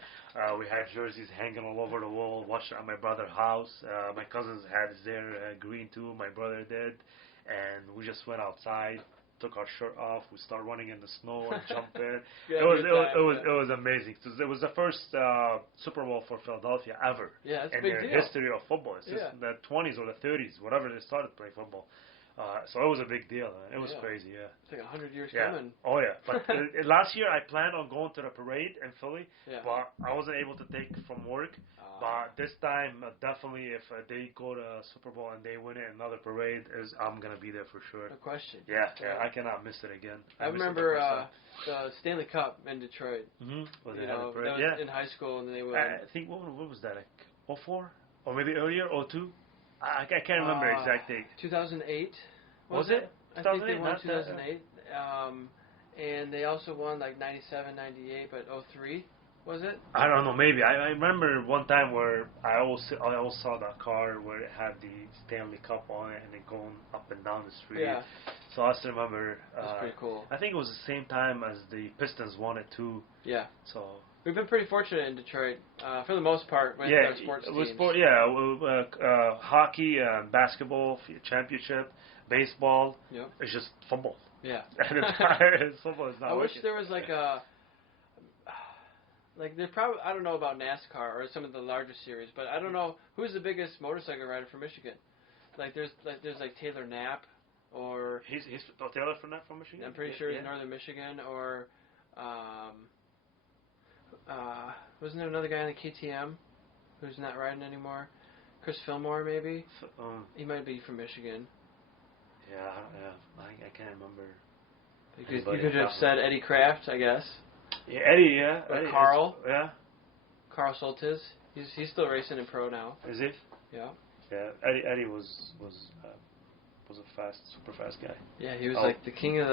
We had jerseys hanging all over the wall. Watched it at my brother's house. My cousins had their green too. My brother did, and we just went outside. Took our shirt off. We started running in the snow and jumping. It was amazing. It was the first Super Bowl for Philadelphia ever in their history of football. It's just the 20s or the 30s, whatever they started playing football. So it was a big deal. It was crazy. It's like 100 years coming. Oh yeah. But last year I planned on going to the parade in Philly, but I wasn't able to take from work. But this time, definitely, if they go to Super Bowl and they win it, another parade I'm gonna be there for sure. No question. Yeah, I cannot miss it again. I remember the Stanley Cup in Detroit. Mm-hmm. That was in high school, and they went. I think what was that? Like 04 or maybe earlier, 02? I can't remember exact date. 2008. Was it? I think they won 2008. And they also won like 97, 98, but 03. Was it? I don't know. Maybe I remember one time where I always saw that car where it had the Stanley Cup on it and it going up and down the street. Yeah. So I still remember. That's pretty cool. I think it was the same time as the Pistons won it too. Yeah. So we've been pretty fortunate in Detroit for the most part with our sports teams. Hockey, basketball championship, baseball. Yep. It's just football. Yeah. Football is not. I wish there was like there's probably, I don't know about NASCAR or some of the larger series, but I don't know who's the biggest motorcycle rider from Michigan. There's Taylor Knapp, or he's Taylor from Michigan. I'm pretty sure he's Northern Michigan, or wasn't there another guy in the KTM who's not riding anymore? Chris Fillmore, maybe. He might be from Michigan. Yeah, I can't remember. You could have said Eddie Kraft, I guess. Yeah, Eddie, yeah. Or Eddie Carl. Yeah. Carl Soltis. He's still racing in pro now. Is he? Yeah. Yeah. Eddie was a super fast guy. Yeah, he was like the king of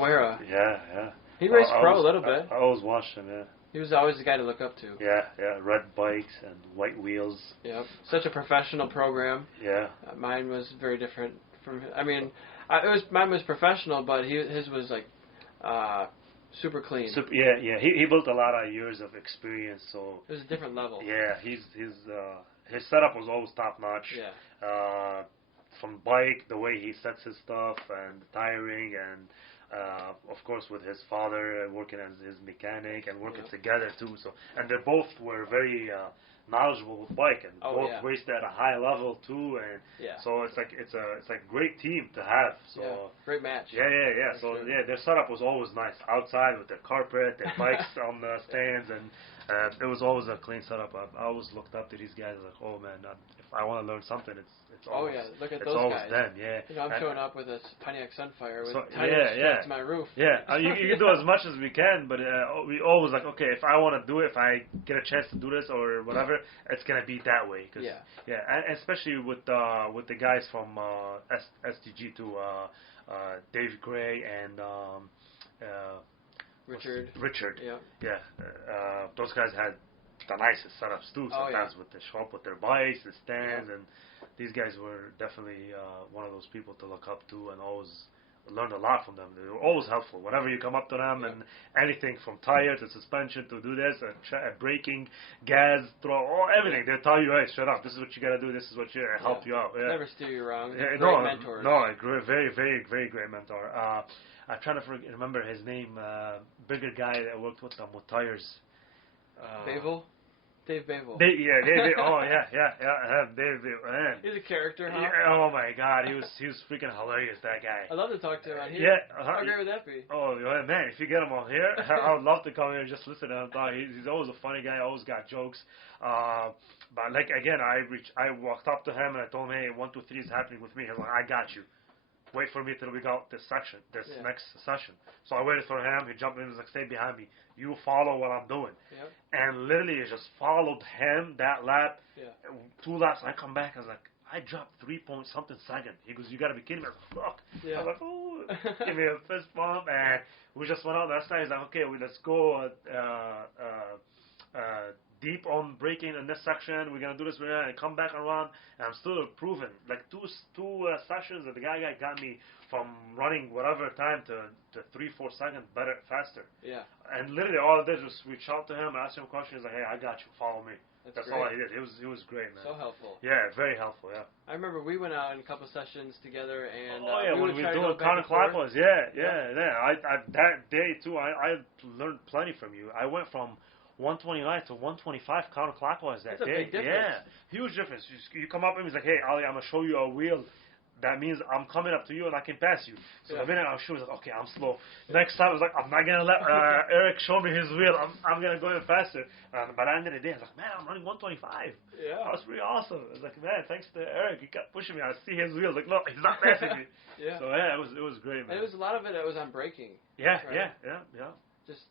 Wera. Yeah. He raced pro a little bit. I always watched him. Yeah. He was always the guy to look up to. Yeah. Red bikes and white wheels. Yep. Such a professional program. Yeah. Mine was very different from. I mean, mine was professional, but his was like super clean. Yeah. He built a lot of years of experience, so it was a different level. Yeah. His setup was always top notch. Yeah. From bike, the way he sets his stuff, and tiring, and of course with his father working as his mechanic and working together too. So, and they both were very knowledgeable with bike, and both raced at a high level too. And so it's like a great team to have. So great match. Yeah. So their setup was always nice outside with their carpet, their bikes on the stands, and it was always a clean setup. I always looked up to these guys like, oh man, if I want to learn something, it's always, look at it's those always guys. them. Yeah. You know, I'm showing up with a Pontiac Sunfire with tiny to my roof. Yeah, you can do as much as we can, but we always like, okay, if I want to do it, if I get a chance to do this or whatever, it's gonna be that way. Cause, and especially with the guys from STG too, Dave Gray and Richard. Yeah. Those guys had the nicest setups too. Sometimes with the show up with their bikes, the stands, and these guys were definitely one of those people to look up to, and always learned a lot from them. They were always helpful. Whenever you come up to them, and anything from tire to suspension to do this, braking, gas, everything. They'll tell you, hey, shut up. This is what you got to do. This is what you help you out. Yeah. Never steer you wrong. Great mentors. Very, very, very great mentor. I'm trying to remember his name. Bigger guy that worked with them with tires. Bavel? Dave Bavel. Dave. Oh yeah. Dave. Man. He's a character, huh? Yeah, oh my God, he was freaking hilarious. That guy. I'd love to talk to him on here. Yeah. How great would that be? Oh man, if you get him on here, I would love to come here and just listen to him talk. He's always a funny guy. Always got jokes. But like again, I walked up to him and I told him, hey, 1, 2, 3 is happening with me. He's like, I got you. Wait for me till we got this next session. So I waited for him. He jumped in and was like, stay behind me. You follow what I'm doing. Yep. And literally, I just followed him that lap. Yeah. 2 laps. I come back. I was like, I dropped 3-point-something second. He goes, you got to be kidding me. I was like, fuck. Yeah. I was like, oh, give me a fist bump. And we just went out. Last night, he's like, okay, let's go deep on braking in this section. We're going to do this. And come back around. And I'm still improving. Like two sessions that the guy got me from running whatever time to 3-4 seconds faster. Yeah. And literally all I did was reach out to him, ask him questions like, hey, I got you, follow me. That's all I did. It was great, man. So helpful. Yeah, very helpful, yeah. I remember we went out in a couple sessions together, and when we were doing counterclockwise, that day too, I learned plenty from you. I went from 129 to 125 counterclockwise that day. That's a big difference. Yeah, huge difference. You come up and he's like, hey, Ali, I'm gonna show you a wheel. That means I'm coming up to you and I can pass you. So the minute I'm sure, like, okay, I'm slow. Next time I was like, I'm not gonna let Eric show me his wheel. I'm gonna go in faster. And by the end of the day, I was like, man, I'm running 125. Yeah, that was pretty awesome. I was like, man, thanks to Eric, he kept pushing me. I see his wheels. Like, look, he's not passing me. Yeah. So yeah, it was great, man. And it was a lot of it. It was on braking. Yeah, right? yeah. Just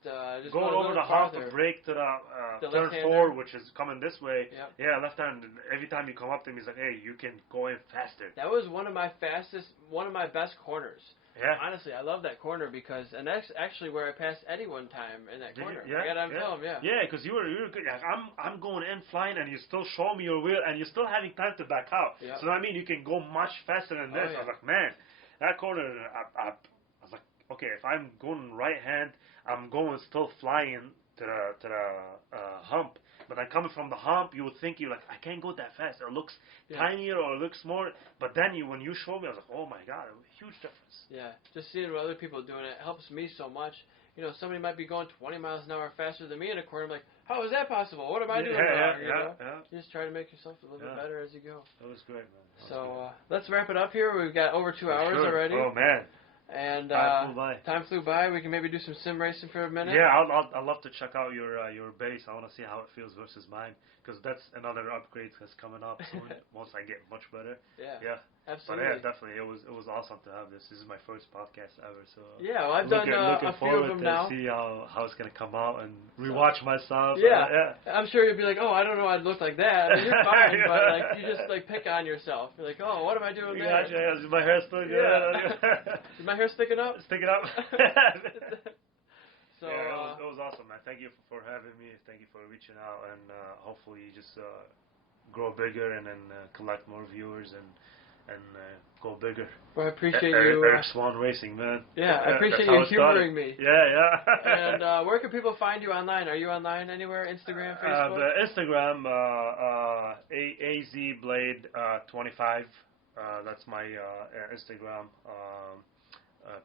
going over the hump to brake to the turn 4, which is coming this way. Yep. Yeah, left hand. Every time you come up to him, he's like, "Hey, you can go in faster." That was one of my best corners. Yeah. Honestly, I love that corner and that's actually where I passed Eddie one time in that corner. Yeah. I got on film. Yeah. Yeah, because you were good. Like, I'm going in flying, and you still show me your wheel, and you're still having time to back out. Yep. So I mean, you can go much faster than this. I was like, man, that corner. I was like, okay, if I'm going right hand, I'm going still flying to the hump. But then coming from the hump, you would think you're like, I can't go that fast. It looks tinier or it looks more. But then when you showed me, I was like, oh my God, a huge difference. Yeah, just seeing what other people are doing, it helps me so much. You know, somebody might be going 20 miles an hour faster than me in a corner. I'm like, how is that possible? What am I doing wrong? You just try to make yourself a little bit better as you go. That was great, man. So let's wrap it up here. We've got over 2 hours already. Oh, man. And time flew by. We can maybe do some sim racing for a minute. Yeah, I'd love to check out your base. I want to see how it feels versus mine, because that's another upgrade that's coming up soon once I get much better. Yeah. Yeah. Absolutely. But yeah, definitely, it was awesome to have this. This is my first podcast ever, so yeah, well, I've done a few of them now. See how it's gonna come out and rewatch myself. Yeah, I'm sure you'll be like, oh, I don't know, I'd look like that. I mean, you're fine, but like you just like pick on yourself. You're like, oh, what am I doing there? Yeah, is my hair still good? Yeah. Is my hair sticking up? Sticking up. So yeah, it was awesome, man. Thank you for having me. Thank you for reaching out, and hopefully you just grow bigger and then collect more viewers and go bigger. Well, I appreciate you. EricSwahnRacing, man. Yeah, I appreciate you humoring me. Yeah. And where can people find you online? Are you online anywhere? Instagram, Facebook? The Instagram, azblade25. That's my Instagram.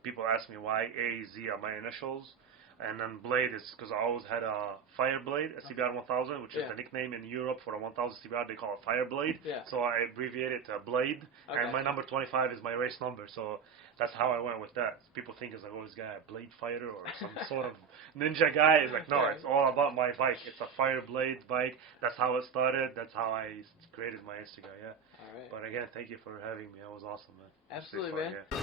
People ask me why AZ are my initials. And then Blade is because I always had a Fireblade, a CBR 1000, which is the nickname in Europe for a 1000 CBR. They call it Fireblade. Yeah. So I abbreviated it to Blade. Okay. And my number 25 is my race number. So that's how I went with that. People think it's like, oh, this guy a blade fighter or some sort of ninja guy. It's like, no, it's all about my bike. It's a Fireblade bike. That's how it started. That's how I created my Instagram, yeah. All right. But again, thank you for having me. That was awesome, man. Absolutely, man. Yeah.